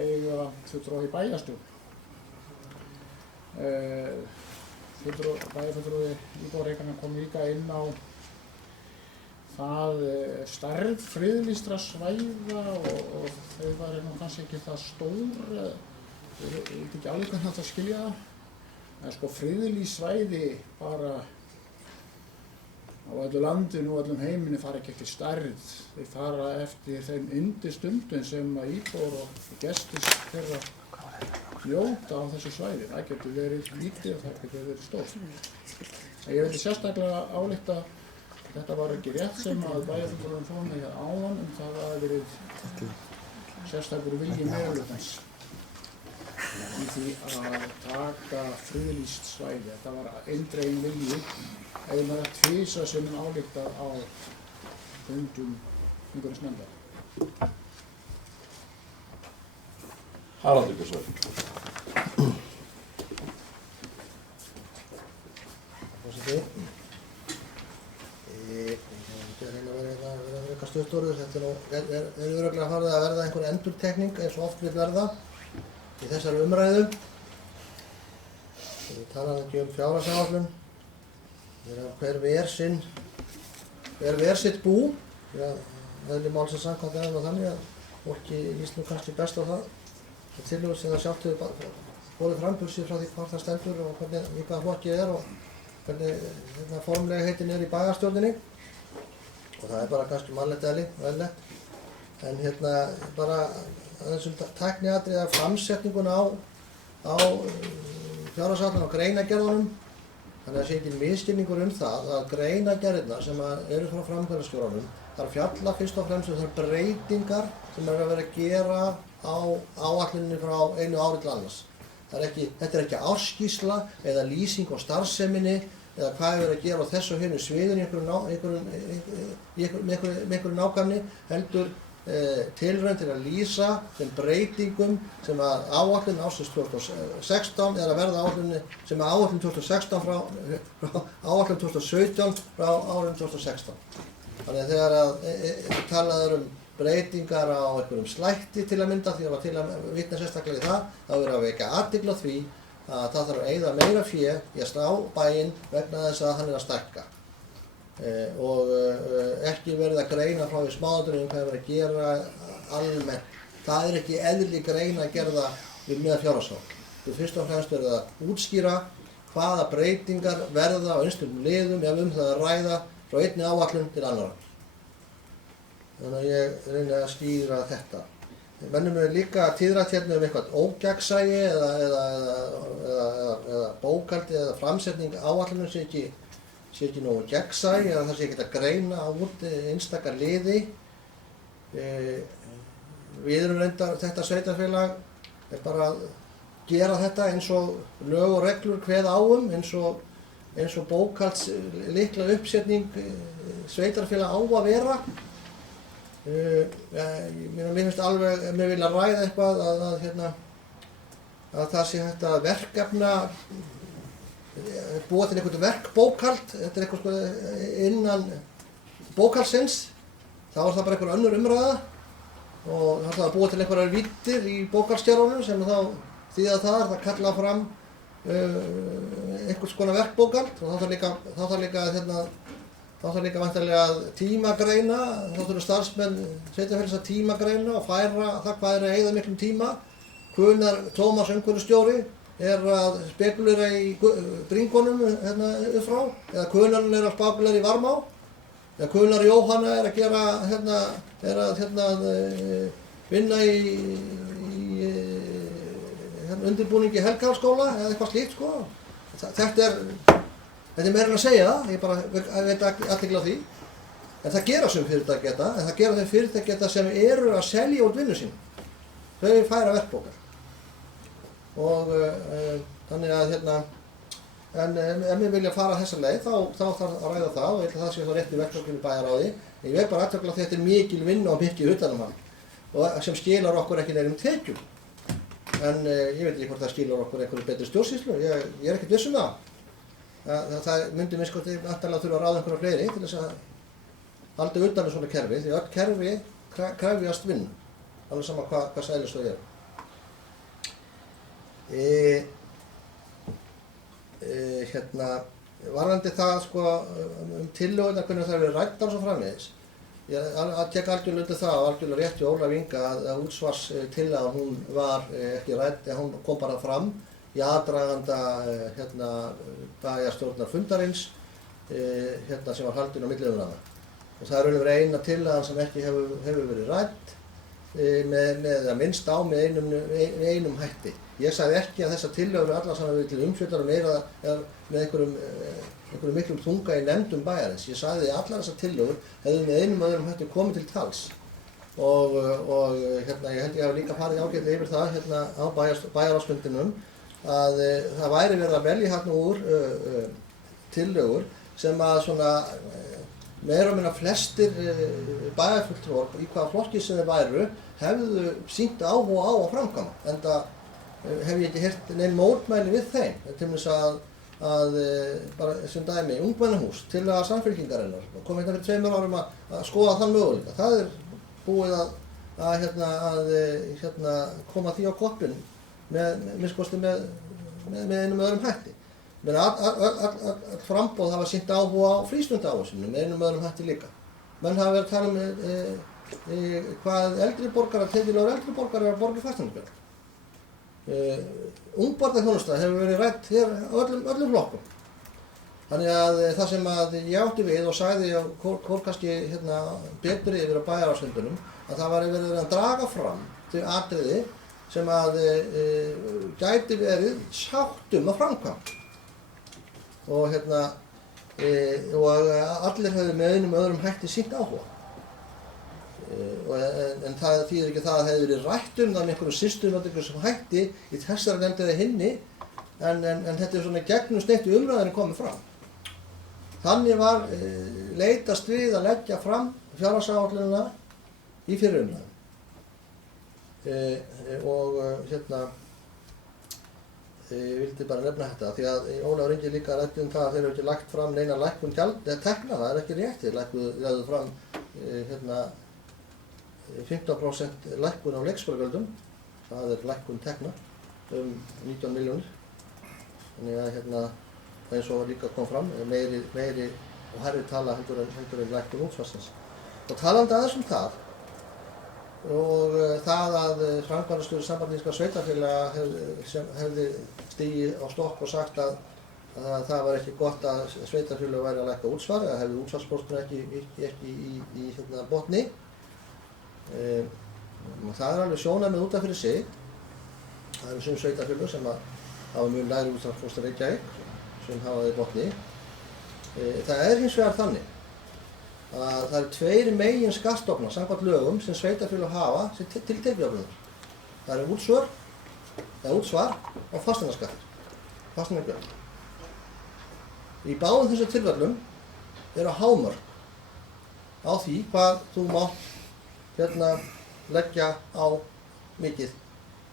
eiga fulltrúa í bæjarstjórn. Bæjarfulltrúi Íbúðarreykjavíkur kom líka inn á það stærð friðlýstra svæða og þau var nú kannski ekki það stór, ég veit ekki alveg hvernig það skilja það, en sko friðlýst svæði bara á öllu landinu og öllum heiminni fara ekki eftir stærð, þeir fara eftir þeim yndisstundum sem að íbúar og gestir þeirra njóta á þessu svæði. Það getur verið lítið og það getur verið stórt. En ég vildi sérstaklega álykta, þetta var ekki rétt sem að bæjarfulltrúinn fór með hér áðan, það hafi verið sérstakur vilji meirihlutans í því að taka friðlýst svæði. Þetta var eindreginn vilji, eða það er tvisvar sem ályktað á fundum umhverfisnefndar. Haraldur Björnsson. Forseti. Ég myndi að reyna að vera eitthvað stuttorður. Þetta er örugglega farið að verða einhver endurtekning eins og oft vil verða í þessari umræðu. Við talaðum ekki fjárhagsáætlun. Hver ver sitt bú. Eðli málsins samkvæmt er það þannig að fólki líst nú kannski best á það. Það tillögur sem það sjálft hefur borið fram bursið frá því hvar það stendur og hvernig í hvaða flokki er og hvernig formlega heitin er í bæjarstjórninni. Og það er bara kannski mannlegt eðli og eðlilegt. En bara þessum tækniatriði af framsetninguna á fjárhagsáætlun og greinagerðunum. Þannig að það sé ekki misskilningur það að greinagerðirnar sem eru frá framkvæmdastjóranum þar fjalla fyrst og fremst þær breytingar sem er að vera að gera á áætluninni frá einu ári til annars. Þetta er ekki ársskýrsla eða lýsing á starfseminni eða hvað er verið að gera á þessu og hinu sviðin með einhverju nákvæmni, heldur tilraun til að lýsa þeim breytingum sem að áætlun ársins 2016 er að verða áætlunni sem að áætlun 2016 frá áætlun 2017 frá árinu 2016. Þannig að þegar talað breytingar á einhverjum slætti til að mynda, því að var til að vitna sérstaklega í það, þá er að vekja athygli á því að það þarf að eyða meira fé í að slá bæinn vegna þess að hann er að stækka. Og ekki verið að greina frá því smáatriðum hvað er verið að gera almennt. Það er ekki eðli greinagerða við með fjárhagsáætlun. Þú fyrst og fremst verið að útskýra hvaða breytingar verða á einstökum liðum ef það að ræða frá einni áætlun til annarra. Þannig að ég reyni að skýra þetta. Mönnum er líka tíðrætt hérna eitthvað ógagnsæi eða bókhaldi eða framsetning áætlunum sé ekki nógu gegnsæi eða það sé ekki að greina út einstakar liði. Við erum reyndar, þetta sveitarfélag er bara að gera þetta eins og lög og reglur kveða á eins og bókhalds líkla uppsetning sveitarfélag á að vera. Mér finnst alveg, ef mér vilja ræða eitthvað að það sé hægt að verkefna, búa til einhvern verkbókhald, þetta er eitthvað innan bókhaldsins, þá er það bara einhver önnur umræða og það er að búa til einhverjar víddir í bókhaldskerfunum sem þá þýða það kalla fram einhvers konar verkbókhald og þá þarf líka væntanlega að tímagreina, þá þurfa starfsmenn sveitarfélags að tímagreina og færa það hvað er að eyða miklum tíma. Hvenær Tómas umhverfisstjóri er að spekulera í bringunum upp frá, eða hvenær hann er að spekulera í Varmá, eða hvenær Jóhanna er að gera, vinna í undirbúningi Helgaholtsskóla eða eitthvað slíkt sko. Þetta er meira en að segja það, ég bara veit athygli á því. En það gera sum fyrirtæki þetta, en það gera þeim fyrirtæki þetta sem eru að selja út vinnu sín. Þau færa verkbókar. Og þannig að en ef við vilja fara þessa leið, þá þarf að ræða það og ég held að það sé þá rétt í verkfólkinu bæjarráði. Ég veit bara athygli á því að þetta er mikil vinna og mikil utanumhald og sem skilar okkur ekki neinum tekjum. En ég veit ekki hvort það skilar okkur einhverju betri stjórnsýslu, ég er ekkert viss það. Það myndi mér sko vantanlega þurfa að ráða einhverja fleiri til þess að halda utan svona kerfi, því öll kerfi krefjast vinnu, alveg sama hvað sælis þau eru. Varðandi það sko tillögurnar hvernig það eru ræddar og svo framvegis. Ég tek algjörlega undir það og algjörlega rétt hjá Ólaf Inga að útsvarstillagan hún var ekki rædd, hún kom bara fram í aðdraganda bæjarstjórnar fundarins sem var haldinn á milli umræðna. Og það er raunverulega eina tillagan sem ekki hefur verið rædd með minnst á með einum hætti. Ég sagði ekki að þessar tillögur allar saman við til umfjöllar með einhverjum miklum þunga í nefndum bæjarins. Ég sagði að allar þessar tillögur hefðu með einum og öðrum hætti komið til tals. Og hérna, ég held ég hafi líka farið ágætlega yfir það hérna á bæjarráðsfundinum að það væri verið að velja hérna úr tillögur sem að svona meira og minna flestir bæjarfulltrúar í hvaða flokki sem þeir væru hefðu sýnt áhuga á að framkvæma. Enda hef ég ekki heyrt neinn mótmæli við þeim. Til þess að bara sem dæmi, ungmennahús til að Samfylkingarinnar kom hérna fyrir 2 árum að skoða þann möguleika. Það búið að koma því á koppinn með einum öðrum hætti. All framboð hafa sýnt áhuga á frístundaáherslunum með einum öðrum hætti líka. Menn hafa verið að tala um hvað eldri borgarar, tekjulegur eldri borgarar eru að borga fasteignagjöld. Ungbarnaþjónusta hefur verið rædd hér á öllum flokkum. Þannig að það sem að ég átti við og sagði hvort kannski betur yfir á bæjarráðsfundunum að það var verið að draga fram þau atriði sem að gæti verið sátt að framkvæmd. Og allir hefðu með einum öðrum hætti sýnt áhuga. En það þýðir ekki það að það hefði verið rætt það með einhverjum systematikum sem hætti í þessari nefnd eða hinni, en þetta svona gegnum sneitt í umræðinu komið fram. Þannig var leitast við að leggja fram fjárhagsáætlunina í fyrri umræðu. Ég vildi bara nefna þetta því að Ólafur Ingi líka ræddi það að þeir eru ekki lagt fram neina lækkun tekna, það ekki rétt. Þeir lagðu fram 15% lækkun á leikskólagjöldum, það lækkun tekna 19 milljónir. Þannig að eins og líka kom fram, meiri og hærri tala heldur en lækkun útsvarsins. Og talandi aðeins það, og það að framkvæmdastjóri Samband íslenskra sveitarfélaga hefði stigið á stokk og sagt að það var ekki gott að sveitarfélög væri að lækka útsvar, eða hefði útsvarspóstur ekki í botni. Það alveg sjónarmið út af fyrir sig. Það eru sum sveitarfélög sem hafa mjög lægri útsvarspóstur en Reykjavík, sem hafa það í botni. Það hins vegar þannig að það eru 2 megin skattstofnar samkvæmt lögum sem sveitarfélög hafa til tekjuöflunar. Það eru útsvar og fasteignagjöld. Í báðum þessum tilfellum eru hámörk á því hvað þú mátt leggja á mikið,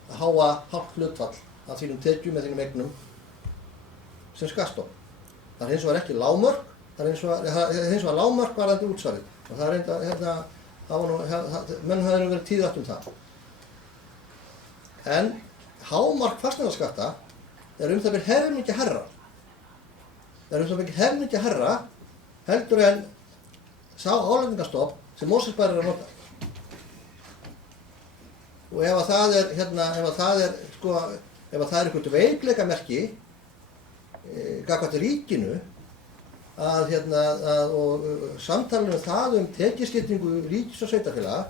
hátt hlutfall af þínum tekjum með þínum eignum sem skattstofn. Það hins vegar ekki lágmörk. Það hins vegar lágmark varðandi útsvarið og það menn hafði verið tíðrætt það. En hámark fasteignaskatta það bil helmingi hærra. Það það bil helmingi hærra heldur en sá álagningarstofn sem Mosfellsbær er að nota. Og ef það er eitthvað veikleikamerki gagnvart ríkinu og samtalinu það tekjuskiptingu ríkis og sveitarfélaga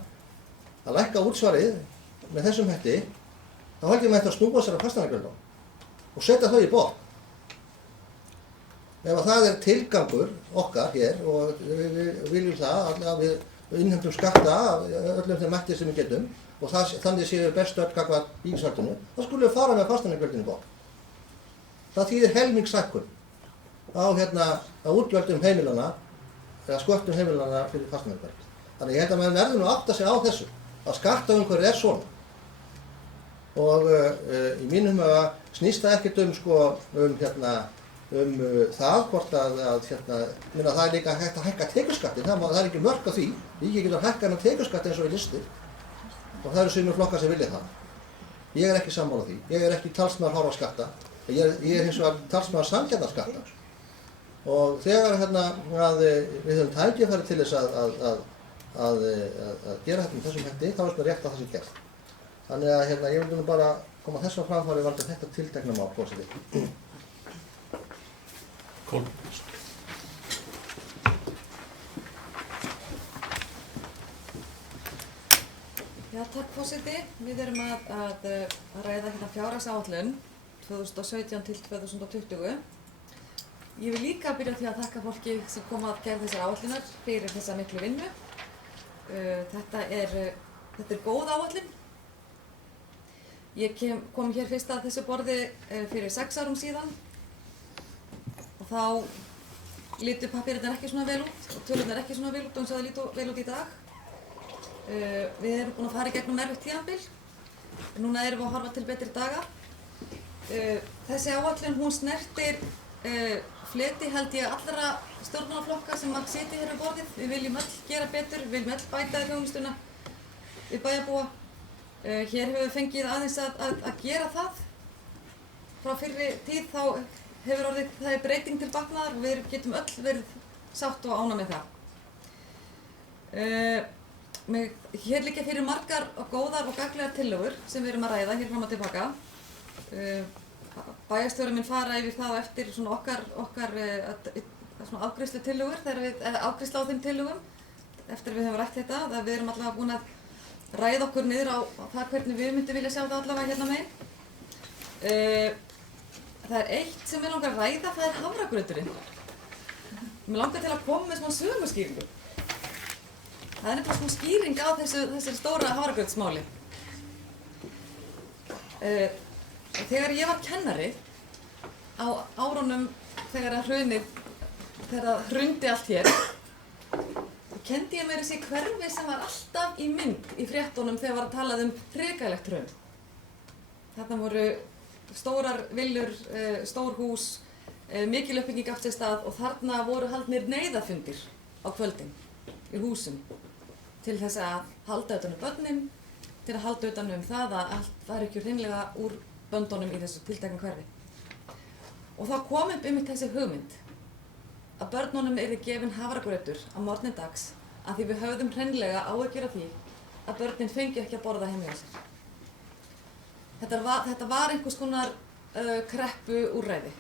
að lækka útsvarið með þessum hætti, þá held ég með þetta að snúa sér á fasteignagjöldum og setja þau í botn. Ef það er tilgangur okkar hér og við viljum það að við innheimtum skatta af öllum þeim mætti sem við getum og þannig séu við best öll gagnvart ríkishaldinu, þá skulum við fara með fasteignagjöldin í botn. Það þýðir helmingshækkun á útgjöldum heimilana eða sköttum heimilana fyrir fasteignagjöld. Þannig ég held að menn verður nú að átta sig á þessu að skattaumhverfið er svona. Og í mínum huga snýst það ekkert það hvort það er líka hægt að hækka tekjuskattinn, það er ekki mörk á því. Ríkið getur að hækka þennan tekjuskatt eins og í listir og það eru sumir flokkar sem vilja það. Ég er ekki sammála því. Ég er ekki talsmaður hárra skatta. Ég er hins vegar talsmaður sanngjarna skatta. Og þegar við höfum tækifæri til þess að gera þetta með þessum hætti, þá er rétt að það sé gert. Þannig að ég vildi nú bara koma þess á framfæri varðandi þetta tiltekna mál, forseti. Já, takk forseti. Við erum að ræða hérna fjárhagsáætlun 2017 til 2020. Ég vil líka byrja á því að þakka fólki sem kom að gera þessar áætlunar fyrir þessa miklu vinnu. Þetta er góð áætlun. Ég kom hér fyrst að þessu borði fyrir 6 árum síðan og þá litu pappírarnir ekki svona vel út og tölurnar ekki svona vel út eins og það líta vel út í dag. Við erum búin að fara í gegnum erfitt tímabil. Núna erum við að horfa til betri daga. Þessi áætlun hún snertir fleti held ég allra stjórnmálaflokka sem að sitja hér við borðið. Við viljum öll gera betur, við viljum öll bæta þjónustuna við bæjarbúa. Hér höfum við fengið aðeins að gera það. Frá fyrri tíð þá hefur orðið, það er breyting til batnaðar og við getum öll verið sátt og ánægð með það. Hér liggja fyrir margar og góðar og gagnlegar tillögur sem við erum að ræða hér fram og tilbaka. Bæjarstjóri minn fara yfir það á eftir svona okkar afgreiðslu tillögur, afgreiðslu á þeim tillögum eftir við höfum rætt þetta. Við erum allavega búin að ræða okkur niður á það hvernig við myndum vilja sjá það allavega hérna megin. Það er eitt sem við langar að ræða, það er hafragrauturinn. Mér langar til að koma með smá söguskýringu. Það er nefnilega smá skýring á þessu stóra hafragrautsmáli. Þegar ég var kennari á árunum þegar það hrundi allt hér, þá kenndi ég meira þessi hverfi sem var alltaf í mynd í fréttunum þegar var að talað um hrikalegt hrun. Þarna voru stórar villur, stór hús, mikil uppbygging átt sér stað og þarna voru haldnir neyðarfundir á kvöldin í húsum til þess að halda utan um börnin, til að halda utan um það að allt var ekki hreinlega úr böndunum í þessu tiltekna hverfi. Og þá kom upp einmitt þessi hugmynd að börnunum yrði gefinn hafragrautur á morgni dags af því við höfðum hreinlega áhyggjur af því að börnin fengi ekki að borða heima hjá sér. Þetta var einhvers konar kreppuúrræði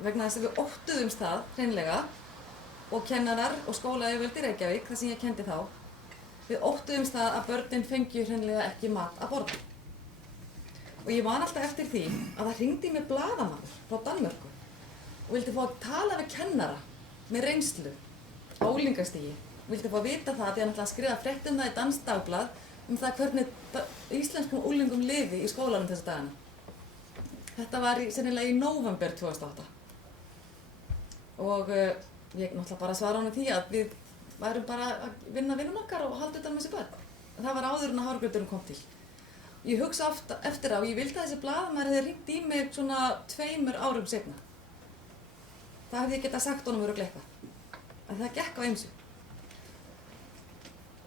vegna þess að við óttuðumst það hreinlega og kennarar og skólayfirvöld í Reykjavík, þar sem ég kenndi þá, við óttuðumst það að börnin fengju hreinlega ekki mat að borða. Og ég man alltaf eftir því að það hringdi í mig blaðamaður frá Danmörku og vildi fá að tala við kennara með reynslu á unglingastigi. Vildi fá að vita það að ég ætlaði að skrifa frétt um það í Danskt Dagblað um það hvernig íslenskum unglingum liði í skólanum þessa dagana. Þetta var sennilega í nóvember 2008. Og ég náttúrulega bara svara honum því að við værum bara að vinna vinnun okkar og halda utan með þessi börn. Það var áður en að hafragrauturinn kom til. Ég hugsa oft eftir á, ég vildi að þessi blaðamaður hefði hringt í mig svona 2 árum seinna. Það hefði ég getað sagt honum örugglega eitthvað. En það gekk á ýmsu.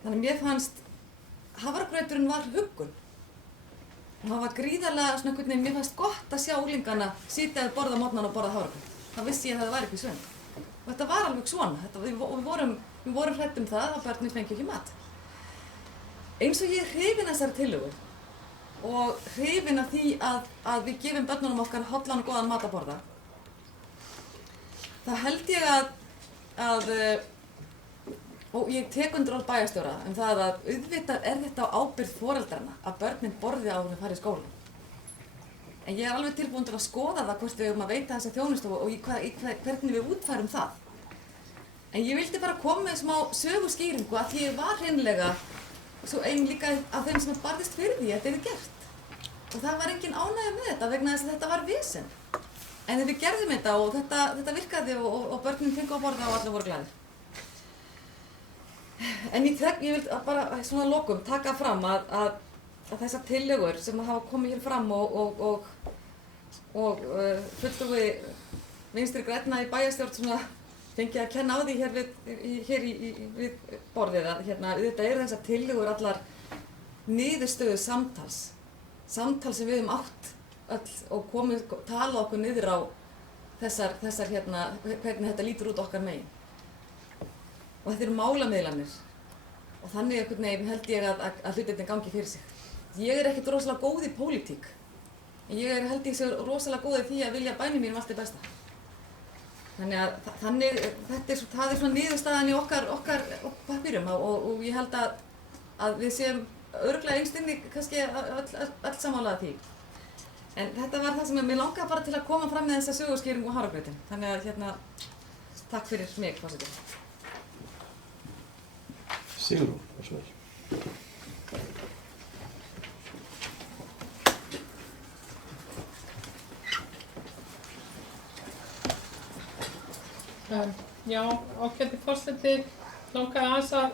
Þannig mér fannst hafragrauturinn var huggun. Og það var gríðarlega svona einhvern veginn, mér fannst gott að sjá unglingana sitja við borða á morgnana og borða hafragraut. Þá vissi ég að það væri ekki svona. Og þetta var alveg svona. Við vorum hrædd um það að börnin fengi ekki mat. Eins og ég er hrifin þessari tillögu og hrifin af því að við gefum börnunum okkar hollan og góðan mat að borða. Það held ég og ég tek undir orð bæjarstjóra um það að auðvitað er þetta á ábyrgð foreldrana að börnin borði áður en fara í skólann. En ég er alveg tilbúin til að skoða það hvort við eigum að veita þessa þjónustu og hvernig við útfærum það. En ég vildi bara koma með smá söguskýringu að því ég var hreinlega svo ein líka af þeim sem barðist fyrir því að þetta yrði gert. Og það var engin ánægja með þetta vegna þess að þetta var vesen. En við gerðum þetta og þetta virkaði og börnin fengu að borða og allir voru glaðir. En ég vil bara svona lokum taka fram að þessar tillögur sem hafa komið hér fram og fulltrúi Vinstri grænna í bæjarstjórn svona fengið að kenna á því hér við borðið að þetta eru þessar tillögur allar niðurstöðu samtals sem við höfum átt öll og talað okkur niður á þessar hvernig þetta lítur út okkar megin. Og þetta eru málamiðlanir og þannig einhvern veginn held ég að hlutirnir gangi fyrir sig. Ég er ekkert rosalega góð í pólitík, en ég held ég sé rosalega góð í því að vilja bænum mínum allt er besta. Þannig að það er svona niðurstaðan í okkar pappírum og ég held að við séum örugglega innst inni kannski öll sammála því. En þetta var það sem mér langaði bara til að koma fram með þessa söguskýringu og hafragrautin. Þannig að takk fyrir mig, forseti. Sigrún, svo vel. Já, ágæti forseti, langaði aðeins að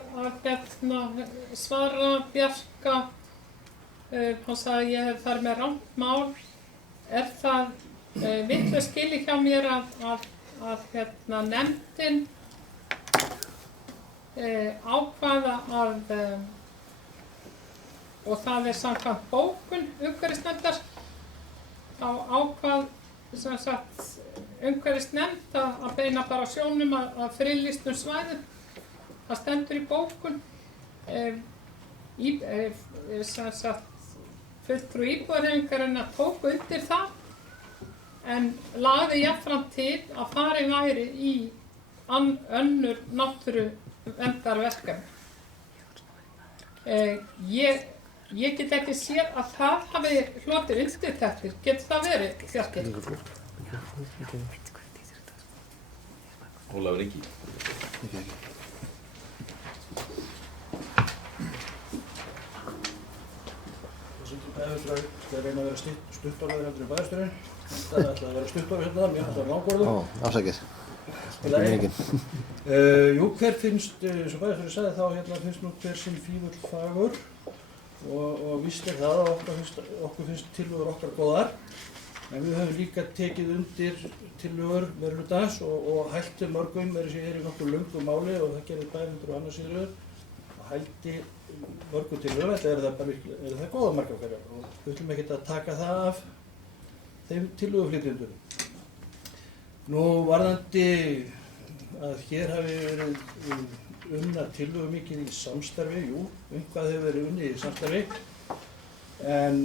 svara Bjarka. Hann sagði að ég hef farið með rangt mál. Er það vitlaust skilið hjá mér að nefndin ákvaða og það samkvæmt bókun umhverfisnefndar, þá ákvað umhverfisnefnd að beina bara sjónum að friðlýstum svæðum. Það stendur í bókun. Fulltrúi íbúðarhreyfingarinnar tók undir það en lagði jafnframt til að farið væri í önnur náttúruverndarverkefni. Ég get ekki séð að það hafi hlotið undirtektir. Getur það verið, Bjarki? Ólafur Ingi. Bæjarstjóri skal reyna að vera stuttorðaður heldur en bæjarstjóri. Það ætlaði að vera stuttorður hérna, mér ætlaði að vera langorður. Afsakið. Jú, hver finnst, eins og bæjarstjóri sagði þá, finnst nú hver sinn fífull fagur og víst er það að okkur finnst tillögur okkar góðar. En við höfum líka tekið undir tillögur meirihlutans og hælti mörgum, sem er í nokkuð löngu máli og það gerir Bæjarfundur og annars Sigríður, og hælti mörgum tillögur, þetta eru það góða margar hverjar og við ætlum ekkert að taka það af þeim tillöguflytjendum. Nú varðandi að hér hafi verið unnar tillögur mikið í samstarfi, jú, eitthvað hefur verið unnið í samstarfi, en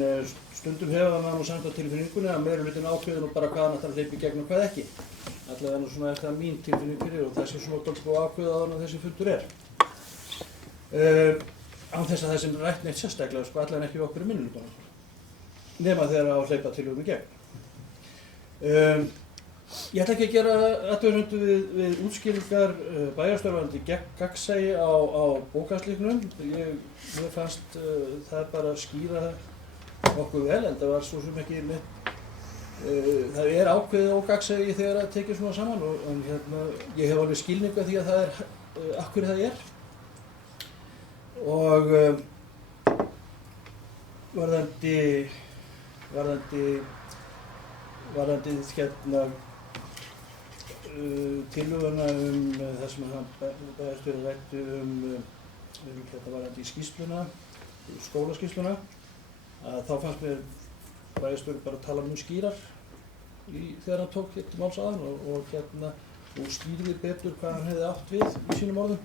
stundum hefur það nú samt á tilfinningunni að meirihlutin ákveður nú bara hvað hann ætlar að hleypa í gegn og hvað ekki. Allavega nú svona er það mín tilfinning fyrir og það sé svona dálítið ákveðið áður en þessi fundur er. Án þess að það sem rætt neitt sérstaklega, allavega ekki við okkur í minnihlutunum, nema þegar að hleypa tillögum í gegn. Ég ætla ekki að gera athugasemdir við útskýringar bæjarstjórnarvarðandi gagnsæi á bókhaldsreikningum. Mér fannst það bara skýra okkur vel, en það var svo sem ekki neitt. Það er ákveðið ógagnsæi þegar það tekið svona saman en ég hef alveg skilningu af því að það er af hverju það er. Og varðandi tillöguna það sem bæjarstjóri ræddi varðandi í skýrsluna, skólaskýrsluna, að þá fannst mér bæjarstjóri bara tala mjög skýrar þegar hann tók til máls aðan og skýrði betur hvað hann hefði átt við í sínum orðum.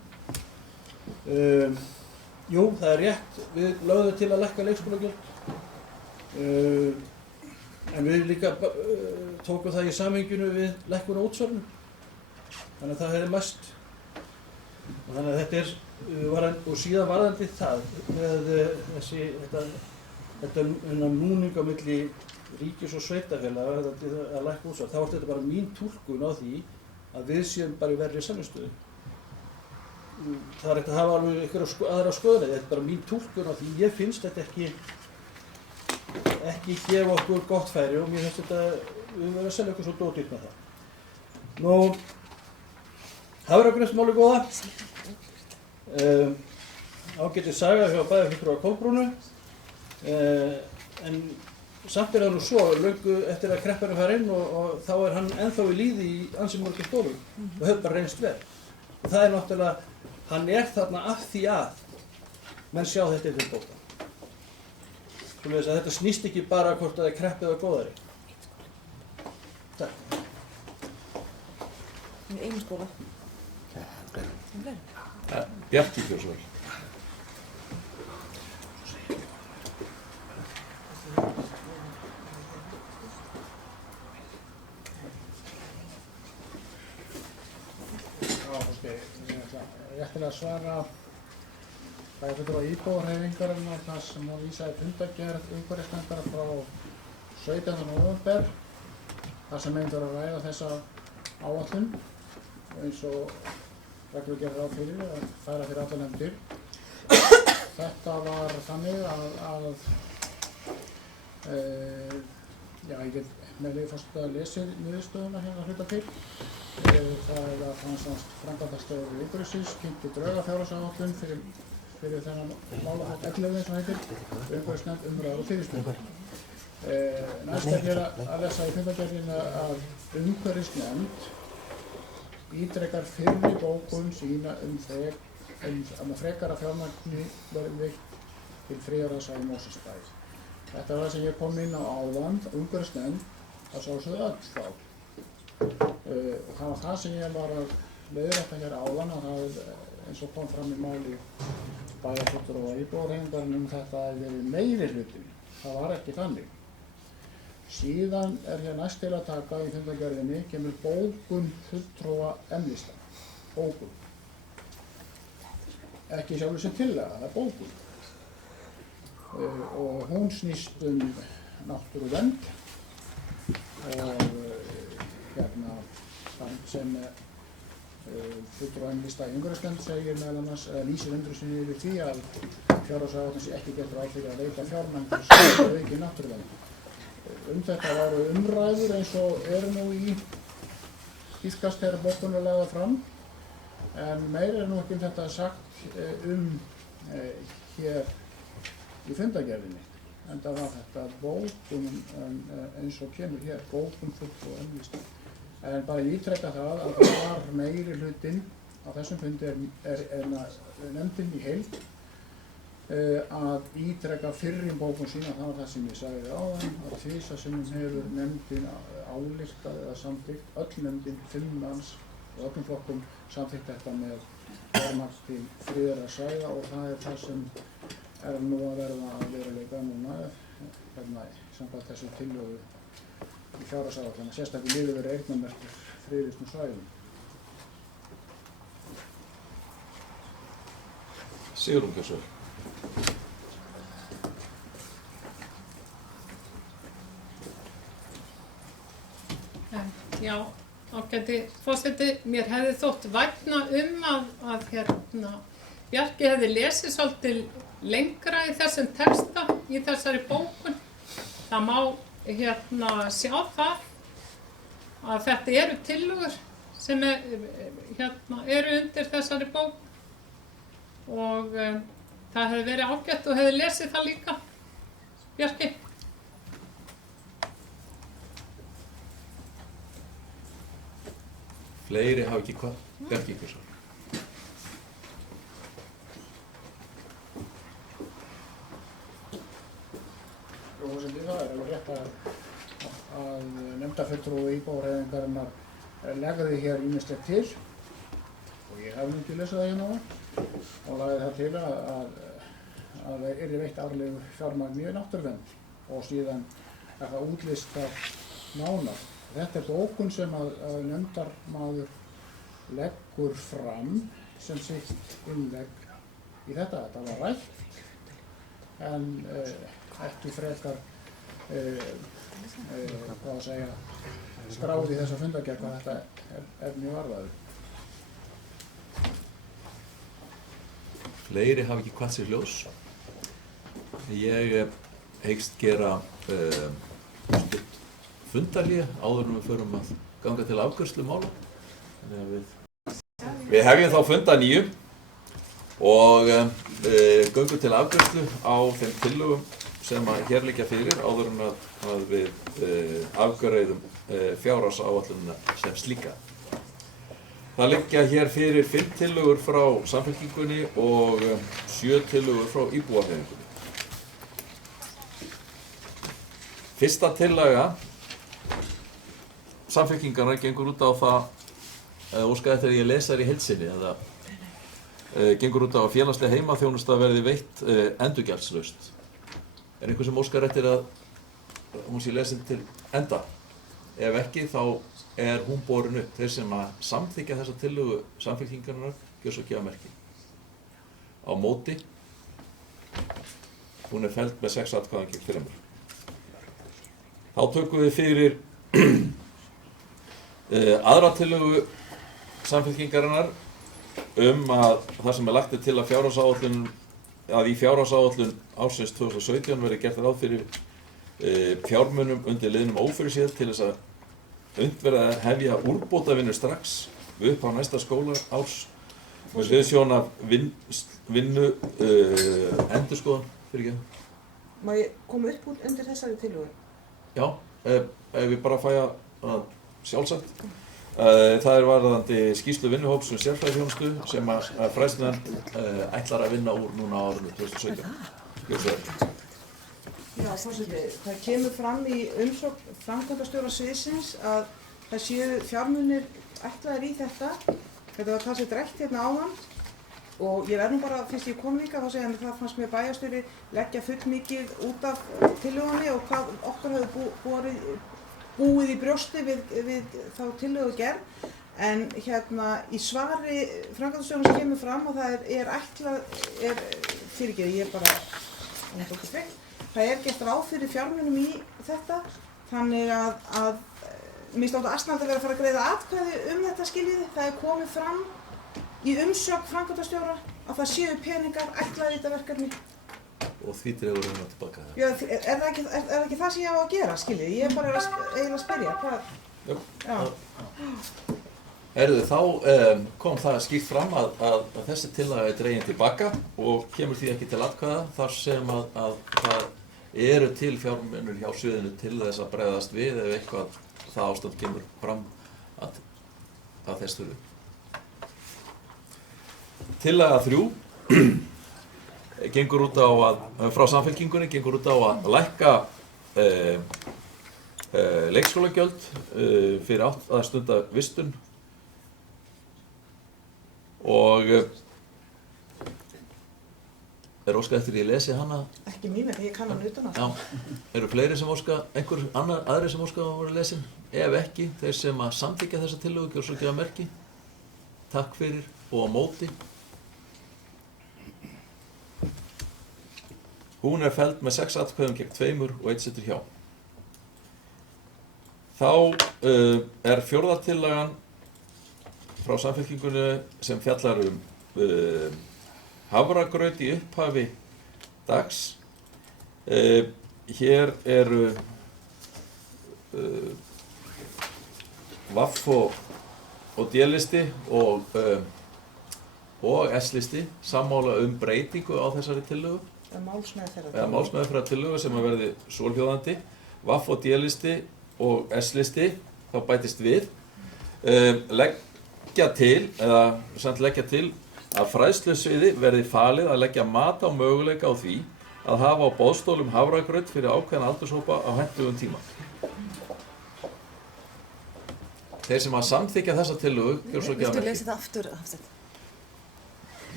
Jú, það er rétt, við lögðum til að lækka leikskólagjöld, en við líka tókum það í samhenginu við lækkun á útsvarinu, þannig að það hefði mest. Og þannig að þetta er, og síðan varðandi það með þetta núning á milli ríkis og sveitafélaga að lækka útsvar, þá var þetta bara mín túlkun á því að við séum bara í verri samningsstöðu. Það er ekkert að hafa alveg einhverja aðra skoðun, þetta er bara mín túlkun á því, ég finnst þetta ekki gefa okkur gott færi og mér finnst þetta, við verðum að selja okkur svo dótýrt með það. Nú, hafragraunsmáli góða, ágætis saga hjá Bæjarfulltrúa Kolbrúnu, en samt er það nú svo, löngu eftir að kreppan fara inn og þá er hann ennþá í líði í ansi mörgum stofum og hefur bara reynst vel. Og það er náttúrulega, hann er þarna af því að menn sjá þetta yfir bóta. Svoleiðis að þetta snýst ekki bara hvort það er kreppið eða góðæri. Takk. Með einu skóla. Bjarki Björnsson. Ég ætla að svara bæjarfulltrúa íbúðarhreyfingarinnar þar sem hún vísaði fundargerð umhverfisnefndar frá 17. nóvember þar sem einnig var að ræða þessa áætlun eins og reglugerð ráð fyrir að færa fyrir allar nefndir. Þetta var þannig já, ég get með leyfi forseta að lesa niðurstöðuna hérna hluta til. Það er að framkvæmdastjóri umhverfisins kynnti drauga fjárhagsáætlun fyrir þennan málaflokk 11 eins og heitir, umhverfisnefnd, umræður og fyrirspurnir. Næst er hér að lesa í fundargerðinni að umhverfisnefnd ítrekar fyrri bókun sína að frekara fjármagni verði veitt til friðarasvæði Mosfellsbæ. Þetta var það sem ég kom inn á áðan, umhverfisnefnd, að sjálfsögðu öll þá. Það var það sem ég var að leiðrétta hér áðan, að það eins og kom fram í máli bæjarfulltrúa íbúðarhreyfingarinnar þetta hefði verið meirihluti. Það var ekki þannig. Síðan er hér næst til að taka í fundargerðinni kemur bókun fulltrúa M-lista. Bókun. Ekki sjálfur sem tillaga, það er bókun. Og hún snýst náttúruvernd og hérna sem fulltrúa M-lista í umhverfisnefnd segir meðal annars lýsir undrun sinni yfir því að fjárhagsáætlun sé ekki gert ráð fyrir að veita fjármagn til aukin náttúruvernd. Þetta voru umræður eins og nú í tíðkast þegar bókun er lagðar fram, en meira nú ekki þetta sagt hér í fundargerðinni. Enda var þetta bókun eins og kemur hér, bókun fulltrúa M-lista. En bara ég ítreka það að það var meiri hlutinn á þessum fundi er nefndin í heild að ítreka fyrri bókun sína, það var það sem ég sagði áðan, að tvisvar sinnum hefur nefndin ályktað eða samþykkt, öll nefndin, 5 manns og öllum flokkum samþykkt þetta með fjármagn til friðarasvæða og það er það sem er nú að verða að veruleika núna samkvæmt þessu tillögu í fjárhagsáætlun, sérstaklega liður verið eyrnamerktir friðlýstum svæðum. Sigrún Björnsson. Já, ágæti forseti, mér hefði þótt vænna að Bjarki hefði lesið svolítið lengra í þessum texta í þessari bókun. Það má sjá það að þetta eru tillögur sem eru undir þessari bók og það hefði verið ágætt og hefði lesið það líka, Bjarki. Fleiri hafa ekki hvað? Bjarki ykkur svo. Það er alveg rétt að nefndarfulltrúi íbúðarhreyfingarinnar legði hér ýmislegt til og ég hef ekki lesið það hérna og lagði það til að yrði veitt árlegu fjármagn í náttúruvernd og síðan er það útlistað nánar. Þetta er bókun sem að nefndarmaður leggur fram sem sitt innlegg í þetta. Þetta var rætt en ekki frekar skráð í þessa fundargerð hvað þetta efni varðaði. Fleiri hafa ekki kvatt sér ljós. Ég hyggst gera fundarhlé áður en við förum að ganga til afgreiðslu mála. Við hefjum þá funda 9 og göngum til afgreiðslu á þeim tillögum sem hér liggja fyrir áður en að við afgreiðum fjárhagsáætlunina sem slíka. Það liggja hér fyrir 5 tillögur frá Samfylkingunni og 7 tillögur frá íbúðarhreyfingunni. Fyrsta tillaga Samfylkingarinnar gengur út á það, óska eftir að ég lesa þær í heild sinni, gengur út á að félagsleg heimaþjónusta verði veitt endurgjaldslaust. Er einhver sem óskar eftir að hún sé lesin til enda? Ef ekki, þá er hún borin upp. Þeir sem að samþykkja þessa tillögu Samfylkingarinnar, gjörðu svo gefa merki. Á móti, Hún er felld með 6 atkvæðum gegn 3. Þá tökum við fyrir aðra tillögu Samfylkingarinnar að það sem lagt til að í fjárhagsáætlun ársins 2017 verði gert ráð fyrir fjármunum undir liðnum ófyrirséð til þess að unnt verði að hefja úrbótavinnu strax upp á næsta skólaárs með hliðsjón af vinnu endurskoðun fyrir ekki. Má ég koma upp úr undir þessari tillögu? Já, ef við bara fæ að sjálfsagt. Það er varðandi skýrslu vinnuhóps sérfræðiþjónustu sem að fræðslunefnd ætlar að vinna úr núna á árinu 2017. Já, forseti, það kemur fram í umsókn framkvæmdastjóra sviðsins að það séu fjármunir ætlaðir í þetta. Þetta var talsvert rætt hérna áðan og ég verð nú bara, fyrst ég kom líka, þá segja að það fannst mér bæjarstjóri leggja fullmikið út af tillögunni og hvað okkur hefur búið í brjósti við þá tillögu gerð. En hérna í svari framkvæmdastjórans kemur fram og það það er gert ráð fyrir fjármunum í þetta, þannig að mér finnst alltaf aðsnallt að vera að fara að greiða atkvæði þetta skiljiði. Það er komið fram í umsögn framkvæmdastjóra að það séu peningar ætlaðir í þetta verkefni. Og því dregur hérna tilbaka það. Já, er það ekki það sem ég á að gera, skiljiði? Ég er bara eiginlega að spyrja, hvað? Já. Heyrðu, þá kom það skýrt fram að þessi tillaga er dregin tilbaka og kemur því ekki til atkvæða þar sem að það eru til fjármunir hjá sviðinu til þess að bregðast við ef eitthvað það ástand kemur fram að þess þurfi. Tillaga 3 gengur út á frá Samfylkingunni gengur út á að lækka leikskólagjöld fyrir 8 stunda vistun og er óskað eftir ég lesi hana? Ekki mín, en ég kann hann utan að. Já, eru fleiri sem óska, aðrir sem óska að vera lesin? Ef ekki, þeir sem að samþykkja þessa tillögu, gjör svo gefa merki. Takk fyrir og á móti. Hún er felld með 6 atkvæðum gegn 2 og 1 situr hjá. Þá er 4. tillagan frá Samfylkingunni sem fjallar hafragraut í upphafi dags. Hér eru VAF og D-listi og S-listi sammála breytingu á þessari tillögu. Eða málsmeðferðartillögu sem að verði svohljóðandi. VAF og D-listi og S-listi, þá bætist við, leggja til að fræðslusviði verði falið að leggja mat á möguleika á því að hafa á boðstólum hafragraut fyrir ákveðna aldurshópa á hentugum tíma. Þeir sem að samþykkja þessa tillögu, gjör svo gefa merki. Viltu lesa þetta aftur, Hafsteinn?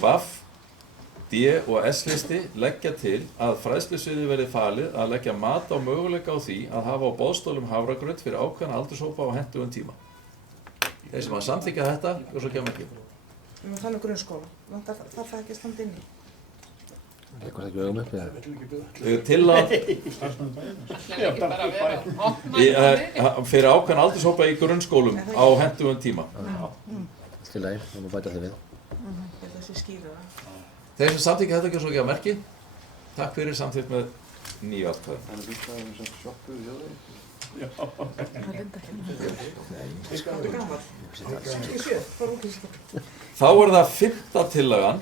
VAF, D og S-listi leggja til að fræðslusviði verði falið að leggja mat á möguleika á því að hafa á boðstólum hafragraut fyrir ákveðna aldurshópa á hentugum tíma. Þeir sem að samþykkja þetta, gjör svo gefa merki. Þannig grunnskóla, þarf það ekki að standa inni? Leggur það ekki augum upp eða? Til að fyrir ákveðna aldurshópa í grunnskólum á hentugum tíma. Til lagi, þá má bæta þau við. Það sé skýra það. Þeir sem samþykkja þetta gjör svo gefa merki. Takk fyrir samþykkt með 9 atkvæðum. Það er líkaðum sem sjoppuð í þjóðum. Þá er það 5. tillagan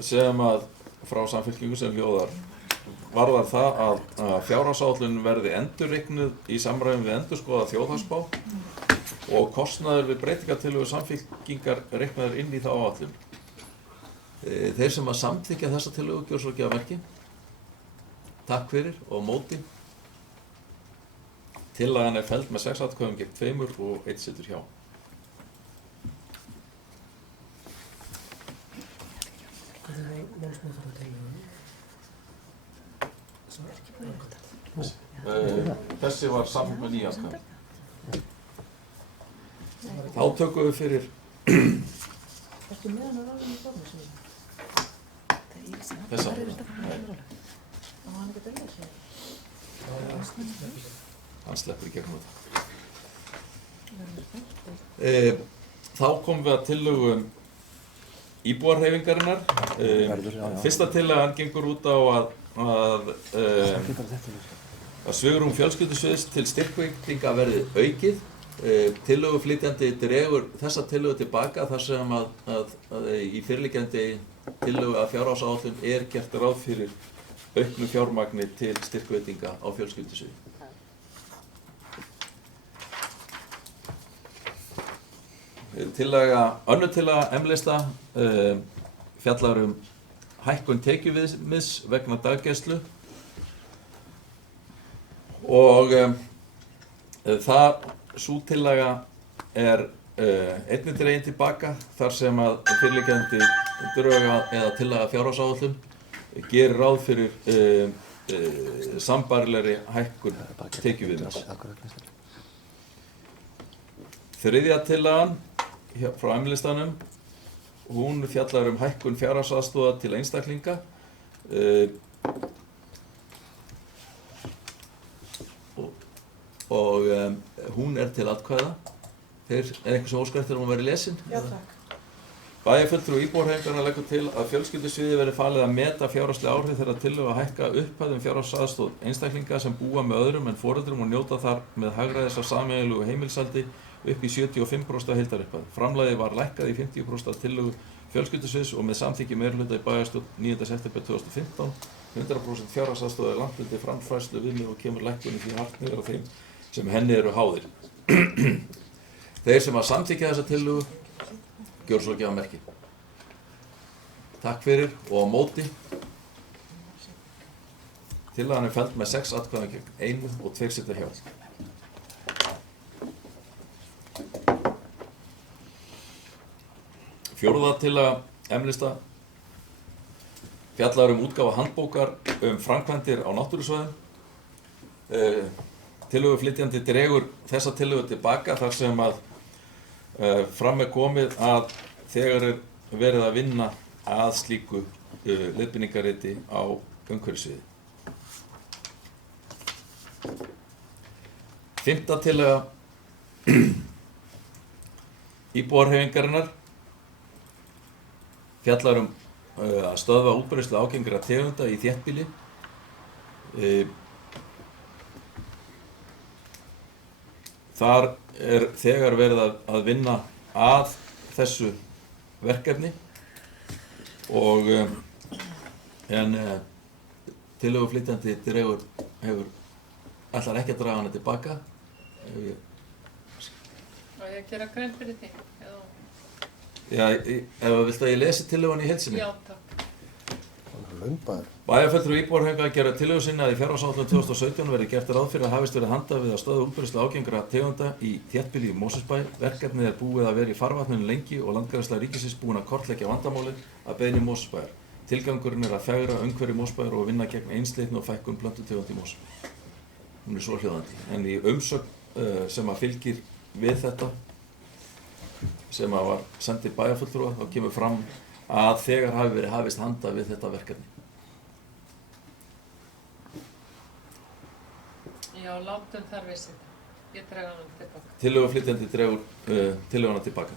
sem að frá Samfylkingu sem hljóðar varðar það að fjárhagsáætlun verði endurreiknuð í samræmi við endurskoðað þjóðhagsspá og kostnaður við breytingartillögu Samfylkingar reiknaður inn í þá áætlun. Þeir sem að samþykkja þessa tillögu gjör svo gefa merki. Takk fyrir og á móti. Tillagan er felld með 6 atkvæðum gegn 2 og 1 situr hjá. Þessi var samþykkt með 9 atkvæðum. Þá tökum við fyrir Ekki með hann að ráða með formi sinni? þessa. Hann sleppur í gegnum þetta. Þá komum við að tillögu íbúarhreyfingarinnar. Fyrsta tillagan gengur út á að svigrúm fjölskyldusviðs til styrkveitinga verði aukið. Tillöguflytjandi dregur þessa tillögu tilbaka þar sem að í fyrirliggjandi tillögu að fjárhagsáætlun gert ráð fyrir auknu fjármagni til styrkveitinga á fjölskyldusviði. Önnur tillaga M-lista fjallar hækkun tekjuviðmiðs vegna daggæslu og sú tillaga einnig dregin tilbaka þar sem að fyrirliggjandi drög eða tillaga fjárhagsáætlun gerir ráð fyrir sambærilegri hækkun tekjuviðmiðs. Þriðja tillagan frá M-listanum, hún fjallar hækkun fjárhagsaðstoðar til einstaklinga og hún til atkvæða. Eitthvað sem óskar eftir að hún verði lesin? Já, takk. Bæjarfulltrúi íbúarhreyfingarinnar leggur til að fjölskyldusviði verði falið að meta fjárhagsleg áhrif þeirra tillögu að hækka upphæð fjárhagsaðstoð einstaklinga sem búa með öðrum en foreldrum og njóta þar með hagræðis af sameiginlegu heimilsaldi upp í 75% af heildarupphæð. Framlagið var lækkað í 50% af tillögu fjölskyldusviðs og með samþykki meirihluta í bæjarstjórn 9. september 2015. 100% fjárhagsaðstoð landbundið framfærslu viðmið og kemur lækkunin því hart niður á þeim sem henni eru háðir. Þeir sem að samþykkja þessa tillögu gjör svo gefa merki. Takk fyrir og á móti. Tillagan felld með 6 atkvæðum gegn 1 og 2 sitja hjá. Fjórða tillaga M-lista fjallar útgáfa handbókar framkvæmdir á náttúrusvæðum. Tillöguflytjandi dregur þessa tillögu tilbaka þar sem að fram komið að þegar verið að vinna að slíku leiðbeiningarriti á umhverfissviði. Fimmta tillaga íbúarhreyfingarinnar fjallar að stöðva útbreiðslu ágengra tegunda í þéttbýli. Þar þegar verið að vinna að þessu verkefni og tillöguflytjandi ætlar ekki að draga hana tilbaka. Og ég gera grein fyrir því. Já, ef þú vilt að ég lesi tillögun í heild sinni. Já, takk. Bæjarfulltrúi íbúarhreyfinga gera tillögu sinni að í fjárhagsáætlun 2017 verði gert ráð fyrir að hafist verið handa við að stöðva útbreiðslu ágengra tegunda í þéttbýli í Mosfellsbæ. Verkefnið búið að vera í farvatninu lengi og Landgræðsla ríkisins búin að kortleggja vandamálið að beiðni Mosfellsbæjar. Tilgangurinn að fegra umhverfi Mosfellsbæjar og vinna gegn einsleitni og fækkun plöntutegund í Mosfellsbæ. Hún svohljóðandi. En í umsögn sem að fylgir við þetta sem að var sendið bæjarfulltrúa þá kemur fram að þegar hafi verið hafist handa við þetta verkefni. Já, látum þar við sitja. Ég dreg hana tilbaka. Tillöguflytjandi dregur tillöguna tilbaka.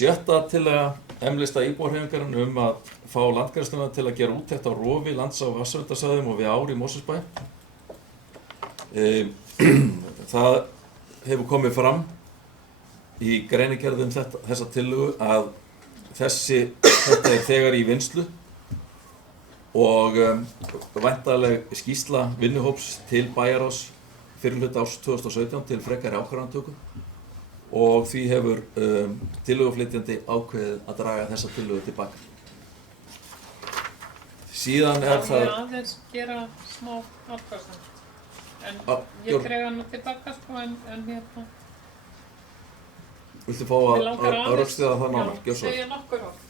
Sjötta tillaga M-lista íbúarhreyfingarinnar að fá Landgræðsluna til að gera úttekt á rofi, lands- og vatnsverndarsvæðum og við ár í Mosfellsbæ. Það hefur komið fram í greinargerð þessa tillögu að þetta þegar í vinnslu og væntanleg skýrsla vinnuhóps til bæjarráðs fyrrihluta árs 2017 til frekari ákvarðanatöku og því hefur tillöguflytjandi ákveðið að draga þessa tillögu tilbaka. Síðan það... Já, ég aðeins gera smá atkvæðasemd. En ég dreg hana tilbaka sko en hérna... Viltu fá að rökstyðja það nánar? Já, segja nokkur orð.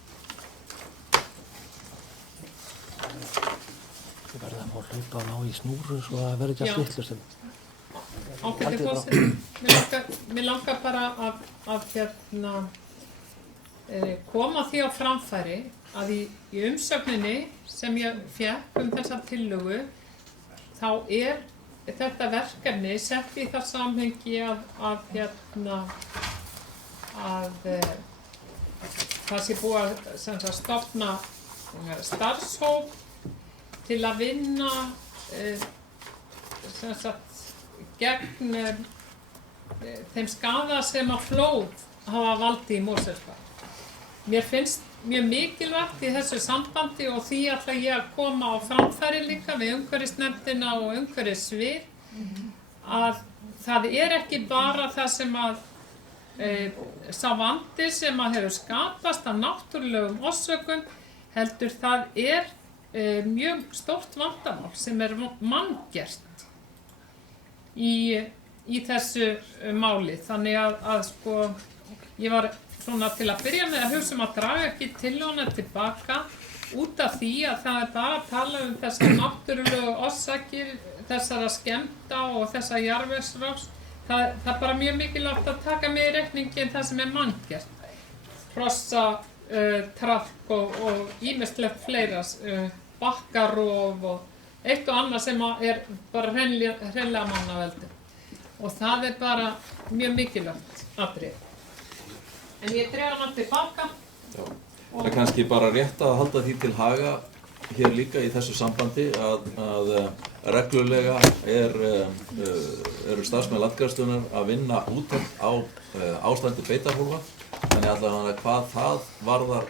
Þið verða að fá að hlaupa og ná í snúru svo að það verði ekki að vitlaust. Ágæti forseti, mér langar bara að koma því á framfæri að í umsögninni sem ég fékk þessa tillögu þá þetta verkefni sett í það samhengi að það sé búið að stofna starfshóp til að vinna gegn þeim skaða sem að flóð hafa valdið í Mosfellsbæ. Mér finnst mjög mikilvægt í þessu sambandi og því ætla ég að koma á framfæri líka við umhverfisnefndina og umhverfissvið að það ekki bara það sem að sá vandi sem að hefur skapast af náttúrulegum orsökum heldur það mjög stórt vandamál sem manngert í þessu máli. Þannig að sko ég var svona til að byrja með að hugsa að draga ekki tillöguna tilbaka út af því að það bara að tala þessar náttúrulegu orsakir, þessara skemmta og þessa jarðvegsrás. Það bara mjög mikilvægt að taka með í reikningin það sem manngert. Hrossa, trafk og ýmislegt fleira, bakkarof og eitt og annað sem bara hreinlega mannaveldi. Og það bara mjög mikilvægt atriði. En ég dreg hana tilbaka. Já. Það er kannski bara rétt að halda því til haga hér líka í þessu sambandi að reglulega eru starfsmenn Landgræðslunnar að vinna úttekt á ástandi beitarhólfa. Þannig allavega hvað það varðar,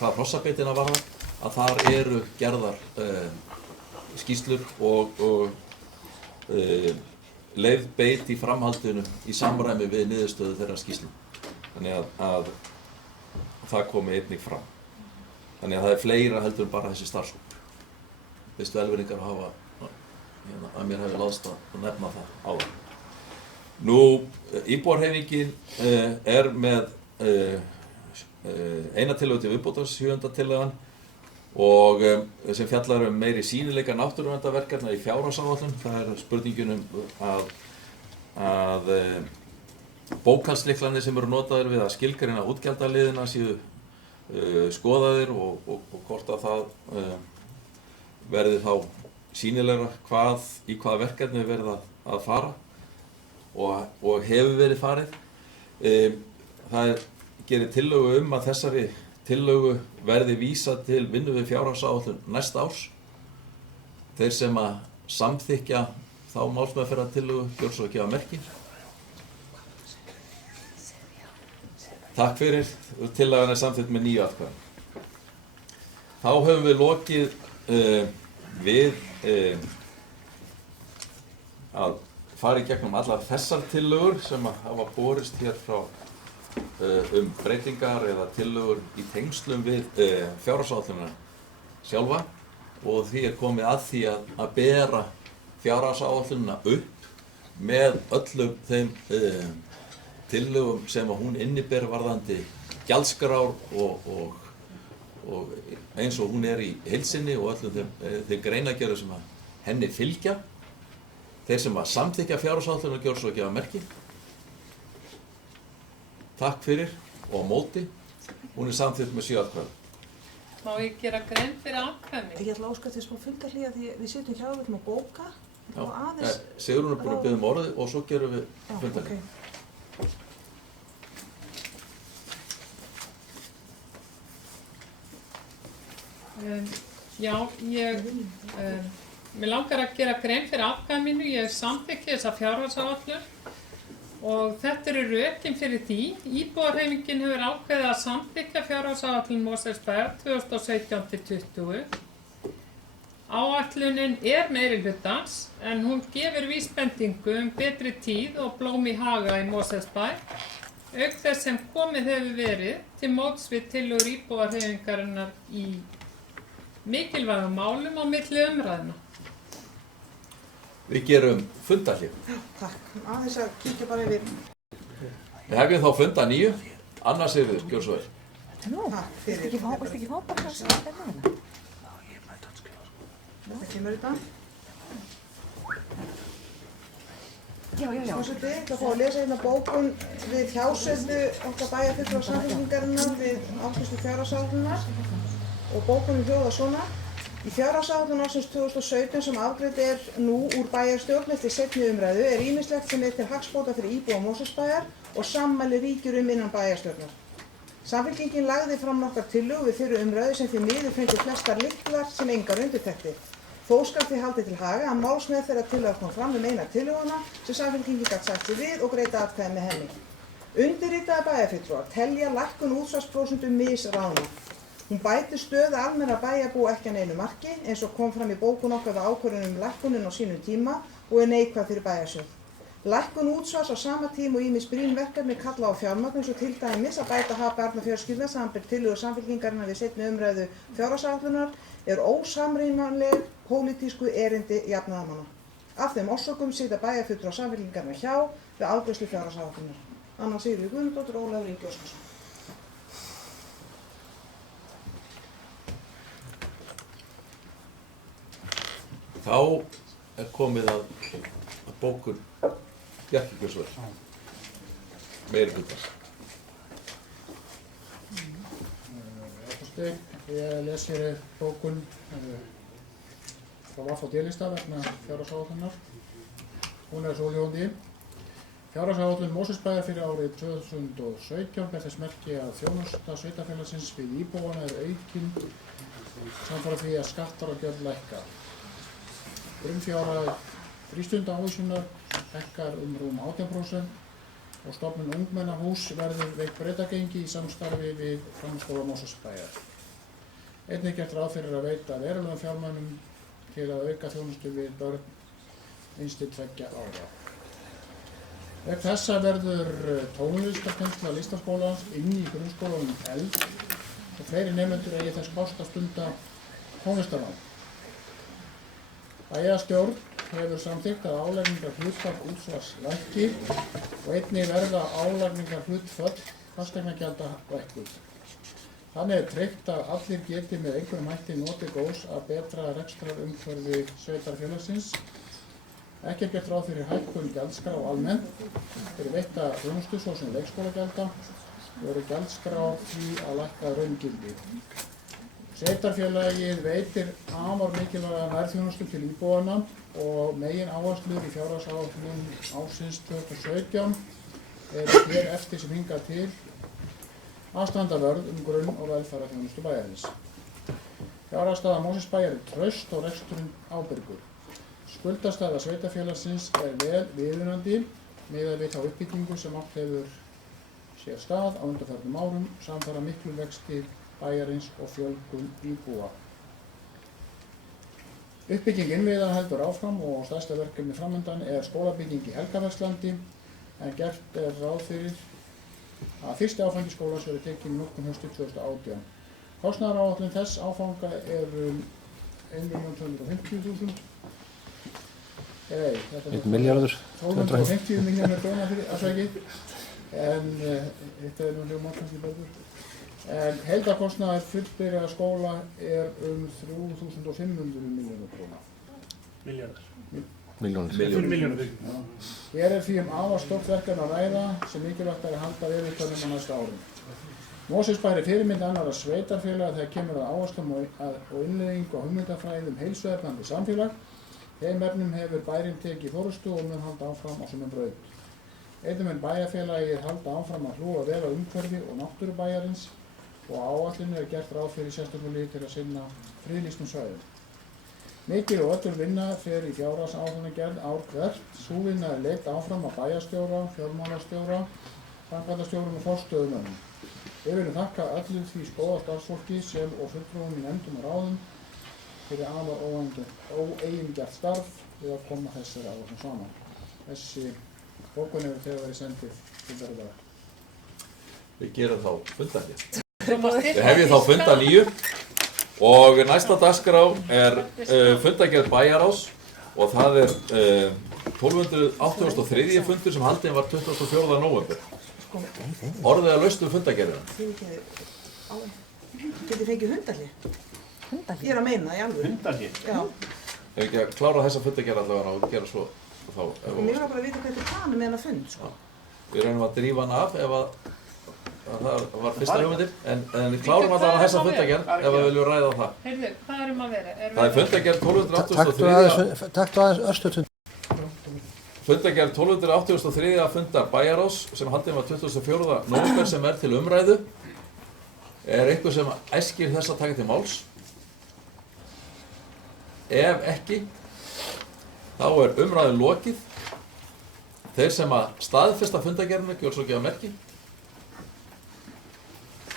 hvað hrossabeitina varðar, að þar eru gerðar skýrslur og leyfð beit í framhaldinu í samræmi við niðurstöðu þeirra skýrslum. Þannig að það komi einnig fram. Þannig að það er fleira heldur en bara þessi starfshóp. Veistu velvirðingar að hafa, að mér hefði láðst að nefna það áðan. Nú, íbúarhreyfingin með eina tillögu til viðbótar, 7. tillagan, og sem fjallar meiri sýnileika náttúruverndarverkefna í fjárhagsáætlun. Það spurningin að bókhaldslyklarnir sem eru notaðir við að skilgreina útgjaldaliðina séu skoðaðir og hvort að það verði þá sýnilegra í hvaða verkefni verði að fara og hefur verið farið. Það gerir tillögu að þessari tillögu verði vísað til vinnu við fjárhagsáætlun næsta árs. Þeir sem að samþykkja þá málsmeðferðartillögu gjörðu svo að gefa merki. Takk fyrir, tillagan samþykkt með 9 atkvæðum. Þá höfum við lokið við að fara í gegnum allar þessar tillögur sem hafa borist hér frá breytingar eða tillögur í tengslum við fjárhagsáætlunina sjálfa og því komið að því að bera fjárhagsáætlunina upp með öllum þeim tillögum sem að hún inniber varðandi gjaldskrár og eins og hún í heild sinni og öllum þeim greinargerðum sem að henni fylgja. Þeir sem að samþykkja fjárhagsáætlunina gjörðu svo að gefa merki. Takk fyrir og á móti. Hún samþykkt með 7 atkvæðum. Má ég gera grein fyrir atkvæðum? Ég ætla að óska til smá fundarhlýja því við sitjum hjá við að bóka. Já, Sigrún búin að biðja um orðið og svo gerum við fundarhlýja. Já, mér langar að gera grein fyrir atkvæði mínu. Ég samþykki þessa fjárhagsáætlun og þetta eru rökin fyrir því. Íbúahreyfingin hefur ákveðið að samþykkja fjárhagsáætlun Mosfellsbæjar 2017-2020. Áætlunin meirihlutans en hún gefur vísbendingu betri tíð og blóm í haga í Mosfellsbæ, auk þess sem komið hefur verið til móts við tillögur íbúahreyfingarinnar í mikilvægum málum á milli umræðna. Við gerum fundarhlé. Takk. Aðeins að kíkja bara yfir. Við hefum þá fund að 9. Anna Sigríður, gjörðu svo vel. Takk fyrir. Viltu ekki fá bara það sem þetta hérna? Þetta kemur þetta. Forseti, ég ætla að fá að lesa hérna bókun við hjásetu okkar bæjarfulltrúa Samfylkingarinnar við afgreiðslu fjárhagsáætlunar og bókunin hljóðar svona. Í fjárhagsáætlun ársins 2017 sem afgreidd er nú úr bæjarstjórn eftir seinni umræðu er ýmislegt sem er til hagsbóta fyrir íbúa Mosfellsbæjar og sammæli ríkir innan bæjarstjórnar. Samfylkingin lagði fram nokkrar tillögur við fyrri umræðu sem því miður fengu flestar litlar sem engar undirtektir. Þó skal því haldið til haga að málsmeðferð tillaga kom fram eina tillöguna sem Samfylkingin gat sætt sig við og greiddi atkvæði með henni. Undirritaðir bæjarfulltrúar telja lækkun útsvarsprósentu misráðna. Hún bætir stöðu almennra bæjarbúa ekki að neinu marki eins og kom fram í bókun okkar við ákvörðun lækkunin á sínum tíma og er neikvæð fyrir bæjarsjóð. Lækkun útsvars á sama tíma og ýmis brýn verkefni kalla á fjármagn eins og til dæmis að bæta hag barnafjölskyldna samanber tillögur Samfylkingarinnar við seinni umræðu fjárhagsáætlunar er ósamrýmanleg pólitísku erindi jafnaðarmanna. Af þeim orsökum sitja bæjarfulltrúar Samfylkingarinnar hjá við afgreiðslu fjárhagsáætlunar. Anna Sigríður Guðmundsdóttir og Ólafur Ingi Óskarsson. Þá er komið að bókun Bjarkeyjargösver. Meiri hlutans. Ég les hér bókun frá VD-lista vegna fjárhagsáætlunar. Hún er svohljóðandi. Fjárhagsáætlun Mosfellsbæjar fyrir árið 2017 ber þess merki að þjónusta sveitarfélagsins við íbúana er aukin samfara því að skattar og gjöld lækka. Grunnfjárhæð frístundaávísunar hækkar rúm 18% og stofnun ungmennahús verður veitt breytagengi í samstarfi við Framhaldsskóla Mosfellsbæjar. Einnig gert ráð fyrir að veita verulegum fjármunum til að auka þjónustu við börn innst til 2 ára. Vegna þessa verður tónlistarkennsla listaskólans inni í grunnskólanum efld og fleiri nemendur eigi þess kost að stunda tónlistarnám. Bæjarstjórn hefur samþykkt að álagningarhlutfall útsvars lækki og einnig verða álagningarhlutföll fasteignagjalda lækkuð. Þannig er tryggt að allir geti með einhverjum hætti notið góðs að betra rekstrarumhverfi sveitarfélagsins. Ekki er gert ráð fyrir hækkun gjaldskrá almennt fyrir veitta þjónustu svo sem leikskólagjalda og eru gjaldskrár því að lækka raungildi. Sveitarfélagið veitir afar mikilvæga nærþjónustu til íbúanna og megin áherslur í fjárhagsáætlun ársins 2017 eru hér eftir sem hingað til að standa vörð grunn- og velferðarþjónustu bæjarins. Fjárhagsstaða Mosfellsbæjar er traust og reksturinn ábyrgur. Skuldastaða sveitarfélagsins er vel viðunandi miðað við þá uppbyggingu sem átt hefur sér stað á undanförnum árum samfara miklu vexti bæjarins og fjölgun íbúa. Uppbygging innviða heldur áfram og stærsta verkefni framundan er skólabygging í Helgafelslandi en gert er ráð fyrir að fyrsti áfangi skólans verði tekinn í notkun haustið 2018. Kostnaðaráætlun þess áfanga er 1.250.000. 1 milljarður. 1250 milljónir króna fyrir afsækið en þetta er nú hljómar kannski betur. En heildarkostnaður fullbyrjaða skóla er 3.500 milljónir króna. Milljónir. Hér er því afar stórt verkefni að ræða sem mikilvægt er að halda viðurtölum á næsta árum. Mosfellsbær er fyrirmynd annarra sveitarfélaga þegar kemur að áherslum og innleiðingu á hugmyndafræði heilsueflandi samfélag. Þeim efnum hefur bærinn tekið forystu og mun halda áfram á sömu braut. Einnig mun bæjarfélagið halda áfram að hlúa vel að umhverfi og náttúru bæjarins og á áætlunni er gert ráð fyrir sérstöku lið til að sinna friðlýstum svæðum. Mikil og öllur vinna fer í fjárhagsáætlunargerð ár hvert. Sú vinna er leidd áfram af bæjarstjóra, fjármálastjóra, framkvæmdastjórum og forstöðumönnum. Við viljum þakka öllu því góða starfsfólki sem og fulltrúum í nefndum og ráðum fyrir afar óeigingjarnt starf við að koma þessari áætlun saman. Þessi bókun hefur þegar verið sendið til verðara. Við gerum þá fundargerð. Við hefjum þá funda 9 og næsta dagskrá er fundargerð bæjarráðs og það er 1283. fundur sem haldinn var 24. nóvember. Orðið að laust fundargerðina. Getið fengið hundahlið? Ég er að meina það í alveg. Hundahlið? Já. Ef ekki að klára þessa fundargerð allavega og gera svo þá Og mér var bara að vita hvað þetta er planið með hennar fund, sko. við reynum að drífa hann af ef að það var fyrsta hugmyndir, en klárum allavega þessa fundagerð ef við viljum ræða það. Heyrðu, hvað erum að vera? Það er fundagerð 1283. Taktu aðeins örstuð. Fundagerð 1283. fundar bæjarráðs sem haldin var 24. nóvember sem til umræðu. Er einhver sem æskir þess að taka til máls? Ef ekki, þá umræðu lokið. Þeir sem að staðfesta fundagerðina, gjör svo gefa merki.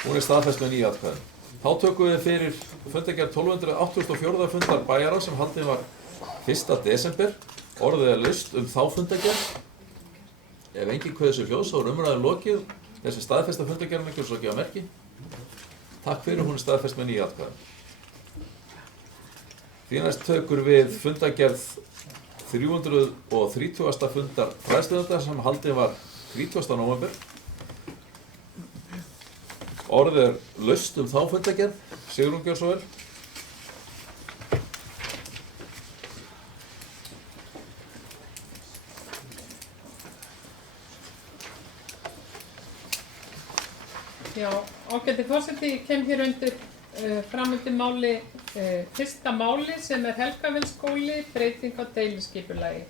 Hún staðfest með 9 atkvæðum. Þá tökum við fyrir fundagerð 1284. fundar bæjarráðs sem haldin var 1. desember. Orðið laust þá fundagerð. Ef enginn kveður sér hljóðs, þá umræðu lokið. Þessi staðfesta fundagerðina, gjör svo gefa merki. Takk fyrir, hún staðfest með 9 atkvæðum. Því næst tökur við fundagerð 330. fundar fræðslunefndar sem haldin var 30. nóvember. Orðið laust þá fundagerð. Sigrún, gjör svo vel. Já, ágæti forseti, ég kem hér undir framöndir máli, fyrsta máli sem Helgavelskóli, breyting á deiliskipulagi.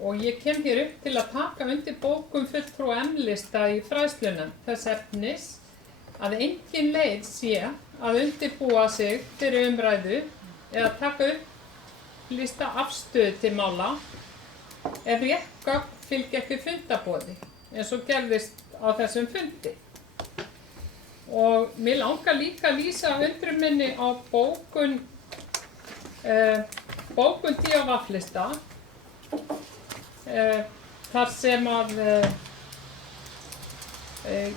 Og ég kem hér upp til að taka undir bókum fulltrúa M-lista í fræðslunum þess efnis að engin leið sé að undirbúa sig fyrir umræðu eða taka upp lista afstöðu til mála ef rétt gögn fylgja ekki fundarboði eins og gerðist á þessum fundi. Og mér langar líka að lýsa undrun minni á bókun DFF-lista þar sem að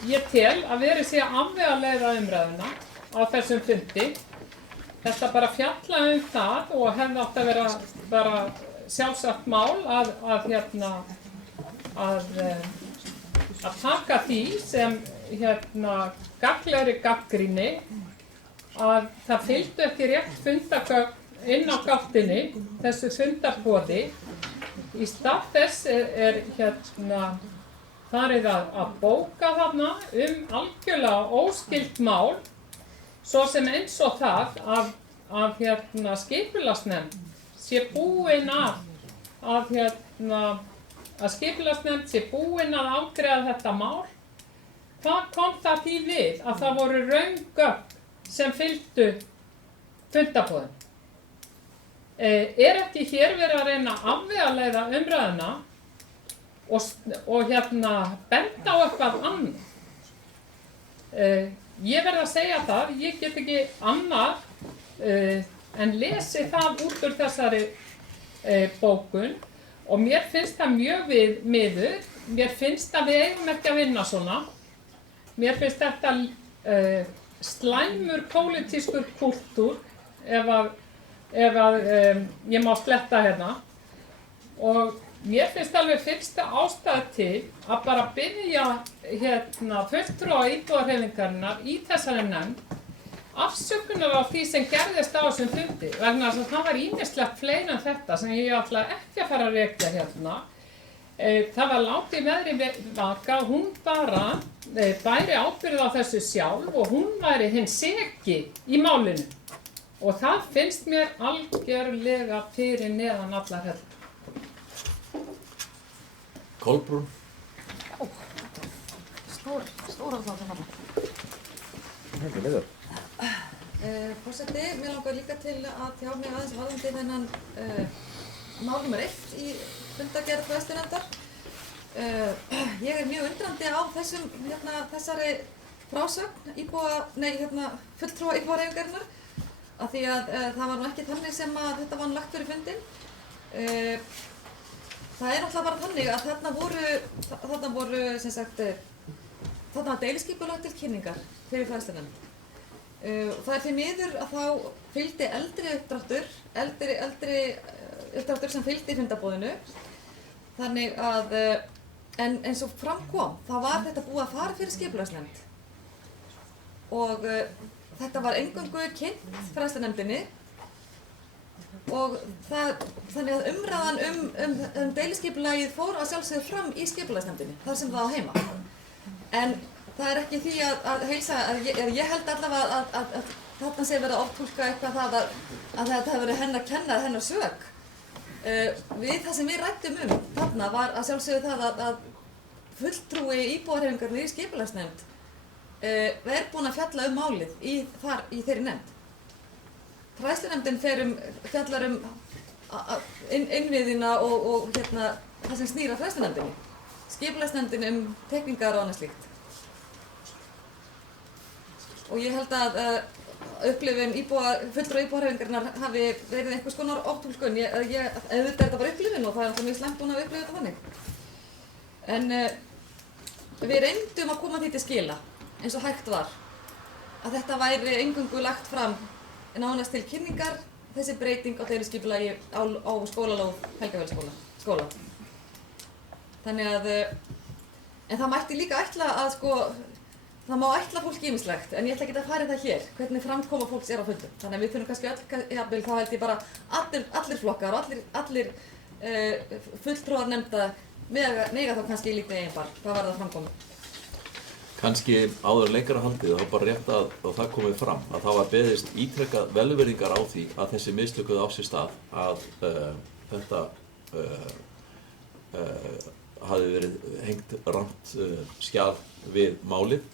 ég tel að verið sé að afvegaleiða umræðuna á þessum fundi. Þetta bara fjalla það og hefði átt að vera bara sjálfsagt mál að taka því sem gagnlegri gagnrýni að það fylgdu ekki rétt fundagögn inn á gáttinni þessu fundarboði. Í stað þess farið að bóka þarna algjörlega óskyld mál, svo sem eins og það að skipulagsnefnd sé búin að skipulagsnefnd sé búin að afgreiða þetta mál. Hvað kom það því við að það voru röng gögn sem fylgdu fundarboðinu? Er ekki hér verið að reyna að afvegaleiða umræðuna og benda á eitthvað annað? Ég verð að segja það, ég get ekki annað en lesi það út úr þessari bókun og mér finnst það mjög miður. Mér finnst að við eigum ekki að vinna svona. Mér finnst þetta slæmur pólitískur kúltúr ef ég má sletta hérna. Og mér finnst alveg fyrsta ástæða til að bara biðja fulltrúa íbúðarhreyfingarinnar í þessari nefnd afsökunar á því sem gerðist á þessum fundi, vegna þess að það var ýmislegt fleira en þetta sem ég ætla ekki að fara að rekja hérna. Það var látið veðri vaka, hún bara bæri ábyrgð á þessu sjálf og hún væri hinn seki í málinu. Og það finnst mér algjörlega fyrir neðan allar heldur. Kolbrún. Stóra þá það var. Ekki meður. Forseti, mér langar líka til að tjá mig aðeins varðandi þennan mál nr. 1 í fundargerð fræðslunefndar. Ég mjög undrandi á þessari frásögn fulltrúa íbúðarhreyfingarinnar, af því að það var nú ekki þannig sem að þetta var lagt fyrir fundinn. Það er náttúrulega bara þannig að þarna voru sem sagt þarna var deiliskipulag til kynningar fyrir fræðslunefnd. Það er því miður að þá fylgdi eldri uppdráttur sem fylgdi fundarboðinu. Þannig að, en eins og fram kom, þá var þetta búið að fara fyrir skipulagsnefnd. Og þetta var eingöngu kynnt fræðslunefndinni og þannig að umræðan um deiliskipulagið fór að sjálfsögðu fram í skipulagsnefndinni, þar sem það á heima. En það er ekki því að heilsa, ég held allavega að þarna sé verið að oftúlka eitthvað það að þetta hefur verið hennar kenna, hennar sök. Það sem við ræddum þarna var að sjálfsögðu það að fulltrúi íbúahreyfingarinnar í skipulagsnefnd er búinn að fjalla málið í þeirri nefnd. Fræðslunefndin fjallar innviðina og það sem snýr að fræðslunefndinni. Skipulagsnefndin teikningar og annað slíkt. Og ég held að upplifun fulltrúa íbúahreyfingarinnar hafi verið einhvers konar oftúlkun. Auðvitað er þetta bara upplifun og það er alltaf mjög slæmt búin að upplifa þetta þannig. En við reyndum að koma því til skila, eins og hægt var, að þetta væri eingöngu lagt fram nánast til kynningar, þessi breyting á deiliskipulagi á skólalóð Helgafellsskóla. Þannig að, en það mætti líka ætla að það má ætla fólk ýmislegt, en ég ætla ekki að fara í það hér, hvernig framkoma fólks á fundum. Þannig að við þurfum kannski jafnvel, þá held ég bara allir flokkar og allir fulltrúar nefnda mega þá kannski lítið eigin bar, hvað var það framkomu? Kannski áður lengra haldið, þá bara rétt að það komið fram, að það var beðist ítrekkað velvirðingar á því að þessi mislukkuðu á sér stað, að þetta hafi verið hengt rangt skjal við málið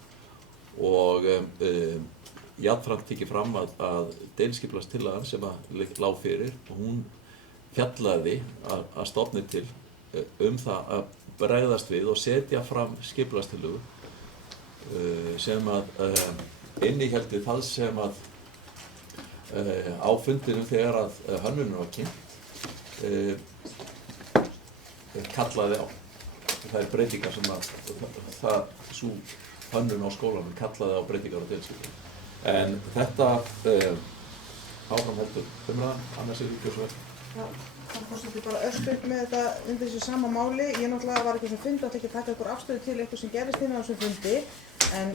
og jafnframt tekið fram að deiliskipulagstillagan sem lá fyrir, hún fjallaði að stofni til það að bregðast við og setja fram skipulagstillögu sem að innihéldi það sem að á fundinum þegar að hönnunin var kynnt kallaði á. Það er breytingar sem að sú hönnun á skólanum kallaði á breytingar á deiliskipulagi. En þetta áframheldur umræðan, annars ekki svo vel. Já, það fórstu bara örstuð með þetta undir þessu sama máli. Ég náttúrulega var ekki sem fundi, átti ekki að taka ykkur afstöðu til eitthvað sem gerist inn á þessum fundi. En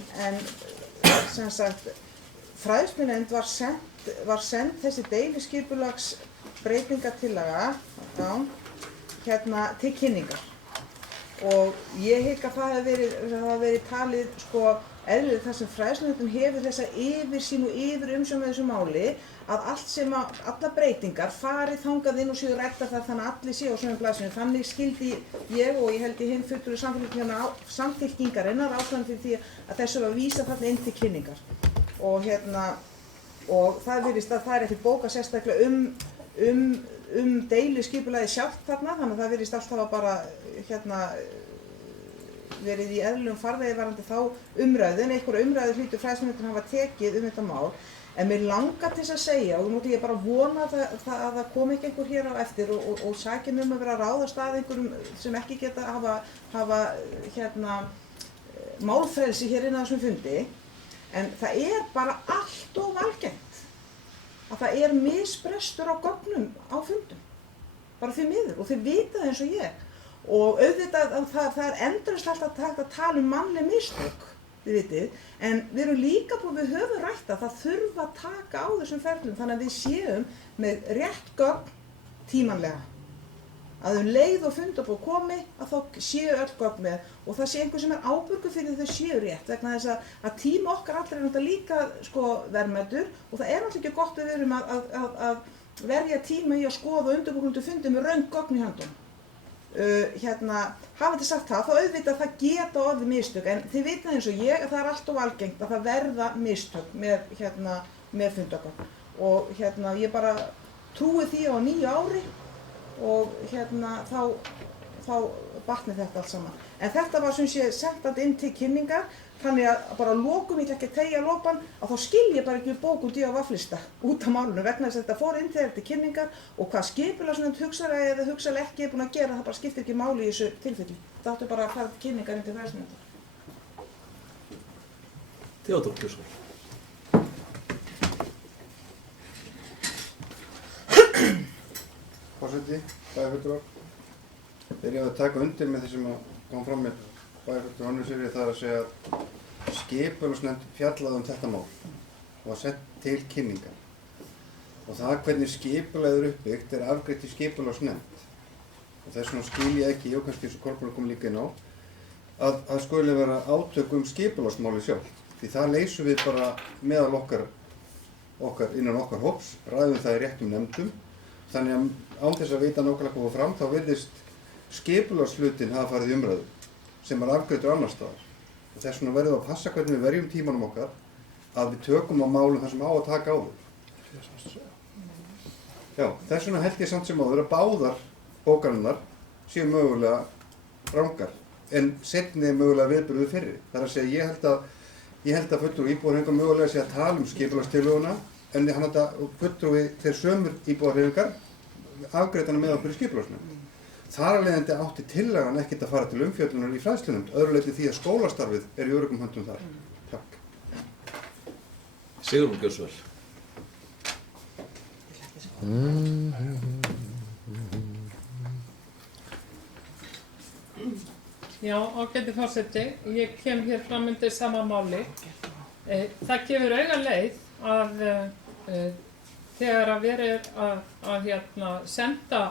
sem sagt, fræðslunefnd var send þessi deiliskipulagsbreytingartillaga til kynningar. Og ég hygg að það hafi verið talið eðlilegt þar sem fræðslunefndin hefur þessa yfirsýn og yfirumsjón með þessu máli að allar breytingar farið þangað inn og séu ræddar þar þannig að allir séu á sömu blaðsíðu. Þannig skildi ég og ég held ég hinn fulltrúi samfylkingarinnar ástæðan fyrir því að þessu var vísað þarna inn til kynningar. Og það virðist að það er ekki bókað sérstaklega um deiliskipulagið sjálft þarna, þannig að það virðist allt hafa bara verið í eðlilegum farvegi varðandi þá umræðu, en einhverja umræðu hlýtur fræðslunefndin hafa tekið þetta mál. En mér langar til að segja, og nú ætla ég bara að vona að það komi ekki einhver hér á eftir og sækja að vera að ráðast að einhverjum sem ekki geta hafa málfrelsi hér inn á þessum fundi, en það er bara allt of algengt að það er misbrestur á gögnum á fundum, bara því miður, og þið vita það eins og ég. Og auðvitað það er endalaust alltaf hægt að tala mannleg mistök, þið vitið, en við erum líka við höfum rætt að það þurfa að taka á þessum ferlum þannig að við séum með rétt gögn tímanlega. Að leið og fundabók komi að þá séu öll gögn með og það sé einhver sem er ábyrgur fyrir þau séu rétt vegna þess að tíma okkar allir er náttúrulega líka verðmætur og það er náttúrulega ekki gott að við erum að verja tíma í að skoða undirbúningu fundi með röng gögn í höndum. Hafa þetta sagt það, þá auðvitað að það geta orðið mistök, en þið vitið eins og ég að það er allt of algengt að það verða mistök með fundagögn og ég bara trúi því á nýju ári og þá batni þetta allt saman. En þetta var sem sé sendandi inn til kynningar, þannig að bara að lokum, ég ætla ekki að teygja lopan, að þá skil ég bara ekki bókum DFF-lista út af málunum vegna þess að þetta fór inn til kynningar og hvað skipulagsnefnd hugsaði eða hugsaði ekki er búin að gera, það bara skiptir ekki máli í þessu tilfelli. Það áttu bara að fara til kynningar inn til fræðslunefndar. Theodór Björnsson. Forseti, bæjarfulltrúar. Þegar ég að taka undir með því sem kom fram með bæjarfulltrúar Hönnu Sigríðar, það er að segja að skipulagsnefnd fjallaði þetta mál og var sett til kynningar. og það hvernig skipulagið er uppbyggt er afgreitt í skipulagsnefnd. Og þess vegna skil ég ekki, og kannski eins og Kolbrún kom líka inn á, að skuli vera átök skipulagsmáli sjálf. Því það leysum við bara meðal okkar innan okkar hóps, ræðum það í réttum nefndum. Þannig að án þess að vita nákvæmlega hvað fram, þá virðist skipulagshlutin hafa farið í umræðu sem er afgreiddur annars staðar. Og þess vegna verðum við að passa hvernig við verjum tímanum okkar að við tökum á málum þar sem á að taka á þau. Já, þess vegna held ég samt sem áður að báðar bókarinnar séu mögulega rangar, en seinni mögulega viðburður fyrri. Það er að segja, ég held að fulltrúi íbúðarhreyfingar mögulega sé að tala skipulagstillöguna, en hann fulltrúi þeir sömur íbúðarhreyfingar afgreitt hana með okkur í skipulagsnefnd. Þar af leiðandi átti tillagan ekkert að fara til umfjöllunar í fræðslunefnd, öðru leyti því að skólastarfið er í öruggum höndum þar. Takk. Sigrún, gjörðu svo vel. Já, ágæti forseti, ég kem hér fram undir sama máli. Það gefur auga leið að þegar að verið að senda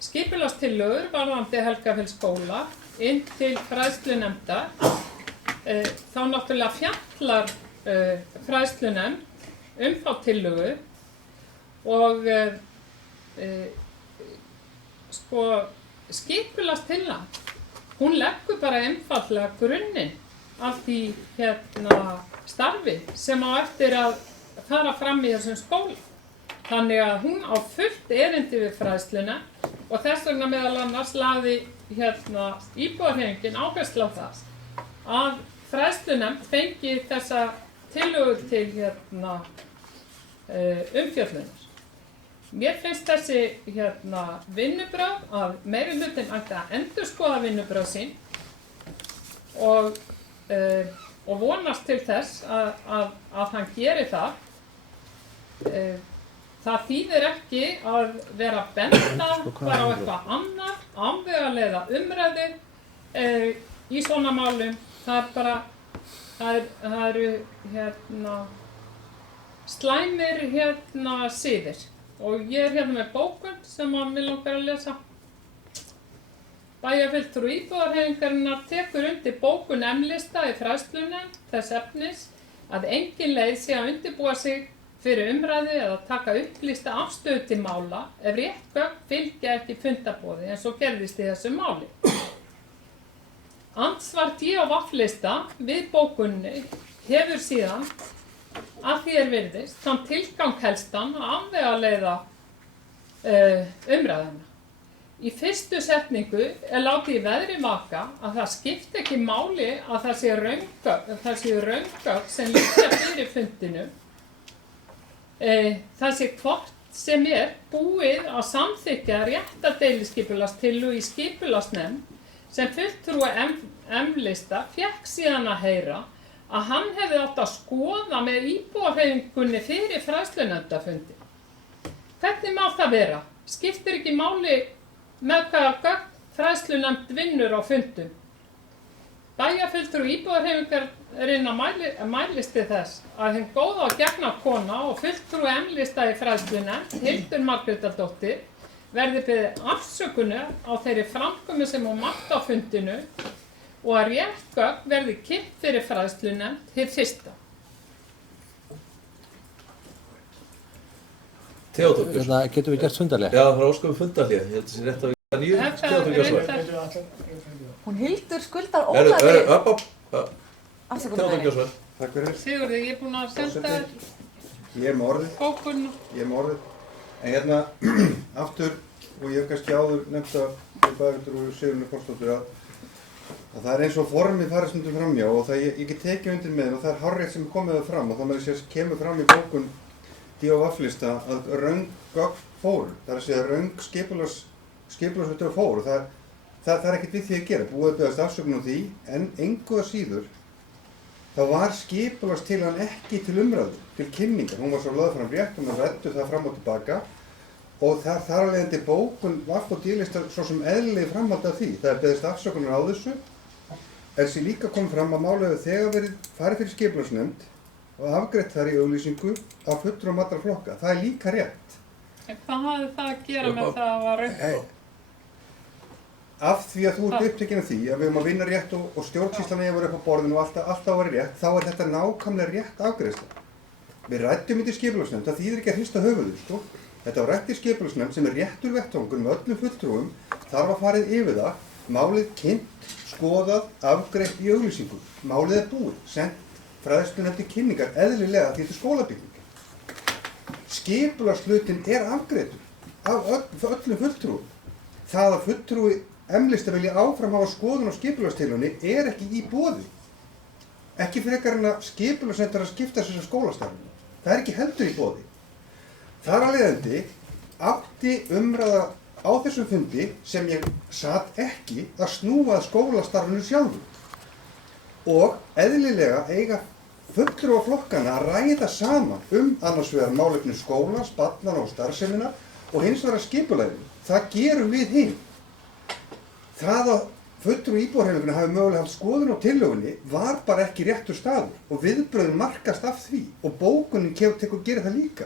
skipulagstillögur varðandi Helgafellsskóla inn til fræðslunefndar, þá náttúrulega fjallar fræðslunefnd þá tillögu og sko skipulagstillagan, hún leggur bara einfaldlega grunninn af því starfi sem á eftir að fara fram í þessum skóla. Þannig að hún á fullt erindi við fræðsluna og þess vegna meðal annars lagði íbúðarhreyfingin áherslu á það að fræðslunefnd fengi þessa tillögur til umfjöllunar. Mér finnst þessi vinnubrögð að meirihlutinn ætti að endurskoða vinnubrögð sín og vonast til þess að hann geri það. Það þýðir ekki að vera að benda bara á eitthvað annað, afvegaleiða umræðu í svona málum. Það eru slæmir siðir og ég er með bókun sem að mig langar að lesa. Bæjarfulltrúi íbúðarhreyfingarinnar tekur undir bókun M-lista í fræðslunefnd þess efnis að engin leið sé að undirbúa sig fyrir umræðu eða taka upplýsta afstöðu til mála ef rétt gögn fylgja ekki fundarboði eins og gerðist í þessu máli. Andsvar D.O.V.-lista við bókunni hefur síðan að því virðist þann tilgang helstan að afvegaleiða umræðuna. Í fyrstu setningu er látið í veðri vaka að það skipti ekki máli að það séu röng-gögn sem liggja fyrir fundinu. Það sé hvort sem er búið að samþykkja rétta deiliskipulagstillögu í skipulagsnefnd sem fulltrúi M-lista fékk síðan að heyra að hann hefði átt að skoða með íbúðarhreyfingunni fyrir fræðslunefndarfundi. Hvernig má það vera? Skiptir ekki máli með hvaða gögn fræðslunefnd vinnur á fundum? Bæjarfulltrúi íbúðarhreyfingarinnar mælist til þess að hinn góða og gegna kona og fulltrúi M-lista í fræðslunefnd, Hildur Margrétardóttir, verði beðið afsökunar á þeirri framkomu sem hún mátti á fundinu og að rétt gögn verði kynnt fyrir fræðslunefnd hið fyrsta. Theodór Björnsson. Getum við gert fundarlega? Já, það er ósköpum fundarlega. Ég held að það sé rétt að við nýjum Theodór Björnsson. Hún Hildur skuldar Ólafi. Theodór Björnsson. Takk fyrir. Sigurður, ég er búin að senda þér Ég er með orðið. bókun. En aftur, og ég hef kannski áður nefnt að Bæjarfulltrúi Sigrúnu Pálsdóttur að það er eins og formið farið stundum framjá og það ég get tekið undir með og það er hárrétt sem komið það fram og það með þess að kemur fram í bókun D.O.V.-lista að röng gögn fóru. Það er að segja röng skipulagsfulltrúar fóru. Það er ekkert við því að gera, búið að beðast afsökun á því, en engu að síður þá var skipulagstillagan ekki til umræðu, til kynningar. Hún var svo lögð fram rétt og maður ræddu það fram og tilbaka og þar af leiðandi bókun vart og D-lista svo sem eðlileg framhald af því. Það er beðist afsökunar á þessu, en sem líka kom fram að málið hefur þegar verið farið fyrir skipulagsnefnd og afgreitt þar í auglýsingu af fulltrúum allra flokka. Það er líka rétt. En hvað hafði það að gera með það að var raunt? Af því að þú ert upptekinn af því að við erum að vinna rétt og stjórnsýslan eigi að vera upp á borðinu og alltaf að vera rétt, þá er þetta nákvæmlega rétt afgreiðsla. Við ræddum þetta í skipulagsnefnd, það þýðir ekki að hrista höfuðið, sko. Þetta var rætt í skipulagsnefnd sem er réttur vettvangur með öllum fulltrúum, þar var farið yfir það, málið kynnt, skoðað, afgreitt í auglýsingu. Málið er búið, sendt fræðslunefnd til kynningar, eðlilega því þetta er skólabygging. Skipulagshlutinn er afgreittur af öllum fulltrúum. Það að fulltrúi M-lista vilja áfram hafa skoðun á skipulagstillögunni er ekki í boði. Ekki frekar en að skipulagsnefndar að skipta þessar skólastarfinu. Það er ekki heldur í boði. Þar af leiðandi átti umræða á þessum fundi sem ég sat ekki að snúa að skólastarfinu sjálfu. Og eðlilega eiga fulltrúa flokkana að ræða saman annars vegar málefni skólans, barnanna og starfsemina og hins vegar skipulaginu. Það gerum við hinn. Það að fulltrúi íbúahreyfingarinnar hafi mögulega haft skoðun á tillögunni var bara ekki réttur staður og viðbrögðin markast af því og bókunin tekur gerir það líka.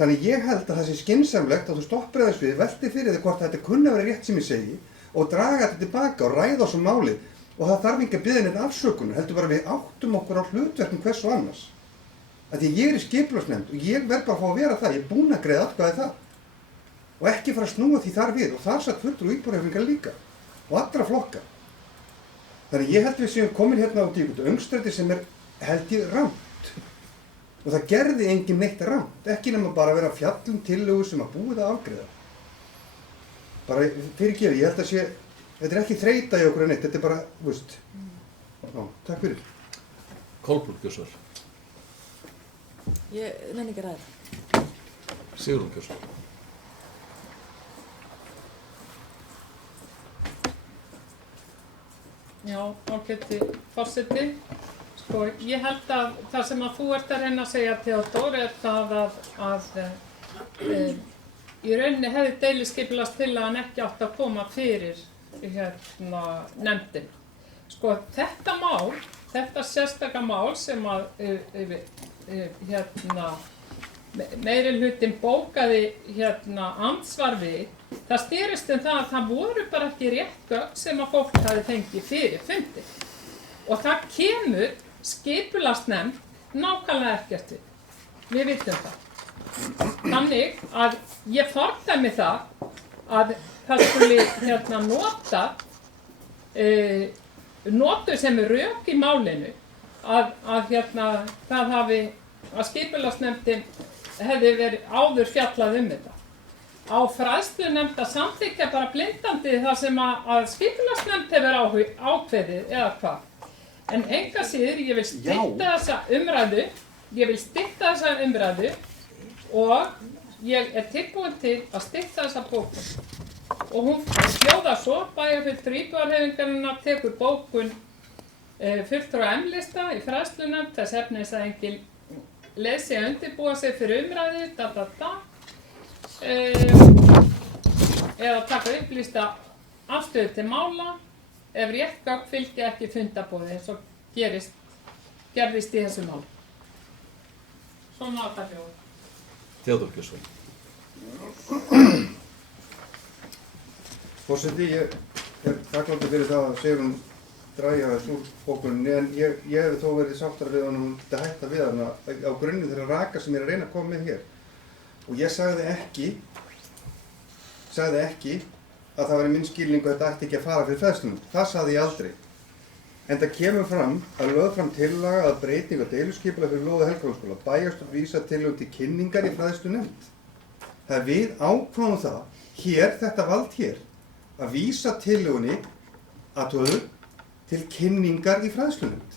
Þannig ég held að það sé skynsamlegt að þú stoppir aðeins við, velti fyrir þig hvort þetta kunni að vera rétt sem ég segi og draga þetta tilbaka og ræða á svo málið og það þarf ekki að biðja neitt afsökunar, heldur bara við áttum okkur á hlutverkum hvers og annars. Af því ég er í skipulagsnefnd og ég verð bara að fá að vera það, ég er búinn að greiða atkvæði það og ekki fara að snúa því þar við og þar satt fulltrúi íbúahreyfingarinnar líka og allra flokka. Þannig ég held við séum komin hérna út í einhvern öngstræti sem er held ég rangt og það gerði enginn neitt rangt, ekki nema bara að vera fjallum tillögu sem að búið að afgreiða. Bara fyrirgefið, ég held að sé, þetta er ekki þreyta í okkur en neitt, þetta er bara, veist. Já, takk fyrir. Kolbrún Gjörsvar. Ég nenni ekki að ræða. Sigrún Gjörsvar. Já, ágæti forseti. Sko, ég held að það sem að þú ert að reyna að segja, Theodór, er það að í rauninni hefði deiliskipulagstillagan ekki átt að koma fyrir nefndin. Sko, þetta mál, þetta sérstaka mál sem að meirihlutinn bókaði andsvar við, það stýrist það að það voru bara ekki rétt gögn sem að fólk hafi fengið fyrir fundi. Og það kemur skipulagsnefnd nákvæmlega ekkert við. Við vitum það. Þannig að ég fordæmi það að það skuli notuð sem rök í málinu að skipulagsnefndin hefði verið áður fjallað þetta. Á fræðslunefnd að samþykkja bara blindandi þar sem að skipulagsnefnd hefur ákveðið eða hvað. En enga síður, ég vil stytta þessa umræðu og ég er tilbúin til að stytta þessa bókun. Og hún hljóðar svo, bæjarfulltrúi íbúahreyfingarinnar tekur bókun fulltrúa M-lista í fræðslunefnd, þess efnis að enginn lesi að undirbúa sig fyrir umræðu, eða taka upplýsta afstöðu til mála ef rétt gögn fylgja ekki fundarboði eins og gerðist í þessu máli. Svona á það hljóð. Theodór Gjörsvar. Forseti, ég er þakkláttur fyrir það að Sigrún dragi aðeins úr bókuninni en ég hef þó verið sáttar við hann og þetta hætta við hann á grunni þeirra raka sem ég er að reyna að koma með hér. Og ég sagði ekki að það væri minn skilningu að þetta ætti ekki að fara fyrir fræðslunum. Það sagði ég aldrei. En það kemur fram að lögð fram tillaga að breyting á deiliskipulagi fyrir Lóða Helgaholtsskóla. Bæjarstjórn vísar tillögu til kynningar í fræðslunefnd. Það er við ákváðum það, þetta vald hér, að vísa tillögunni til kynningar í fræðslunefnd.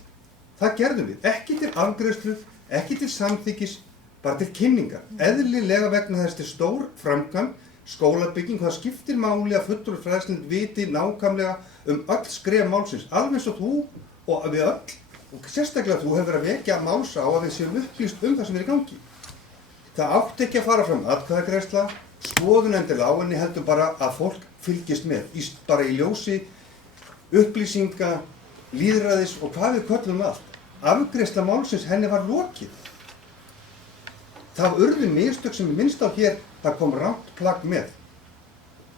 Það gerðum við. Ekki til afgreiðslu, ekki til samþykkis, bara til kynningar. Eðlilega vegna þessi stór framkvæmd skólabygging, það skiptir máli að fulltrúi fræðslunefnd viti nákvæmlega öll skref málsins, alveg eins og þú og við öll, og sérstaklega þú hefur verið að vekja máls á að við séum upplýst það sem er í gangi. Það átti ekki að fara fram atkvæðagreiðsla, skoðun endilega á henni, heldur bara að fólk fylgist með, bara í ljósi upplýsinga, lýðræðis og hvað við köllum allt. afgreiðsla málsins, henni var lokið. Það urðu mistök sem minnst á hér, það kom rangt plagg með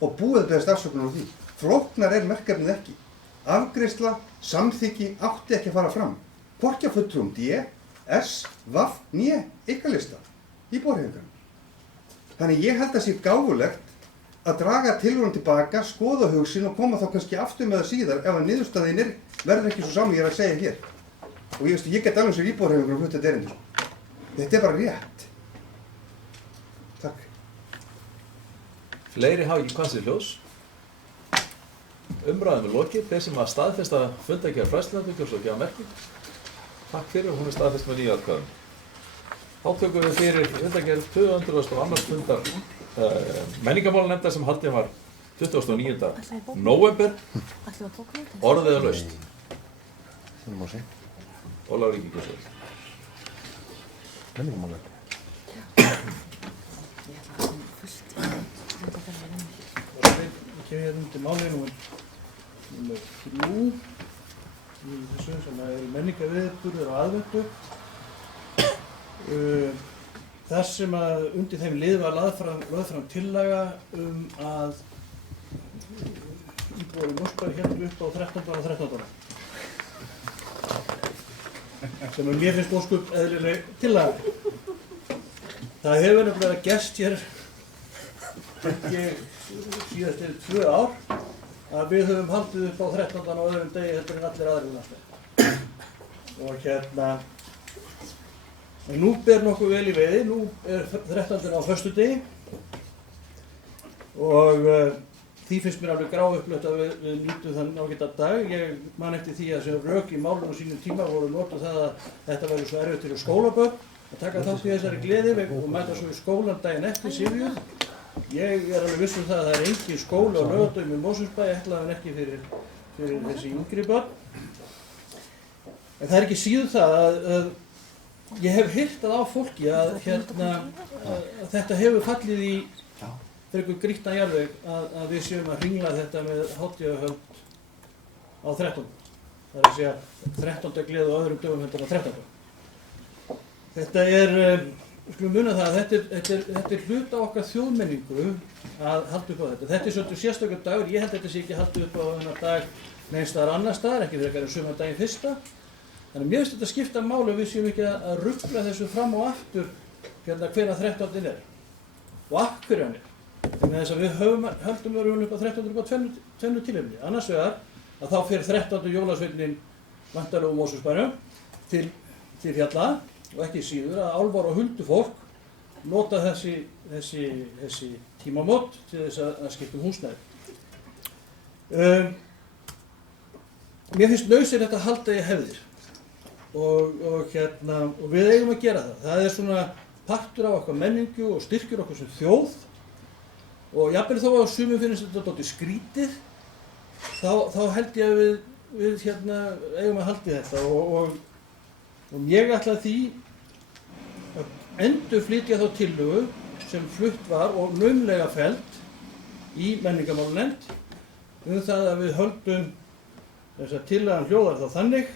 og búið beðast afsökunar á því. Flóknar verkefnið ekki. Afgreiðsla, samþykki átti ekki að fara fram. Hvorki að fulltrúum D, S, VAF, né ykkarlista í borðhengarnum. Þannig ég held að sé gáfulegt að draga tilvörun tilbaka, skoða hugsin og koma þá kannski aftur með það síðar ef að niðurstaðin verður ekki svo saman ég er að segja hér. Og ég get alveg sem íbúarhefingur og hluta þetta erindi. Þetta er bara rétt. Takk. Fleiri hafa ekki hvað sér ljós. Umræðum er lokið. Þeir sem að staðfesta fundargerð fræðslunar og gefa merki. Takk fyrir og hún er staðfest með 9 atkvæðum. Þá tökum við fyrir fundargerð 202. fundar menningarmálanefndar sem haldinn var 29. nóvember. Orðið er laust. Ólafur Ingi Gíslason. Menningarmálanefnd. Ég kem hérna undir málið númer 3 í þessu sem er menningarviðburður og aðventu. Þar sem að undir þeim lið var lögð fram tillaga að íbúar í Mosfellsbæ héldu upp á 13. og 13. sem mér finnst ósköp eðlileg tillaga. Það hefur nefnilega gerst hér síðast 2 ár að við höfum haldið upp á 13. og öðrum degi heldur en allir aðrir landsmenn. Og en nú ber nokkuð vel í veiði, nú er 13. á föstudegi og því finnst mér alveg gráupplött að við nýtum þann ágæta dag. Ég man eftir því að sem rök í málum á sínum tíma voru notuð það að þetta væri svo erfitt fyrir skólabörn að taka þátt í þessari gleði og mæta svo í skólan daginn eftir syfjuð. Ég er alveg viss um það að það er engin skóli á Laugardögum í Mosfellsbæ, ætlaðan ekki fyrir þessi yngri börn. En það er ekki síður það að ég hef heyrt á fólki að þetta hefur fallið í fyrir einhver grýttan jarðveg að við séum að hringla þetta með hátíðahöld á 13. Það er að segja 13. gleði og öðrum dögum heldur á 13. Þetta er, við skulum muna það að þetta er hluta af okkar þjóðmenningu að halda upp á þetta. Þetta er svolítið sérstakur dagur, ég held að þetta sé ekki haldið upp á þennan dag neins staðar annar staðar, ekki frekar en sumardaginn 1. Þannig mér finnst þetta skipta máli við séum ekki að rugla þessu fram og aftur hvenær 13. er og af hverju hann er. Þannig að við höldum upp á 13. upp á tvennu tilefni. Annars vegar að þá fer 13. jólasveitnin væntanlega Mosfellsbænum til fjalla og ekki síður að álfar og huldufólk nota þessi tímamót til þess að skipta húsnæði. Mér finnst nauðsynlegt að halda í hefðir og við eigum að gera það. Það er svona partur af okkar menningu og styrkir okkur sem þjóð og jafnvel þó að sumum finnst þetta dálítið skrítið, þá held ég að við eigum að halda í þetta og ég ætla því að endurflytja þá tillögu sem flutt var og naumlega felld í menningarmálanefnd það að við höldum þess að tillagan hljóðar þá þannig: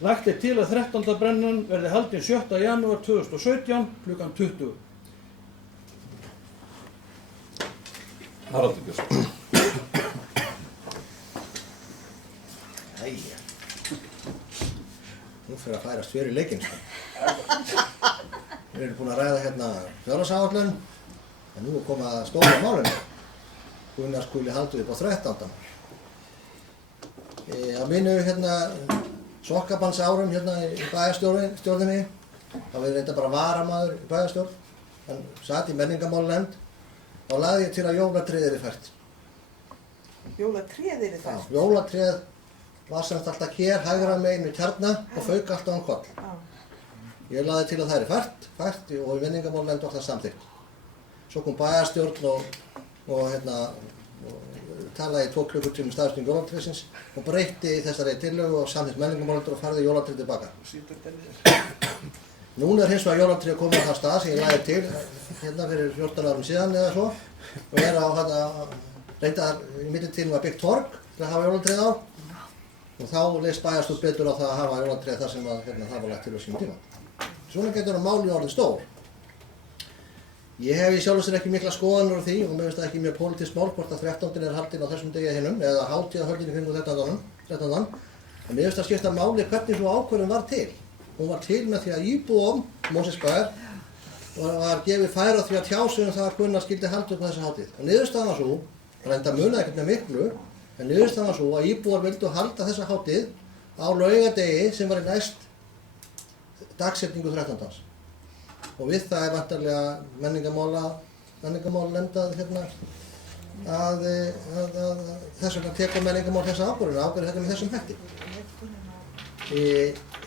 lagt er til að 13. brennan verði haldin 7. janúar 2017 klukkan 20. Haraldur Björnsson. Æja. Nú fyrir að færast fyrir leikinn. Við erum búin að ræða fjárhagsáætlun, en nú er komið að stóra málinu. Gunnar skuli haldið upp á 13. Á mínu sokkabalsárum í bæjarstjórninni, þá við reynda bara varamaður í bæjarstjórn, hann sat í menningarmálanefnd. Þá lagði ég til að jólatréð yrði fært. Jólatréð yrði fært? Já, jólatréð var semst alltaf hér hægra megin við Tjarna og fauk alltaf á koll. Ég lagði til að það yrði fært og í menningarmálanefnd var það samþykkt. Svo kom bæjarstjórn og talaði í 2 klukkutíma staðfestingu jólatréðsins og breytti þessari tillögu og samþykkt menningarmálanefndar og færði jólatréð tilbaka. Núna er hins vegar jólatréð komið á það stað sem ég lagði til fyrir 14 árum síðan eða svo og er á reyndar í millitíðinni var byggt torg til að hafa jólatréð á og þá leist bæjarstjórn betur á það að hafa jólatréð þar sem að, það var lagt til á sínum tíma. Svona getur málið orðið stór. Ég hef í sjálfu sér ekki mikla skoðanir á því og mér finnst það ekki mjög pólitískt mál hvort að 13. er haldinn á þessum degi hinum eða hátíðahöldin í 13. En mér finnst það skipta máli hvernig svo ákvörðun var til. Hún var til með því að íbúum Mosfellsbæjar var gefið færi á því að tjá sig um það að Gunnar skyldi halda upp á þessa hátíð. Og niðurstaðan var svo, reynda munaði ekkert með miklu, en niðurstaðan var svo að íbúar vildu halda þessa hátíð á laugadegi sem var í næst dagsetningu 13. Og við það er vantarlega menningarmál lendað að þess vegna tekur menningarmál þessa ákvörðun þetta með þessum hætti.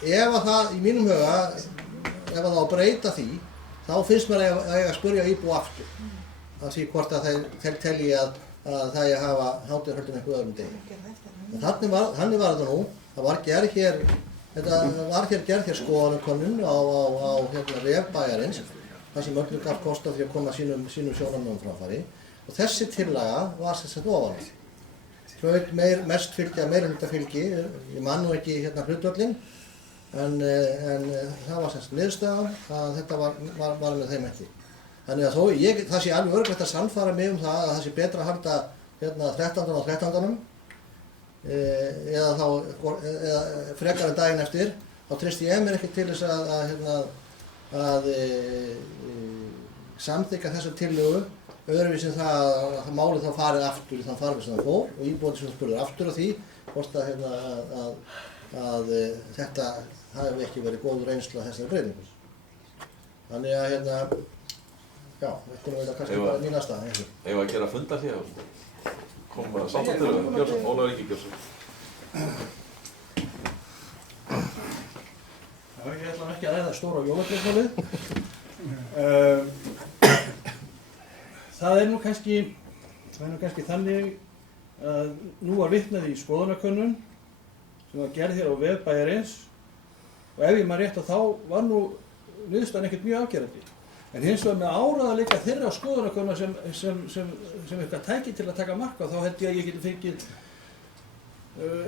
Ef að það, í mínum huga, ef að það á að breyta því, þá finnst mér að eiga að spyrja íbúa aftur. Að því hvort að þeir telji að það eigi að hafa hátíðarhöldin einhverjum öðrum degi. En þannig var þetta nú, það var gerð hér skoðanakönnun á vef bæjarins, þar sem öllum gaf kost á því að koma sínum sjónarmiðum framfæri. Og þessi tillaga var sem sagt ofanlega. Hlaut mest fylgja, meirihlutafylgi, ég man nú ekki hlutvöllin, en það var sem sagt niðurstaðan að þetta var með þeim ekki. Þannig að það sé alveg örugglega að sannfæra mig um það að það sé betra að halda 13. á 13. Eða frekar en daginn eftir, þá treysti ég mér ekki til þess að samþykkja þessa tillögu öðruvísi en það að málið þá farið aftur í þann farveg sem það fór og íbúarnir sem spurður aftur á því hvort að þetta hafi ekki verið góð reynsla af þessari breytingu. Þannig að já, þetta er kannski bara mín aðstæða. Eigum við að gera fundarhlé og koma samtalið Björnsson, Ólafur Ingi Björnsson. Já, ég ætla ekki að ræða stóra jólatréðmálið. Það er nú kannski þannig að nú var vitnað í skoðanakönnun sem var gerð hér á vef bæjarins og ef ég man rétt að þá var nú niðurstaðan ekkert mjög afgerandi. En hins vegar með áreiðanleika þeirra skoðanakönnuna sem eitthvað tæki til að taka mark á, þá held ég að ég geti fengið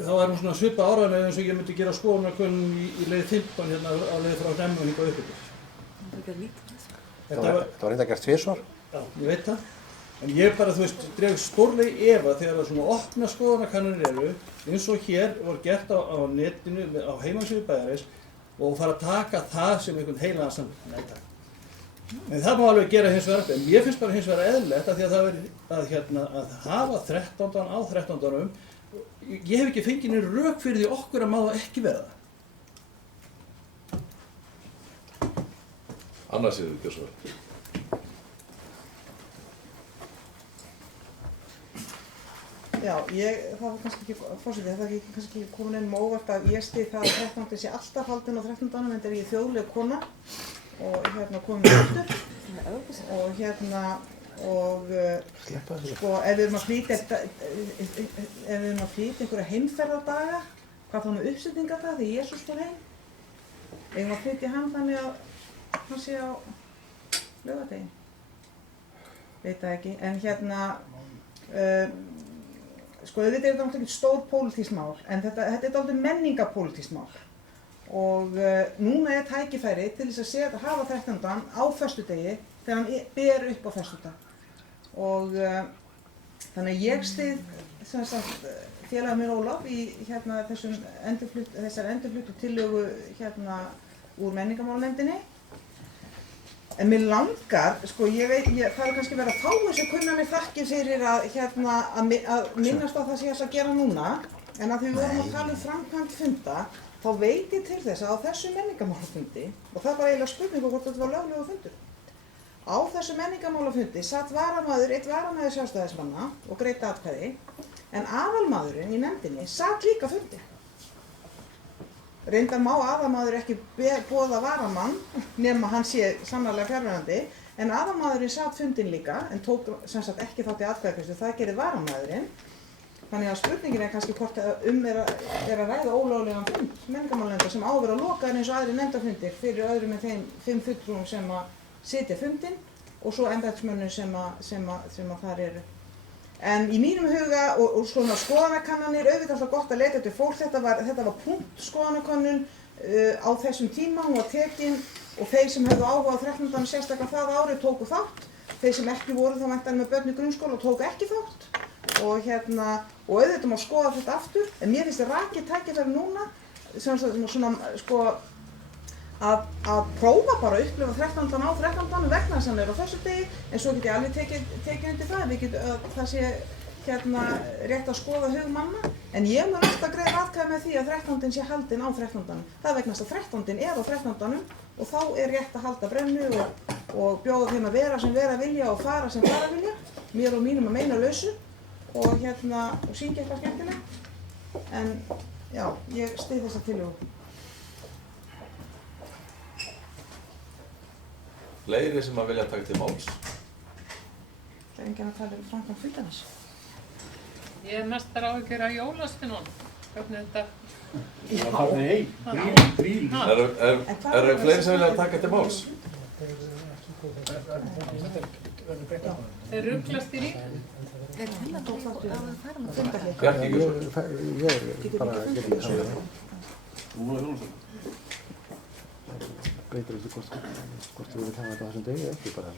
þá er hún svona svipað áreiðanlega eins og ég myndi gera skoðanakönnun í leið 15 hérna á leið frá Hlemmu hingað upp yfir. Þetta var reynda gert tvisvar. Já, ég veit það. En ég bara, dreg stórlega í efa þegar það svona opna skoðanakannanir eru, eins og hér var gert á netinu, á heimasíðu bæjarins og fara að taka það sem einhvern heilagan samfélag. Nei, takk. En það má alveg gera hins vegar, en ég finnst bara hins vegar eðlilegt að því að það verið að hafa 13. á 13. Ég hef ekki fengið neinn rök fyrir því okkur að má það ekki vera það. Annars er þetta svo. Já, það var kannski ekki, forseti, það var kannski ekki komin inn óvart að ég styð það að 13. sé alltaf haldinn á 13. en ég er þjóðleg kona og komin aftur og sko ef við erum að flýta einhverja heimferðardaga, hvað þá með uppsetningardag þegar Jesús fór heim, eigum að flytja hann þannig að hann sé á laugardegi, veit það ekki, en sko þetta er náttúrulega ekki stór pólitískt mál, en þetta er dálítið menningapólitískt mál og núna er tækifæri til þess að hafa 13. á föstudegi þegar hann ber upp á föstudag og þannig að ég styð sem sagt félaga minn Ólaf í þessari endurfluttu tillögu úr menningarmálanefndinni. En mér langar, sko ég veit, það er kannski verið að fá þessu kunna mig þakkir fyrir að minnast á það sem ég ætla að gera núna, en að því við vorum að tala um framkvæmd funda, þá veit ég til þess að á þessu menningarmálafundi, og það er bara eiginlega spurning hvort þetta var löglegur fundur, á þessu menningarmálafundi satt einn varamaður sjálfstæðismanna og greiddi atkvæði, en aðalmaðurinn í nefndinni satt líka fundi. Reyndar má aðalmaður ekki boða varamann nema hann sé sannarlega fjarverandi, en aðalmaðurinn satt fundinn líka en tók sem sagt ekki þátt í atkvæðagreiðslu, það gerði varamaðurinn. Þannig að spurningin er kannski hvort er að ræða ólöglegan fund menningarmálanefndar sem á að vera lokaður eins og aðrir nefndarfundir fyrir öðrum en þeim 5 fulltrúum sem að sitja fundinn og svo embættismönnum sem að þar eru. En í mínum huga og svona skoðanakannanir, auðvitað alltaf gott að leita eftir fólk, þetta var punktskoðanakönnun á þessum tíma, hún var tekin og þeir sem hefðu áhuga á 13. sérstaklega það árið tóku þátt, þeir sem ekki voru þá væntanlega með börn í grunnskóla tóku ekki þátt og auðvitað má skoða þetta aftur, en mér finnst rakið tækifæri núna svona sko að prófa bara að upplifa 13. á 13. vegna þess að hann er á þessu degi, en svo get ég alveg tekið undir það, það sé rétt að skoða hug manna, en ég mun alltaf greiða atkvæði með því að 13. sé haldinn á 13. Það er vegna þess að 13. er á 13. og þá er rétt að halda brennu og bjóða þeim að vera sem vera vilja og fara sem fara vilja, mér og mínum að meina lausu og syngja eitthvað skemmtilegt, en já, ég styð þessa tillögu. Fleiri sem að vilja taka til máls? Það er enginn að tala um framkvæmd fundarins. Ég er mestar áhyggjur af jólasveinunum. Hvernig þetta... Það var farnir heim. Gríl. Eru fleiri sem vilja taka til máls? Þeir rugglast í rík. Er til að tók þáttu að færa með fundarleik? Bjarki Gjörsson. Ég bara get ekki samið það. Breytir ekki hvort við viljum hafa þetta á þessum degi eða ekki, bara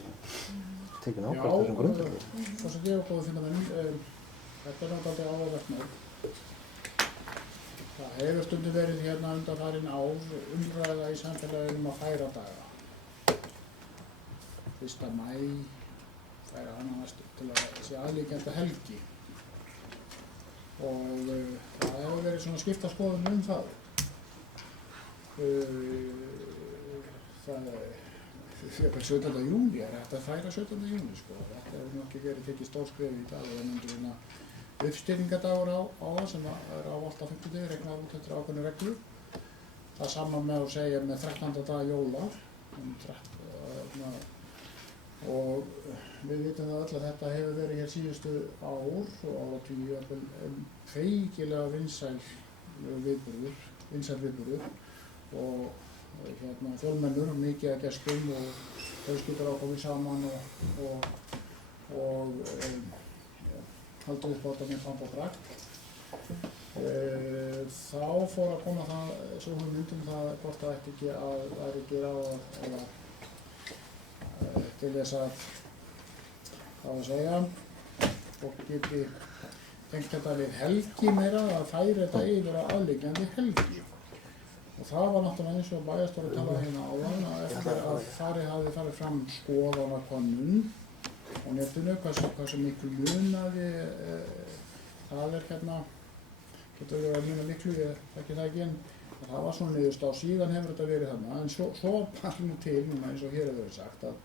tekin ákvæmt þessum grundvelli. Já, svo sem ég og góðu fundamenn, þetta er náttúrulega áhugavert mál. Það hefur stundum verið hérna undanfarin ár umræða í samfélaginu að færa daga. 1. maí færa hana næstu til að sé aðliggjandi helgi. Og það hefur verið svona skipta skoðun það. Það er 17. júní, er hægt að færa 17. júní sko. Þetta hefur nú ekki verið tekið stórskref í dag og það myndir uppstyrningadagur á það sem er ávallt á 50 degi, reiknað út eftir ákveðnu reglur. Það saman með að segja með 13. dag jóla og við vitum það öll að þetta hefur verið hér síðustu ár og áratugi feikilega vinsæl viðburður og fjölmennur, mikið af gestum og fjölskyldur ákomið saman og haldið upp á þetta með famp og bragg. Þá fór að koma það, svo hugmynd það hvort það ætti ekki að væri ekki ráð eða til þess að segja, fólk geti tengt þetta við helgi meira, að færi þetta yfir að aðliggjandi helgi. Og það var náttúrulega eins og bæjarstjóri talaði hérna áðan að eftir að hafi farið fram skoðanakönnun á netinu, hversu miklu munaði það hérna, getur verið að muna miklu, ég þekki það ekki en það var svona niðurstaða og síðan hefur þetta verið þarna, en svo passum við til núna eins og hér hefur verið sagt að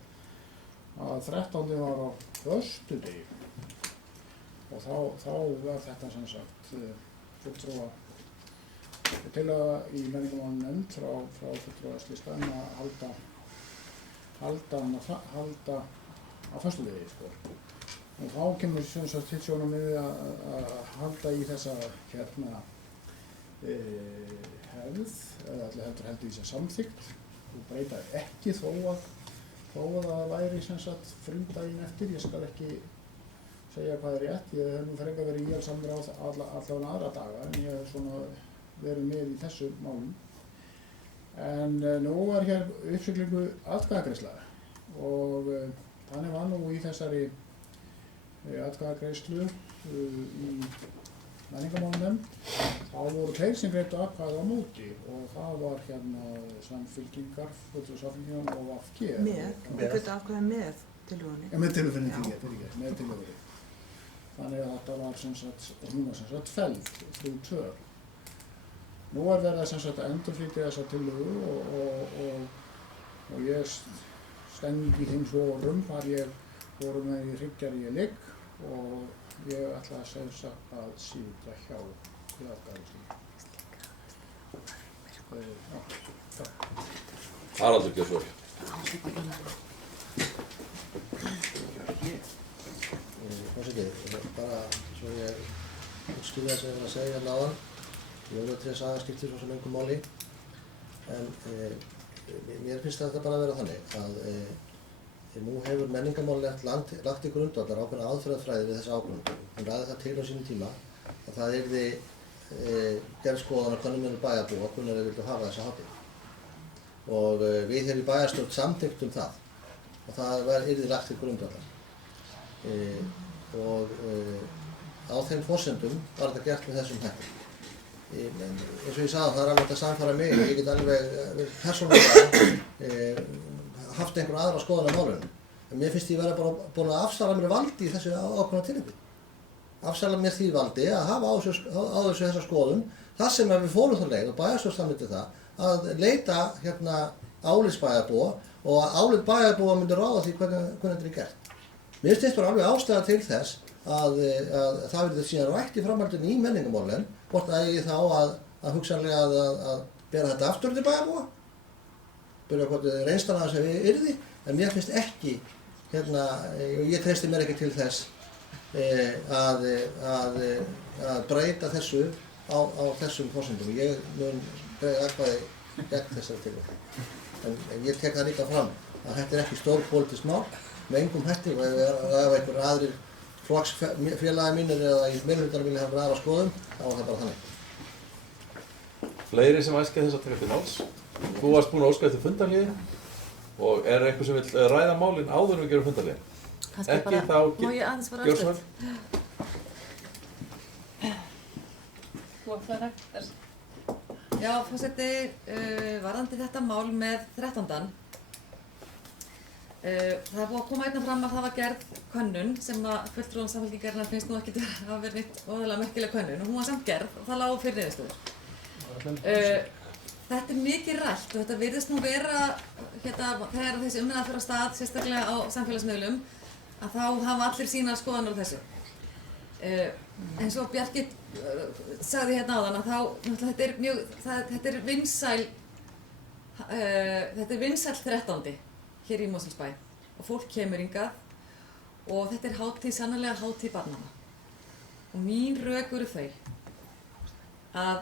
13. var á föstudegi og þá var þetta sem sagt fulltrúa tillaga í menningarmálanefnd frá fulltrúaslista að halda á föstudegi sko. Og þá kemur sem sagt til sjónarmiði að halda í þessa hefð eða heldur í þessa samþykkt og breyta ekki þó að það væri sem sagt frumdaginn eftir. Ég skal ekki segja hvað er rétt, ég hef nú frekar verið íhaldssamur á allavega aðra daga en ég hef svona verið með í þessu málum. En nú er hér uppsiglingu atkvæðagreiðsla og þannig var nú í þessari atkvæðagreiðslu í menningarmálanefnd. Þá voru þeir sem greiddu atkvæði á móti og það var hérna Samfylkingar, Samfylkingar og VG. Við greiddu atkvæði með tillögunni. Ja, með tillögunni, með tillögunni. Þannig að þetta var sem sagt felld 3-2. Nú er verið sem sagt að endurflytja þessa tillögu og ég stend í þeim svorum hvar ég voru með í hryggjar ég ligg og ég ætla að segja að sýta hjá í atkvæðagreiðslunni. Haraldur Gjörsson. Forseti, bara svo ég skilja þess að ég var að segja hérna áðan. Jólatrés aðskiptir svo sem engum máli, en mér finnst þetta bara að vera þannig að Nú hefur menningarmálanefnd lagt í grundvallar ákveðna aðferðafræði við þessa ákvörðun. Hún ræði það til á sínum tíma að það yrði gerð skoðun á könnun meðal bæjarbúa hvernig þeir vildu hafa þessa hátíð. Og við hér í bæjarstjórn samþykktum það og það yrði lagt til grundvallar. Á þeim forsendum var þetta gert með þessum hætti. Eins og ég sagði, það er alveg að samfara mig, ég get alveg persónulega haft einhver aðra skoðun á málunum. En mér finnst ég vera bara búin að afsala mér valdi í þessu ákveðna tilefni. Afsala mér því valdi að hafa á þessu þessa skoðun, þar sem við fórum þá leið og bæjarstjórn samþykkti það að leita álits bæjarbúa og að álit bæjarbúa myndi ráða því hvernig þetta er gert. Mér finnst bara alveg ástæða til þess að það verður síðan rætt í framhaldinu í menningarmálin, hvort að ég þá að hugsanlega að bera þetta aftur til bæjarbúa, byrja hvort reynslana sem við yrði, en mér finnst ekki, ég treysti mér ekki til þess að breyta þessu á þessum forsendum. Ég mun greiða atkvæði gegn þessari tillögu. En ég tek það líka fram að þetta er ekki stór pólitískt mál með engum hætti og ef einhver aðrir flokksfélagi mínir eða í meirihlutanum vilja hafa aðra skoðun, þá er það bara þannig. Fleiri sem æskja þess að taka til máls. Þú varst búinn að óska eftir fundarhlé og er einhver sem vill ræða málin áður en við gerum fundarhlé? Ekki, þá gjör svo vel. Þú ætlar eftir. Já, forseti, varðandi þetta mál með 13. Það er búið að koma einna fram að það var gerð könnun sem að fulltrúum Samfylkingarinnar finnst nú ekki að hafa verið neitt óðurlega merkileg könnun og hún var samt gerð og það lá fyrir niðurstöður. Þetta er mikið rætt og þetta virðist nú vera þegar þessi umræða fer af stað, sérstaklega á samfélagsmiðlum, að þá hafa allir sínar skoðanir á þessu. Eins og Bjarki sagði hérna áðan að þetta er vinsæll 13. hér í Mosfellsbæ og fólk kemur hingað og þetta er hátíð, sannarlega hátíð barnanna. Og mín rök eru þau að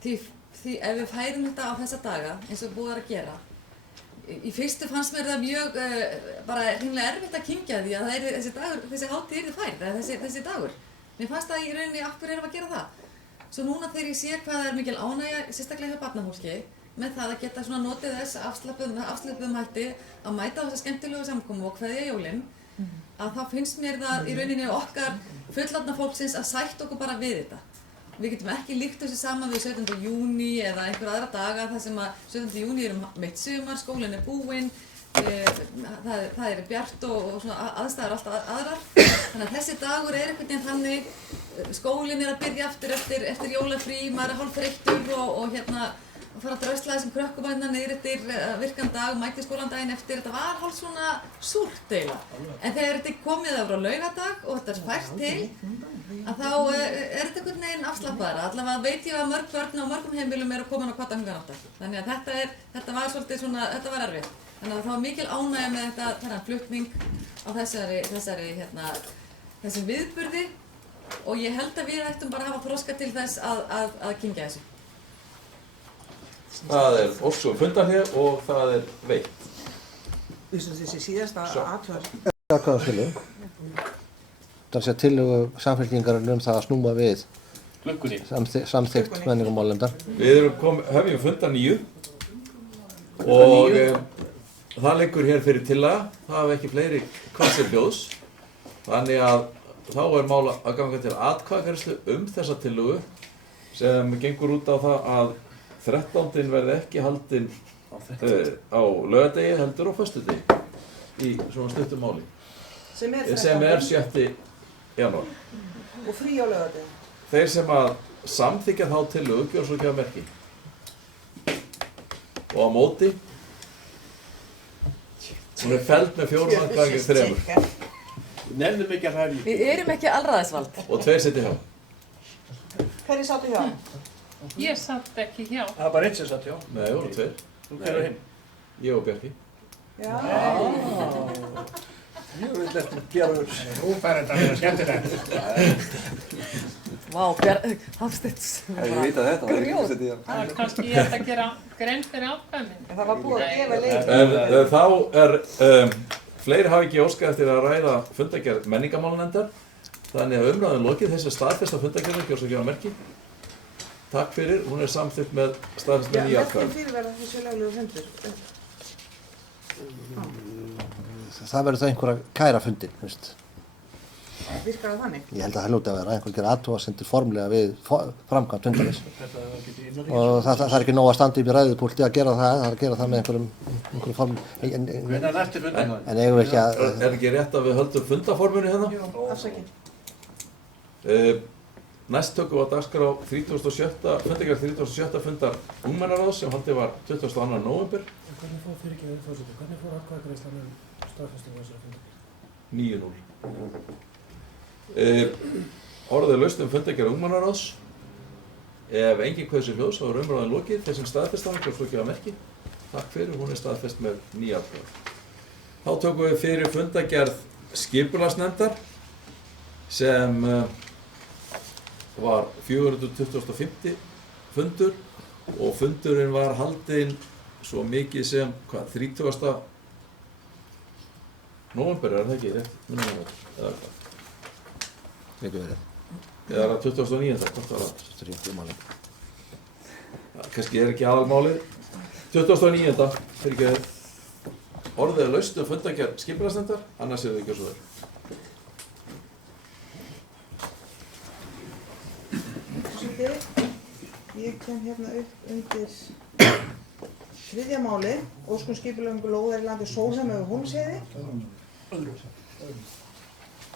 því ef við færum þetta á þessa daga eins og búið er að gera, í fyrstu fannst mér það mjög bara hreinlega erfitt að kyngja því að þessi hátíð yrði færð, eða þessi dagur. Mér fannst það í rauninni af hverju erum að gera það. Svo núna þegar ég sé hvað er mikil ánægja, sérstaklega hjá barnafólki, með það að geta svona notið þess afslöppuðum hætti að mæta á þessa skemmtilegu samkomu og kveðja jólin, að þá finnst mér það í rauninni okkar fullorðna fólksins að sætta okkur bara við þetta. Við getum ekki líkt þessu saman við 17. júní eða einhver aðra daga þar sem að 17. júní er mitt sumar, skólinn er búinn, það er bjart og svona aðstæður alltaf aðrar. Þannig að þessi dagur er einhvern veginn þannig, skólinn er að byrja aftur eftir jólafrí, maður er hálfþreyttur og fara að drausla þessum krökkum niður eftir virkan dag, mæti skólan daginn eftir. Þetta var hálf svona súrt eiginlega. En þegar þetta er komið á laugardag og þetta er fært til, að þá er þetta einhvern veginn afslappaðara. Allavega veit ég að mörg börn á mörgum heimilum eru komin á kvata klukkan 8. Þannig að þetta var svolítið svona, þetta var erfitt. Þannig að það var mikil ánægja með þennan flutning á þessum viðburði og ég held að við ættum bara að hafa þroska til þess að kyngja þessu. Það er óskum fundarhlé og það er veitt. Þessi síðasta athugað. Atkvæðaskili. Það sé tillögu Samfylkingarinnar það að snúa við klukkunni. Samþykkt menningarmálanefndar. Við hefjum fundar 9 og það liggur hér fyrir tillaga. Það hafa ekki fleiri kvassir hljóðs. Þannig að þá er mál að ganga til atkvæðagreiðslu þessa tillögu sem gengur út á það að 13. verði ekki haldinn á laugardegi heldur á föstudegi í svona stuttum máli. Sem er 7. janúar. Og frí á laugardegi. Þeir sem að samþykkja þá tillögu gjörðu svo ekki að merki. Og á móti, hún er felld með 4 atkvæðum 3. Nefnum ekki að það er í. Við erum ekki alræðisvald. Og 2 sitja hjá. Hverjir sátu hjá? Ég satt ekki hjá. Það var bara einn sem satt hjá. Nei, það voru 2. Þú hverju hinn? Ég og Bjarki. Já. Ég vil eftir að gera þess. Þú fær þetta að vera skemmtilegt. Vá, Hafsteins. Ég veit að þetta var ekki setið í það. Það var kannski ég ætti að gera grein fyrir ákvæðin. En það var búið að gefa leið. En þá er Fleiri hafa ekki óskað eftir að ræða fundargerð menningarmálanefndar, þannig að umræðum lokið þessi staðfesta fundargerð ekki að gefa merki. Takk fyrir, hún samþykkt með staðfest með 9 atkvæðum. Já, fyrir verða þessi löglegu fundur. Það verður það einhver að kæra fundin, veist. Virkar það þannig? Ég held að það hljóti að vera einhver gera athugasemdir formlega við framkvæmd fundarins. Og það er ekki nóg að standa upp í ræðupúlti að gera það er að gera það með einhverjum formum. Hvernig er næstu fundur? En eigum við ekki að... Er ekki rétt að við höldum fundaforminu hérna? Jú, afsakið. Næst tökum við á dagskrá fundargerð 37. fundar ungmennaráðs sem haldið var 22. nóvember. Hvernig fór fyrirgefið forseti? Hvernig fór atkvæðagreiðslan staðfestingu þessara fundargerð? 9-0. Orðið laust fundargerð ungmennaráðs. Ef enginn kveður sér hljóðs, þá er umræðan lokið. Þeir sem staðfesta hann ekki að slúkja að merki. Takk fyrir, hún staðfest með 9 atkvæðum. Þá tökum við fyrir fundargerð skipulagsnefndar sem var 425. fundur og fundurinn var haldinn svo mikið sem 30. nóvember, er það ekki rétt? Eða hvað? Ekki verið. Eða er það 29. Hvort var það? 30 máli. Kannski er ekki aðalmálið. 29. fyrirgefið. Orðið er laust fundargerð skipulagsnefndar, annars er það ekki svo vel. Ég kem hérna upp undir 3. máli, óskun skipulagningu lóðar í landi Sólheim og Hólmsheiði.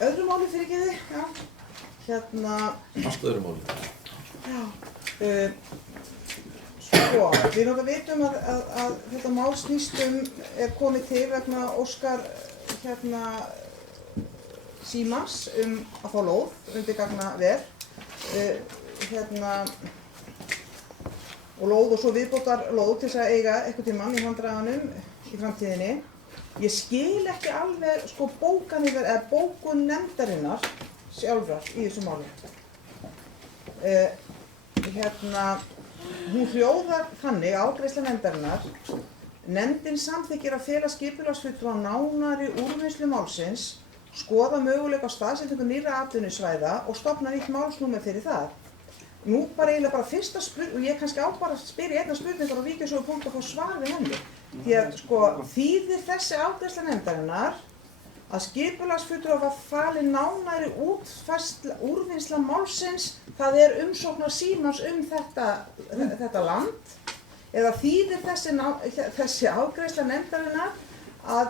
Öðru máli fyrirgefið, já. Hérna... Allt öðru máli. Já. Sko, við náttúrulega vitum að þetta mál snýst er komið til vegna Óskar Símans að fá lóð undir gagnaver. Og lóð og svo viðbótar lóð til þess að eiga einhvern tímann í handræðanum í framtíðinni. Ég skil ekki alveg sko bókun nefndarinnar sjálfrar í þessu máli. Hún hljóðar þannig afgreiðsla nefndarinnar. Nefndin samþykkir að fela skipulagsfulltrúa nánari úrvinnslu málsins, skoða möguleika á staðsetningu nýrra atvinnusvæða og stofna nýtt málsnúmer fyrir það. Nú eiginlega fyrsta spurning, og ég kannski á bara að spyrja einna spurningar og víkja svo í punkt að fá svar við henni. Því að sko, þýðir þessi afgreiðsla nefndarinnar að skipulagsfulltrúa var falin nánari úrvinnsla málsins, það er umsóknar Símans þetta land, eða þýðir þessi afgreiðsla nefndarinnar að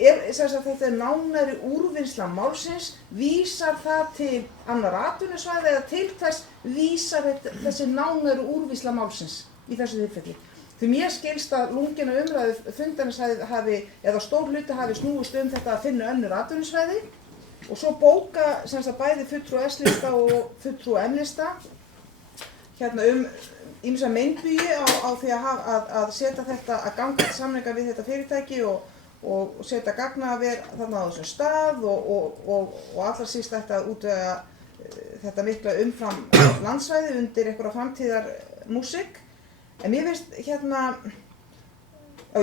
þetta er nánari úrvinnsla málsins, vísar það til annar atvinnusvæða eða til þess vísar þessi nánari úrvinnsla málsins í þessu tilfelli. Því mér skilst að lungina umræðu fundarins hafi, eða stór hluti hafi snúist þetta að finna önnur atvinnusvæði og svo bóka bæði fulltrúa S-lista og fulltrúa M-lista ýmsa meinbugi á því að setja þetta, að ganga til samninga við þetta fyrirtæki og setja gagnaver þarna á þessum stað og allra síst þetta að útvega þetta mikla umfram landsvæði undir einhverja framtíðar músík. En mér finnst ég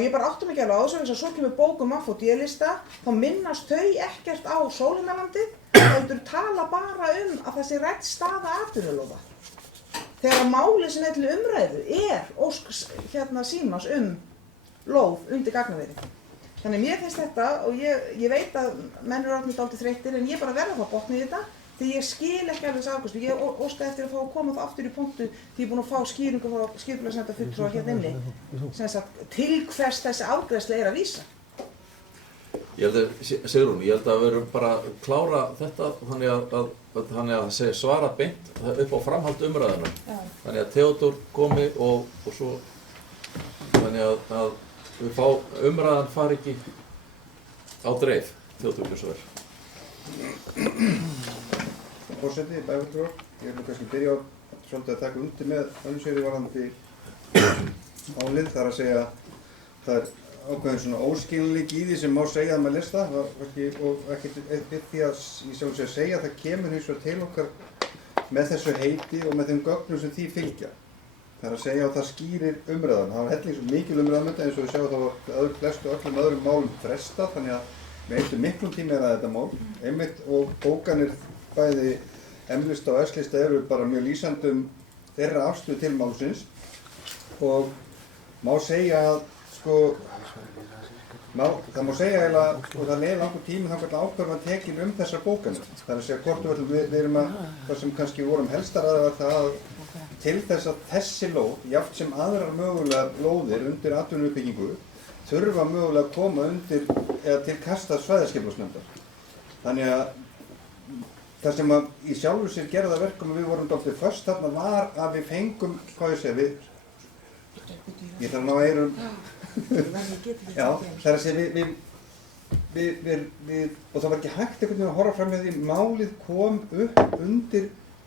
bara áttum ekki alveg á þessu, svo kemur bókum affót D-lista, þá minnast þau ekkert á Sólheimalandið, heldur tala bara að það sé rædd staða atvinnulóða. Þegar málið sem til umræðu ósk Símans lóð undir gagnaveri. Þannig mér finnst þetta, og ég veit að menn eru orðnir dálítið þreyttir, en ég bara verða að fá botn í þetta, því ég skil ekki alveg þessi afgreiðslu. Ég óskaði eftir að fá að koma það aftur í pontu því ég er búin að fá skýringu frá skipulagsnefndar fulltrúa hérna inni, til hvers þessi afgreiðsla er að vísa. Sigrún, ég held að við erum bara að klára þetta þannig að segja svara beint upp á framhald umræðuna. Þannig að Theodór komi og svo þannig að við fá umræðan fari ekki á dreif. Theodór, gjör svo vel. Forseti, bæjarfulltrúar, ég vil kannski byrja á svolítið að taka undir með önnuseyri varðandi álið, þar að segja það er ákveðin svona óskiljanleiki í því sem má segja að maður lesta og ekkert því að ég sjálf að segja að það kemur hins vegar til okkar með þessu heiti og með þeim gögnum sem því fylgja. Það er að segja að það skýrir umræðan. Það var helling svo mikil umræðan eins og við sjáum þá flestum öllum öðrum málum frestað, þannig að við eyddum miklum tíma að þetta mál, einmitt og bókanir bæði M-lista og S-lista eru bara mjög lýsandi þeirra afstöðu til málsins og má segja að það má segja eiginlega það leið langur tími þá hvernig ákvörðan tekin þessar bókanir. Það er að segja hvort við erum að, það sem kannski vorum helstar að var það að til þess að þessi lóð, jafnt sem aðrar mögulegar lóðir undir atvinnuuppbyggingu, þurfa mögulega að koma undir eða til kasta svæðaskipulagsnefndar. Þannig að það sem að í sjálfu sér gerða verkum við vorum dálítið föst þarna var að við fengum, hvað ég segja, ég þarf að ná eyrum. Já, það er að segja við og það var ekki hægt einhvern veginn að horfa fram með því málið kom upp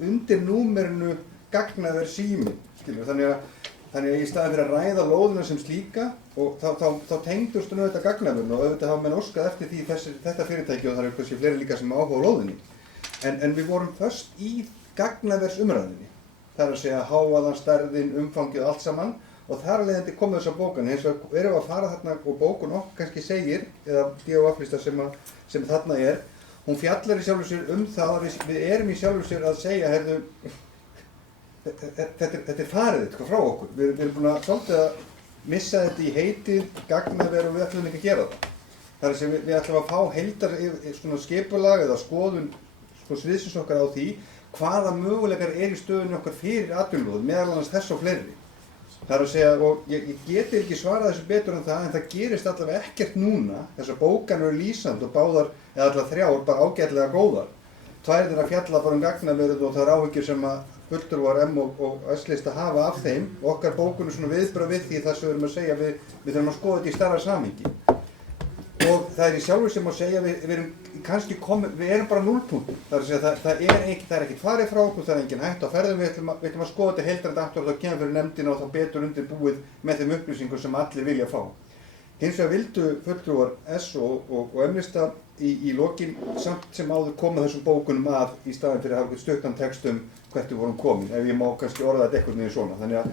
undir númerinu gagnaver sími, skilur, þannig að í staðin fyrir að ræða lóðina sem slíka og þá tengdust auðvitað gagnaverinu og auðvitað hafa menn óskað eftir því þetta fyrirtæki og það eru kannski fleiri líka sem áhuga á lóðinni en við vorum föst í gagnaversumræðinni, það er að segja hávaðan, stærðin, umfangið og allt saman og þar leiðandi komið þessar bókan, eins og erum við að fara þarna og bókun okkur kannski segir, eða D.O.F.-lista sem þarna hún fjallar í sjálfu sér það að við erum í sjálfu sér að segja, heyrðu, þetta farið frá okkur, við erum búin að svolítið að missa þetta í heitið, gagnaver og við ætlum ekki að gera það. Það er að segja, við ætlum að fá heildar skipulag eða skoðun sviðsins okkar á því hvaða möguleikar í stöðunni okkar fyrir atvinnulóð, meðal annars þess og fleiri. Það er að segja, og ég geti ekki svarað þessu betur en það gerist allavega ekkert núna, þessar bókanir eru lýsandi og báðar, eða allavega þrjár, bara ágætlega góðar. Tvær þeirra fjalla bara gagnaverið og það er áhyggjur sem að fulltrúar M og S-lista hafa af þeim og okkar bókun er svona viðbrögð við því það sem við erum að segja, við þurfum að skoða þetta í stærra samhengi. Og það er í sjálfu sem að segja, við erum kannski komið, við erum bara núllpunkt. Það er að segja, það er ekkert farið frá okkur, það er engin hætt á ferðum, við ætlum að skoða þetta heildrænt aftur og þá kemur fyrir nefndina og þá betur undirbúið með þeim upplýsingum sem allir vilja fá. Hins vegar vildu fulltrúar S og M-lista í lokin samt sem áður koma þessum bókunum að í staðin fyrir að hafa stöktan text hvert við vorum komin, ef ég má kannski orða þetta eitthvað niður svona. Þannig að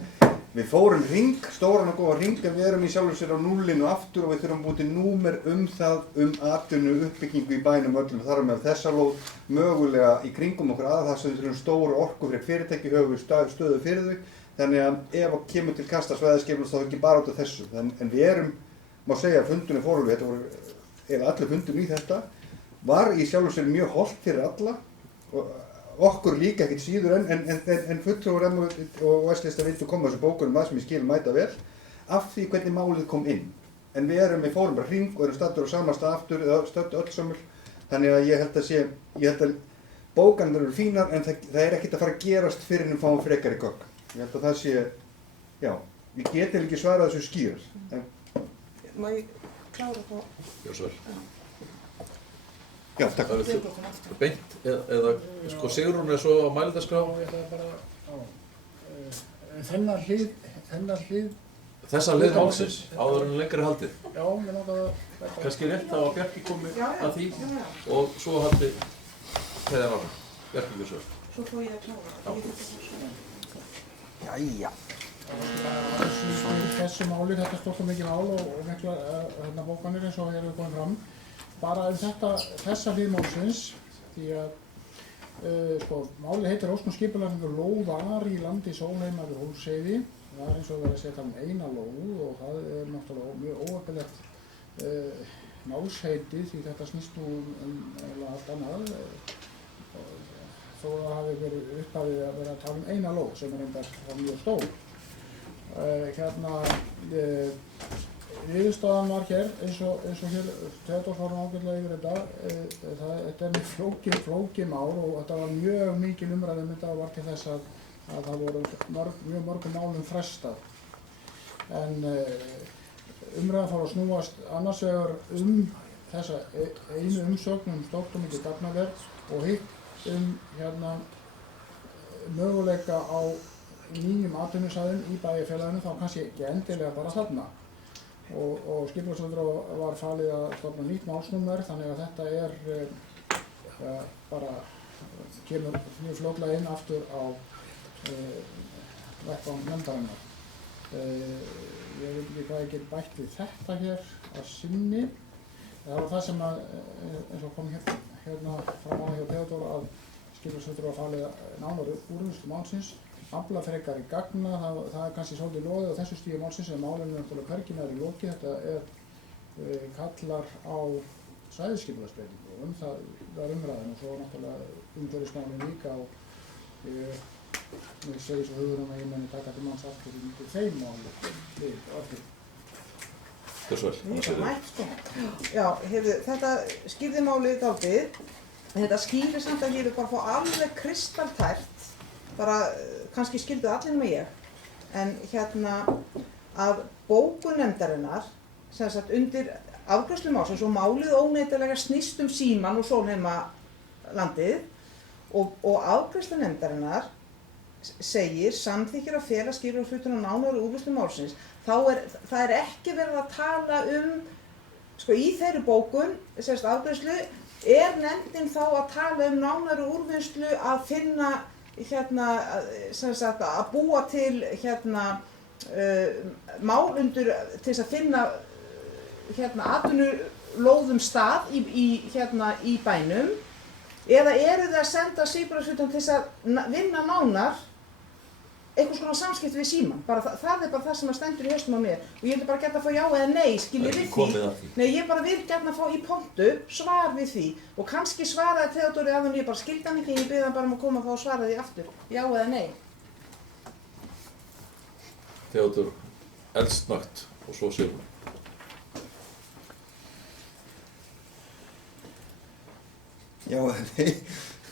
við fórum hring, stóran og góðan hring, en við erum í sjálfu sér á núllinu aftur og við þurfum að búið til númer atvinnu uppbyggingu í bænum öllum. Þar með þessa lóð mögulega í kringum okkur þar sem við þurfum stóru orkufrek fyrirtæki, höfum við stöðu fyrir þau. Þannig að ef það kemur til kasta svæðaskipulags þá ekki bara út af þessu. En við erum, má segja að fundunum fórum við, eða allir fundunum í þetta, var í sjálfu sér mjög hollt fyrir alla og okkur líka ekkert síður en fulltrúar M og S-lista vildu koma þessu bókunum að sem ég skil mæta vel af því hvernig málið kom inn. En við fórum bara hring og erum staddur á sama stað aftur eða stöddu öll sömul. Þannig að ég held að bókanir eru fínar en það er ekkert að fara að gerast fyrir en fáum frekari gögn. Ég held að það sé, já, ég geti ekki svarað þessu skýrar. Má ég klára það? Já, svo vel. Já, takk. Það er beint, eða Sigrún er svo á mælendaskrá. Já, ég ætlaði bara, þennan hlið. Þessa hlið málsins, áður en lengri haldið. Já, ég langaði að... Kannski rétt á að Bjarki komi að því og svo haldi Heiðar áfram. Bjarki við svo. Svo fór ég að klára það. Jæja. Þessu máli, þetta stórt og mikið mál og mikla bókanir eins og hér við komum fram. Bara þessa hlið málsins, því að málið heitir óskun skipulagningu lóðar í landi Sólheimar við Hólmsheiði. Það er eins og verið að setja eina lóð og það er náttúrulega mjög óheppilegt málsheiti því þetta snýst nú allt annað. Þó það hafi verið upphafið að vera að tala eina lóð sem er reyndar mjög stór. Niðurstaðan var hér, eins og hér Theodór fór ágætlega yfir þetta, þetta er mjög flókið mál og þetta var mjög mikil umræða þetta og var til þess að það voru mjög mörgum málum frestað. En umræðan fór að snúast annars vegar þessa einu umsögn stórt og mikið gagnaver og hitt möguleika á nýjum atvinnusvæðum í bæjarfélaginu þá kannski ekki endilega bara þarna. Og skipulagsfulltrúa var falið að stofna nýtt málsnúmer þannig að þetta bara kemur mjög fljótlega inn aftur á vettvang nefndarinnar. Ég veit ekki hvað ég get bætt við þetta hér að sinni. Það var það sem að, eins og kom hérna fram á hjá Theodór, að skipulagsfulltrúa falið nánari úrvinnslu málsins, afla frekari gagna, það kannski svolítið loðið á þessu stígi málsins en málinu náttúrulega hvergi nær í loki. Þetta kallar á svæðisskipulagsbreytingu og það var umræðan og svo náttúrulega umhverfismálin líka og ég segi svo hugurinn að ég meni taka til manns aftur í þeim málum við aftur. Já, þetta skýrði málið dálítið. Þetta skýrir samt að ég vil bara fá alveg kristaltært, bara kannski skildu allir með ég, en að bókun nefndarinnar, sem sagt undir afgreiðslu málsins og málið óneitanlega snýst Símann og Sólheimalandið og afgreiðslu nefndarinnar segir samþykkir að fela skipulagsfulltrúa nánari úrvinnslu málsins, það er ekki verið að tala í þeirri bókun, afgreiðslu, nefndin þá að tala nánari úrvinnslu að finna, að búa til mál undir til þess að finna atvinnulóðum stað í bænum, eða eru þið að senda skipulagsfulltrúa til þess að vinna nánar einhvers konar samskipti við Símann. Það er bara það sem stendur í haustum á mér og ég vil bara geta að fá já eða nei, skiljið við því. Nei, ég bara vil geta að fá í pontu svar við því og kannski svaraði Theodóri að hann, ég bara skildi hann ekki, ég byrði hann bara að koma og fá að svara því aftur, já eða nei. Theodór, eldsnögt og svo Sigrún. Já eða nei,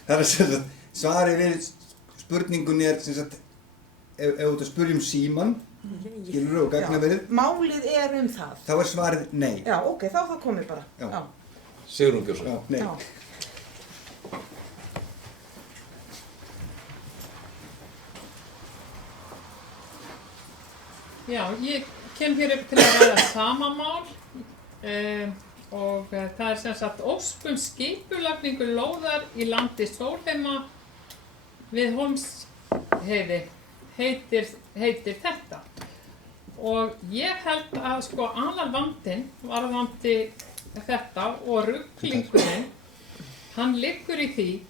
það er sem sagt, svarið við spurningunni er sem sagt, ef þú ert að spyrja Símann, skilurðu og gagnaverið. Málið það. Þá er svarið nei. Já, ok, þá það komið bara. Já. Sigrún Gjörsson. Já, nei. Já, ég kem hér upp til að ræða sama mál og það er sem sagt ósk skipulagningu lóðar í landi Sólheima við Hólmsheiði. Heitir þetta og ég held að aðalvandinn varðandi þetta og ruglingurinn, hann liggur í því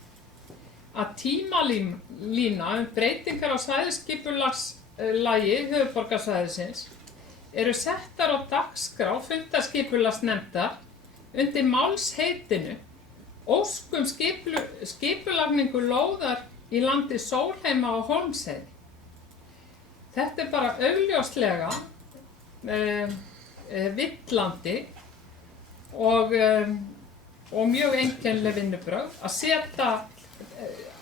að tímalína breytingar á svæðisskipulagslagi höfuðborgarsvæðisins eru settar á dagskrá fundarskipulagsnefndar undir málsheitinu ósk skipulagningu lóðar í landi Sólheima og Hólmsheiði. Þetta er bara augljóslega villandi og mjög einkennileg vinnubrögð að setja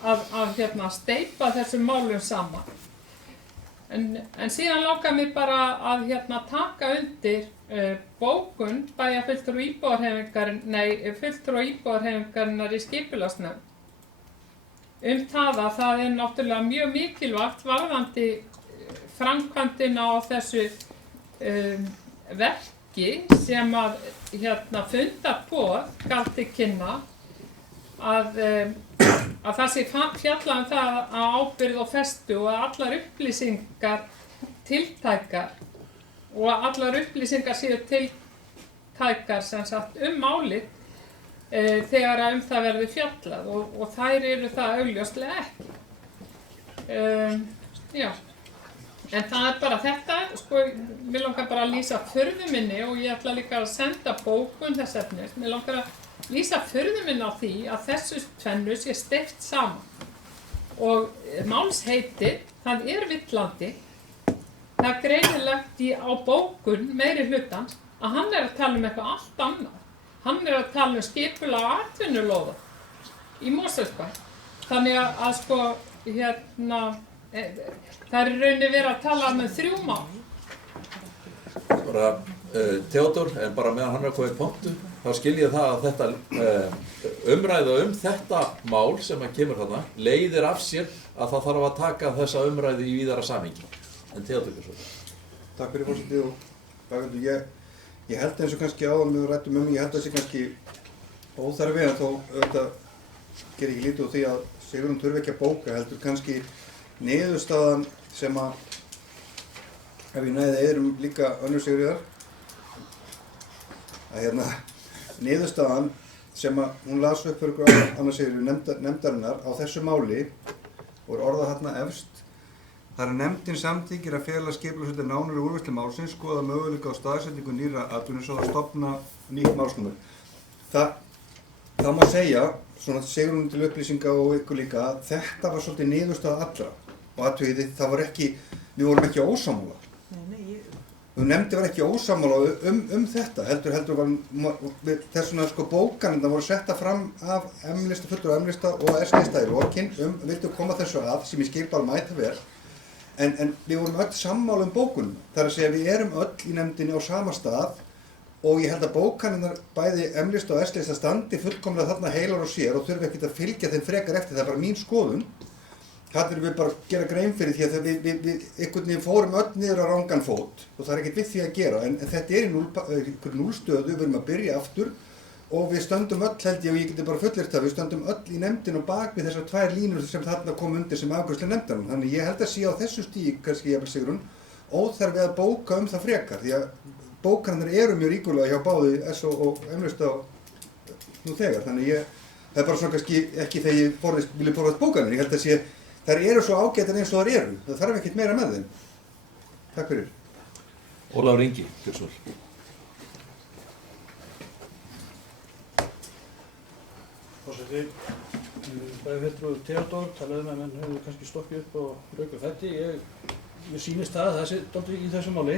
að steypa þessum málum saman. En síðan langar mig bara að taka undir bókun fulltrúa íbúðarhreyfingarinnar í skipulagsnefnd það að það er náttúrulega mjög mikilvægt varðandi framkvæmdina á þessu verki sem að fundarboð gaf til kynna að það sé fjallað það að ábyrgð og festu og að allar upplýsingar tiltækar og að allar upplýsingar séu tiltækar sem sagt málið þegar að það verður fjallað og þær eru það augljóslega ekki. Já. En það er bara þetta, mér langar bara að lýsa furðu minni og ég ætla líka að senda bókun þess efnis. Mér langar að lýsa furðu minni á því að þessu tvennu sé steypt saman. Og málsheitið, það er villandi. Það er greinilegt á bókun meiri hlutans að hann er að tala eitthvað allt annað. Hann er að tala skipulag atvinnulóða í Mosfellsbæ. Þannig að það er í rauninni verið að tala með 3 mál. Bara Theodór, en bara meðan hann er að koma í pontu, þá skil ég það að þetta umræða þetta mál sem að kemur þarna leiðir af sér að það þarf að taka þessa umræðu í víðara samhengi. En Theodór ekki svo. Takk fyrir forseti og Berghildur. Ég held eins og kannski áðan við ræddum ég held að það sé kannski óþarfi en þó auðvitað ger ekki lítið úr því að Sigrún þurfi ekki að bóka heldur kannski niðurstaðan sem að ef ég næði líka önnur Sigríðar að niðurstaðan sem að hún las upp fyrir ykkur annars segir nefndarinnar á þessu máli og orðað þarna efst. Það nefndin samþykkir að fela skipulagsnefndar nánari úrvinnslu málsins, skoða möguleika á staðsetningu nýrra atvinnusvæða og stofna nýtt málsnúmer. Það má segja, svona Sigrún til upplýsinga og ykkur líka, að þetta var svolítið niðurstaða allra og athugið það var ekki, við vorum ekki ósammála. Nefndin var ekki ósammála þetta, heldur var þessuna sko bókanirnar voru setta fram af M-lista, fulltrúa M-lista og S-lista í lokin vildu koma þessu að sem ég skil bara mæta vel en við vorum öll sammála bókunum, þar að segja við erum öll í nefndinni á sama stað og ég held að bókanirnar bæði M-lista og S-lista standi fullkomlega þarna heilar og sér og þurfi ekkert að fylgja þeim frekar eftir, það er bara mín skoðun. Þarna erum við bara að gera grein fyrir því að við einhvern veginn fórum öll niður á rangan fót og það er ekkert við því að gera en þetta er í núllstöðu, við erum að byrja aftur og við stöndum öll held ég og ég geti bara fullyrt það, við stöndum öll í nefndin og bak við þessar 2 línur sem þarna kom undir sem afgreiðslu nefndarinnar. Þannig ég held að sé á þessu stíg, kannski jafnvel Sigrún, óþarfi að bóka það frekar því að bókanirnar eru mjög ríkulega hjá báði S og M-lista nú þegar. Þannig það er bara svona kannski ekki þegar ég vilja forðast bókanir, ég held að sé þær eru svo ágætar eins og þær eru. Það þarf ekkert meira með þeim. Takk fyrir. Ólafur Ingi, Björnsvöld. Forseti, bæjarfulltrúi Theodór talaði með menn hefur kannski stokkið upp og rauka fætti. Mér sýnist það sé dálítið í þessu máli.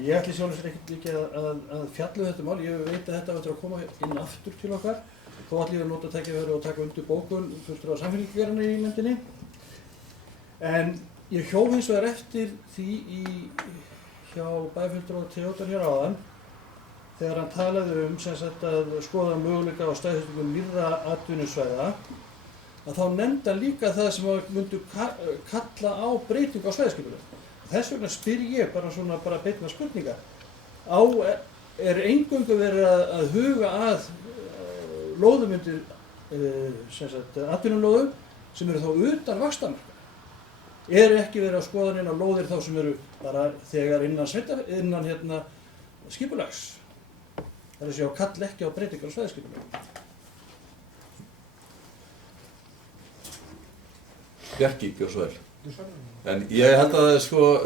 Ég ætli sjálfur sér ekkert ekki að fjalla þetta mál. Ég veit að þetta verður að koma inn aftur til okkar. Þó ætli ég að nota tækifæri og taka undir bókun fulltrúa Samfylkingarinnar í nefndinni. En ég hjó hins vegar eftir því hjá bæjarfulltrúa Theodór hér áðan þegar hann talaði sem sagt að skoða möguleika á staðsetningu nýrra atvinnusvæða að þá nefndi hann líka það sem myndu kalla á breytingu á svæðaskipulagi. Þess vegna spyr ég bara beinna spurningar. Er eingöngu verið að huga að lóðum undir atvinnulóðum sem eru þá utan vaxtarmarka? Er ekki verið að skoða neina lóðir þá sem eru bara þegar innan skipulags? Það er að kalla ekki á breytingar á svæðaskipulagi. Bjarki, Björnsvöld. En ég held að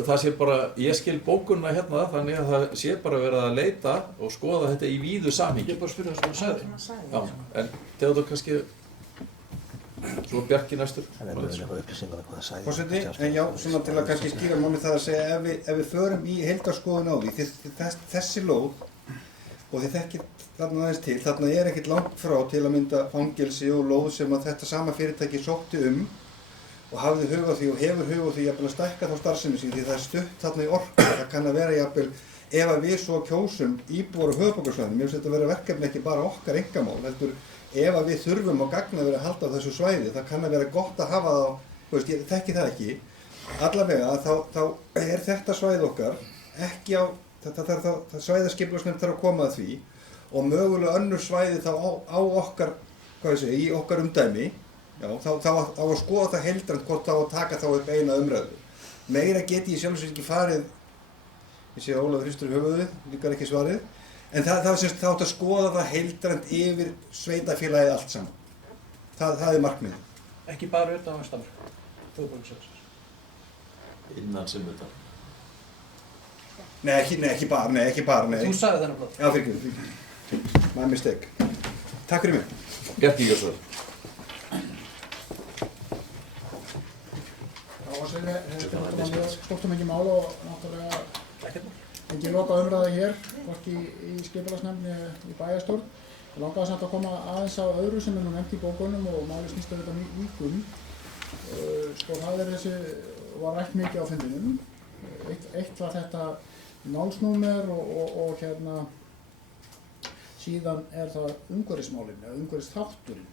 það sé bara, ég skil bókunna þannig að það sé bara verið að leita og skoða þetta í víðu samhengi. Ég bara spyrja það sem hann sagði. Já, en Theodór kannski, svo Bjarki næstur. Forseti, en já, svona til að kannski skýra máli það að segja ef við förum í heildarskoðun á því, þessi lóð og þið þekkið þarna aðeins til, þarna er ekkert langt frá til að mynda fangelsi og lóð sem að þetta sama fyrirtæki sótti og hafði hug á því og hefur hug á því jafnvel að stækka þá starfsemi sín því það er stutt þarna í orku. Það kann að vera jafnvel ef að við svo kjósum íbúar á höfuðborgarsvæðinu, mér finnst þetta að vera verkefni ekki bara okkar einkamál, heldur ef að við þurfum á gagnaverið að halda á þessu svæði, það kann að vera gott að hafa það, ég þekki það ekki, allavega þá er þetta svæði okkar ekki á, það svæðaskipulagsnefnd þarf að koma að því og mögulega önnur svæði þá á okkar, í okkar umdæmi. Já, þá á að skoða það heildrænt hvort þá að taka þá upp eina umræðu. Meira geti ég sjálfsög ekki farið, ég sé að Ólafur hristur í höfuðið, líkar ekki svarið, en það átt að skoða það heildrænt yfir sveitafélagið allt saman. Það er markmiðið. Ekki bara utan vaxtarmarka, höfuðborgarsvæðisins. Innan sem utan. Nei, ekki bara. Þú sagði þennan blótt. Já, fyrirgefðu. My mistake. Takk fyrir mig. Bjarki, Björnsvöld. Þetta er náttúrulega mjög stórt mikið mál og náttúrulega engin loka umræða hér, hvorki í skipulagsnefnd í bæjarstjórn. Ég langaði samt að koma aðeins á öðru sem nú nefnt í bókunum og máli snýst auðvitað víkum. Það var rætt mikið á fundinum. Eitt var þetta málsnúmer og síðan er það umhverfismálin eða umhverfisþátturinn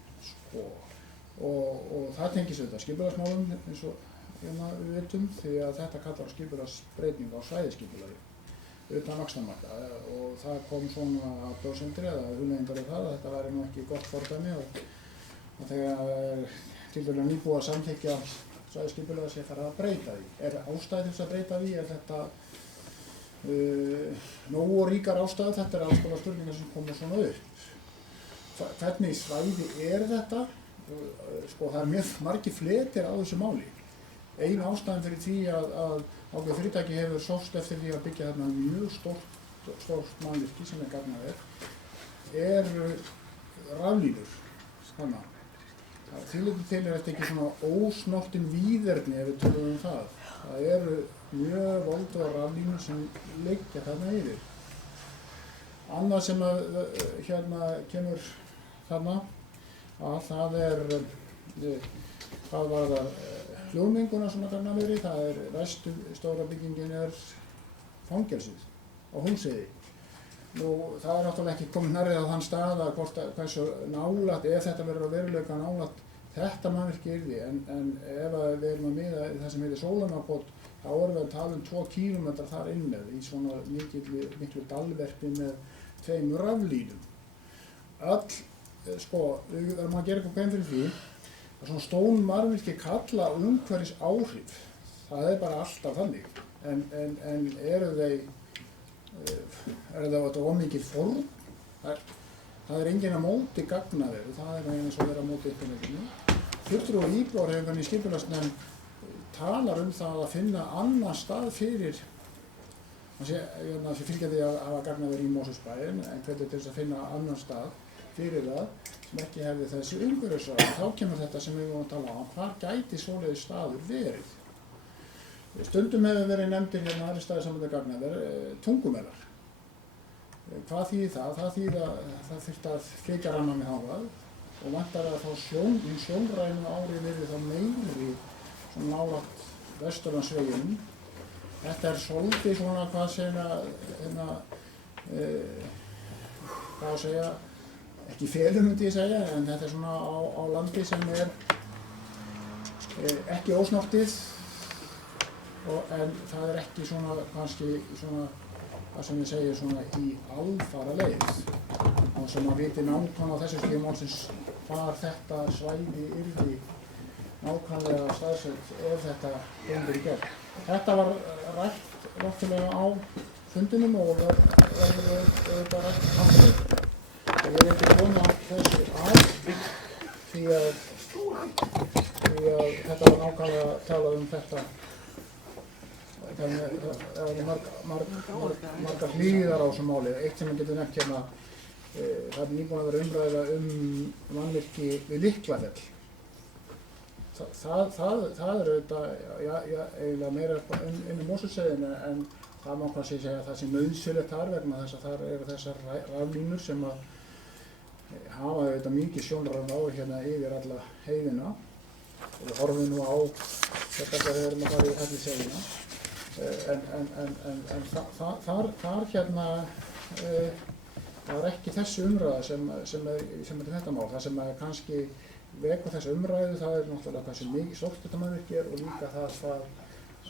og það tengist auðvitað skipulagsmálum eins og við vitum því að þetta kallar á skipulagsbreytingu á svæðisskipulagi utan vaxtarmarka og það kom svona athugasemdir eða hugleiðingar það að þetta væri nú ekki gott fordæmi og þegar tiltölulega nýbúið að samþykkja svæðisskipulagi sé farið að breyta því. Er ástæði þess að breyta því? Er þetta Nú og ríkar ástæður, þetta alls konar spurningar sem koma svona upp. Hvernig svæði þetta? Sko, það mjög margir fletir á þessu máli. Einu ástæðan fyrir því að ákveð fyrirtæki hefur sóst eftir því að byggja þarna mjög stórt mannvirki sem gagnaver raflínur. Þannig. Tilliti til þetta ekki svona ósnortin víðerni ef við tölum það. Það eru mjög voldugar raflínur sem liggja þarna yfir. Annað sem kemur þarna það hvað var það hljóðmenguna sem þarna verið, það vestu stóra byggingin fangelsið á Hólmsheiði. Nú, það náttúrulega ekki komið nærrið á þann stað að hversu nálægt, ef þetta verður að veruleika nálægt þetta mannvirki yrði, en ef við erum að miða það sem heitir Sólarnarbót, þá erum við að tala 2 kílómetra þar inn með í svona miklu dalverfi með 2 raflínum. Sko, við verðum að gera eitthvað grein fyrir því að svona stón mannvirki kalla umhverfis áhrif. Það bara alltaf þannig. En eru þetta ómikið form? Það enginn að móti gagnaveru, það eins og vera að móti einhvern. Fulltrúi íbúðarhreyfingar í skipulagsnefnd talar það að finna annan stað fyrir það sé fylgja því að hafa gagnaveru í Mosfellsbæ, en hvernig til þess að finna annan stað fyrir það sem ekki hefði þessi umhverfisráð. Þá kemur þetta sem við vorum að tala á, hvar gæti svoleiðis staður verið? Stundum hefur verið nefndir aðri staðir saman með gagnaver, tungumelar. Hvað þýðir það? Það þýðir að það þyrfti að flytja rammann með þangað og vantar að þá sjónrænu árið verið þá meiri svona nálægt Vesturlandsveginum. Þetta svolítið svona hvað segja, ekki felum myndi ég segja, en þetta svona á landi sem ekki ósnortið, en það ekki svona kannski svona það sem ég segi svona í alfara leið. Og sem að viti nákvæmlega á þessu stíði málsins hvar þetta svæði yrði nákvæmlega staðsett ef þetta gengur í gegn. Þetta var rætt náttúrulega á fundinum og verður auðvitað rætt aftur. Ég vildi koma þessu að því að þetta var nákvæmlega talað þetta. Það margar hlýðar á þessu máli. Eitt sem ég geti nefnt hérna, það nýbúin að vera umræða mannvirki við Liklafell. Það auðvitað eiginlega meira inn Mosfellsheiðina, en það má kannski segja að það sé nauðsynlegt þar vegna þess að þar eru þessar raflínur sem að hafa auðvitað mikið sjónræn á hérna yfir alla heiðina. Og við horfum nú á þetta þegar við erum að fara í Hellisheiðina. En þar hérna var ekki þessi umræða sem þetta mál. Það sem kannski vekur þessi umræðu, það náttúrulega hversu mikið stórt þetta mannvirki og líka það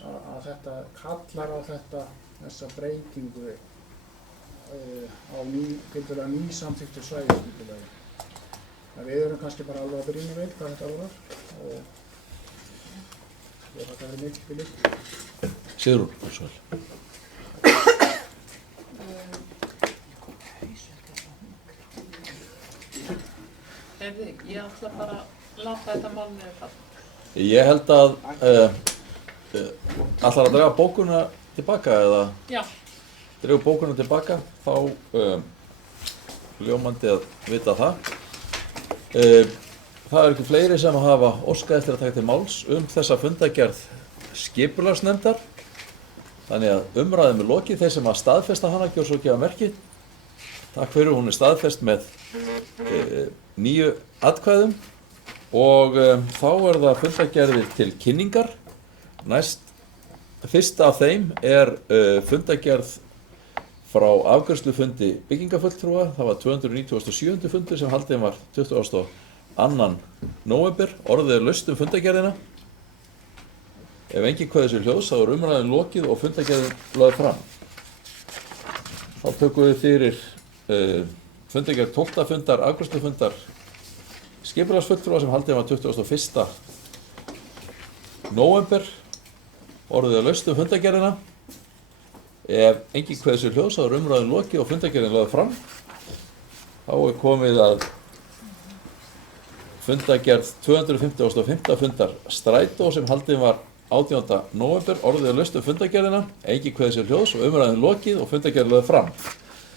að þetta kallar á þessa breytingu á tiltölulega nýsamþykktu svæðisskipulagi. Við erum kannski bara alveg að byrja með hvað þetta vorar og ég þakka fyrir mig fyrir. Sigrún, svo vel. Ég ætla bara að láta þetta mál niður falla. Ég held að ætlar að draga bókuna tilbaka eða? Já. Draga bókuna tilbaka, þá ljómandi að vita það. Það ekki fleiri sem hafa óskað eftir að taka til máls þessa fundagerð skipulagsnefndar. Þannig að umræðum lokið, þeir sem að staðfesta hana gjör svo gefa merki. Takk fyrir, hún staðfest með 9 atkvæðum og þá það fundagerðir til kynningar. Fyrst af þeim fundagerð frá afgreiðslufundi byggingafulltrúa. Það var 297. fundur sem haldinn var 22. nóvember. Orðið laust fundagerðina. Ef enginn kveður sér hljóðs, þá umræðin lokið og fundagerðin lögð fram. Þá tökum við fyrir fundagerð 12. fundar, afgreiðslufundar skipulagsfulltrúa sem haldinn var 21. nóvember. Orðið laust fundagerðina. Ef engin kveður sér hljóðs þá er umræðum lokið og fundargerðin lögð fram. Þá er komið að fundargerð 255. fundar Strætó sem haldin var 18. nóvember, orðið er laust fundargerðina, engin kveður sér hljóðs og umræðum lokið og fundargerðin lögð fram.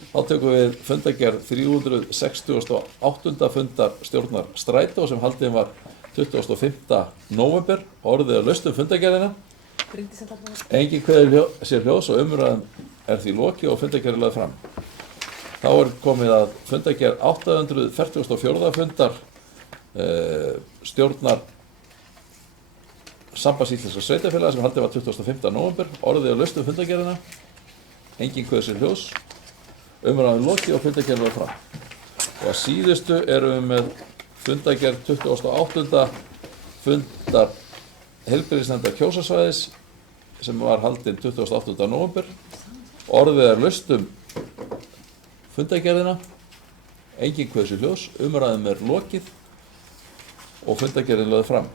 Þá tökum við fundargerð 368. fundar stjórnar Strætó sem haldin var 25. nóvember, orðið er laust fundargerðina. Engin kveður sér hljóðs og umræðum er því lokið og fundargerðin lögð fram. Þá er komið að fundargerð 844. fundar stjórnar Sambands íslenskra sveitarfélaga sem haldið var 25. nóvember, orðið er laust fundargerðina. Engin kveður sér hljóðs, umræðum lokið og fundargerðin lögð fram. Og að síðustu erum við með fundargerð 28. fundar heilbrigðisnefndar Kjósarsvæðis sem var haldinn 28. nóvember. Orðið er laust fundargerðina, engin kveður sér hljóðs, umræðum er lokið og fundargerðin lögð fram.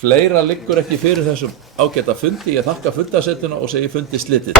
Fleira liggur ekki fyrir þessum ágæta fundi. Ég þakka fundarsetuna og segi fundi slitið.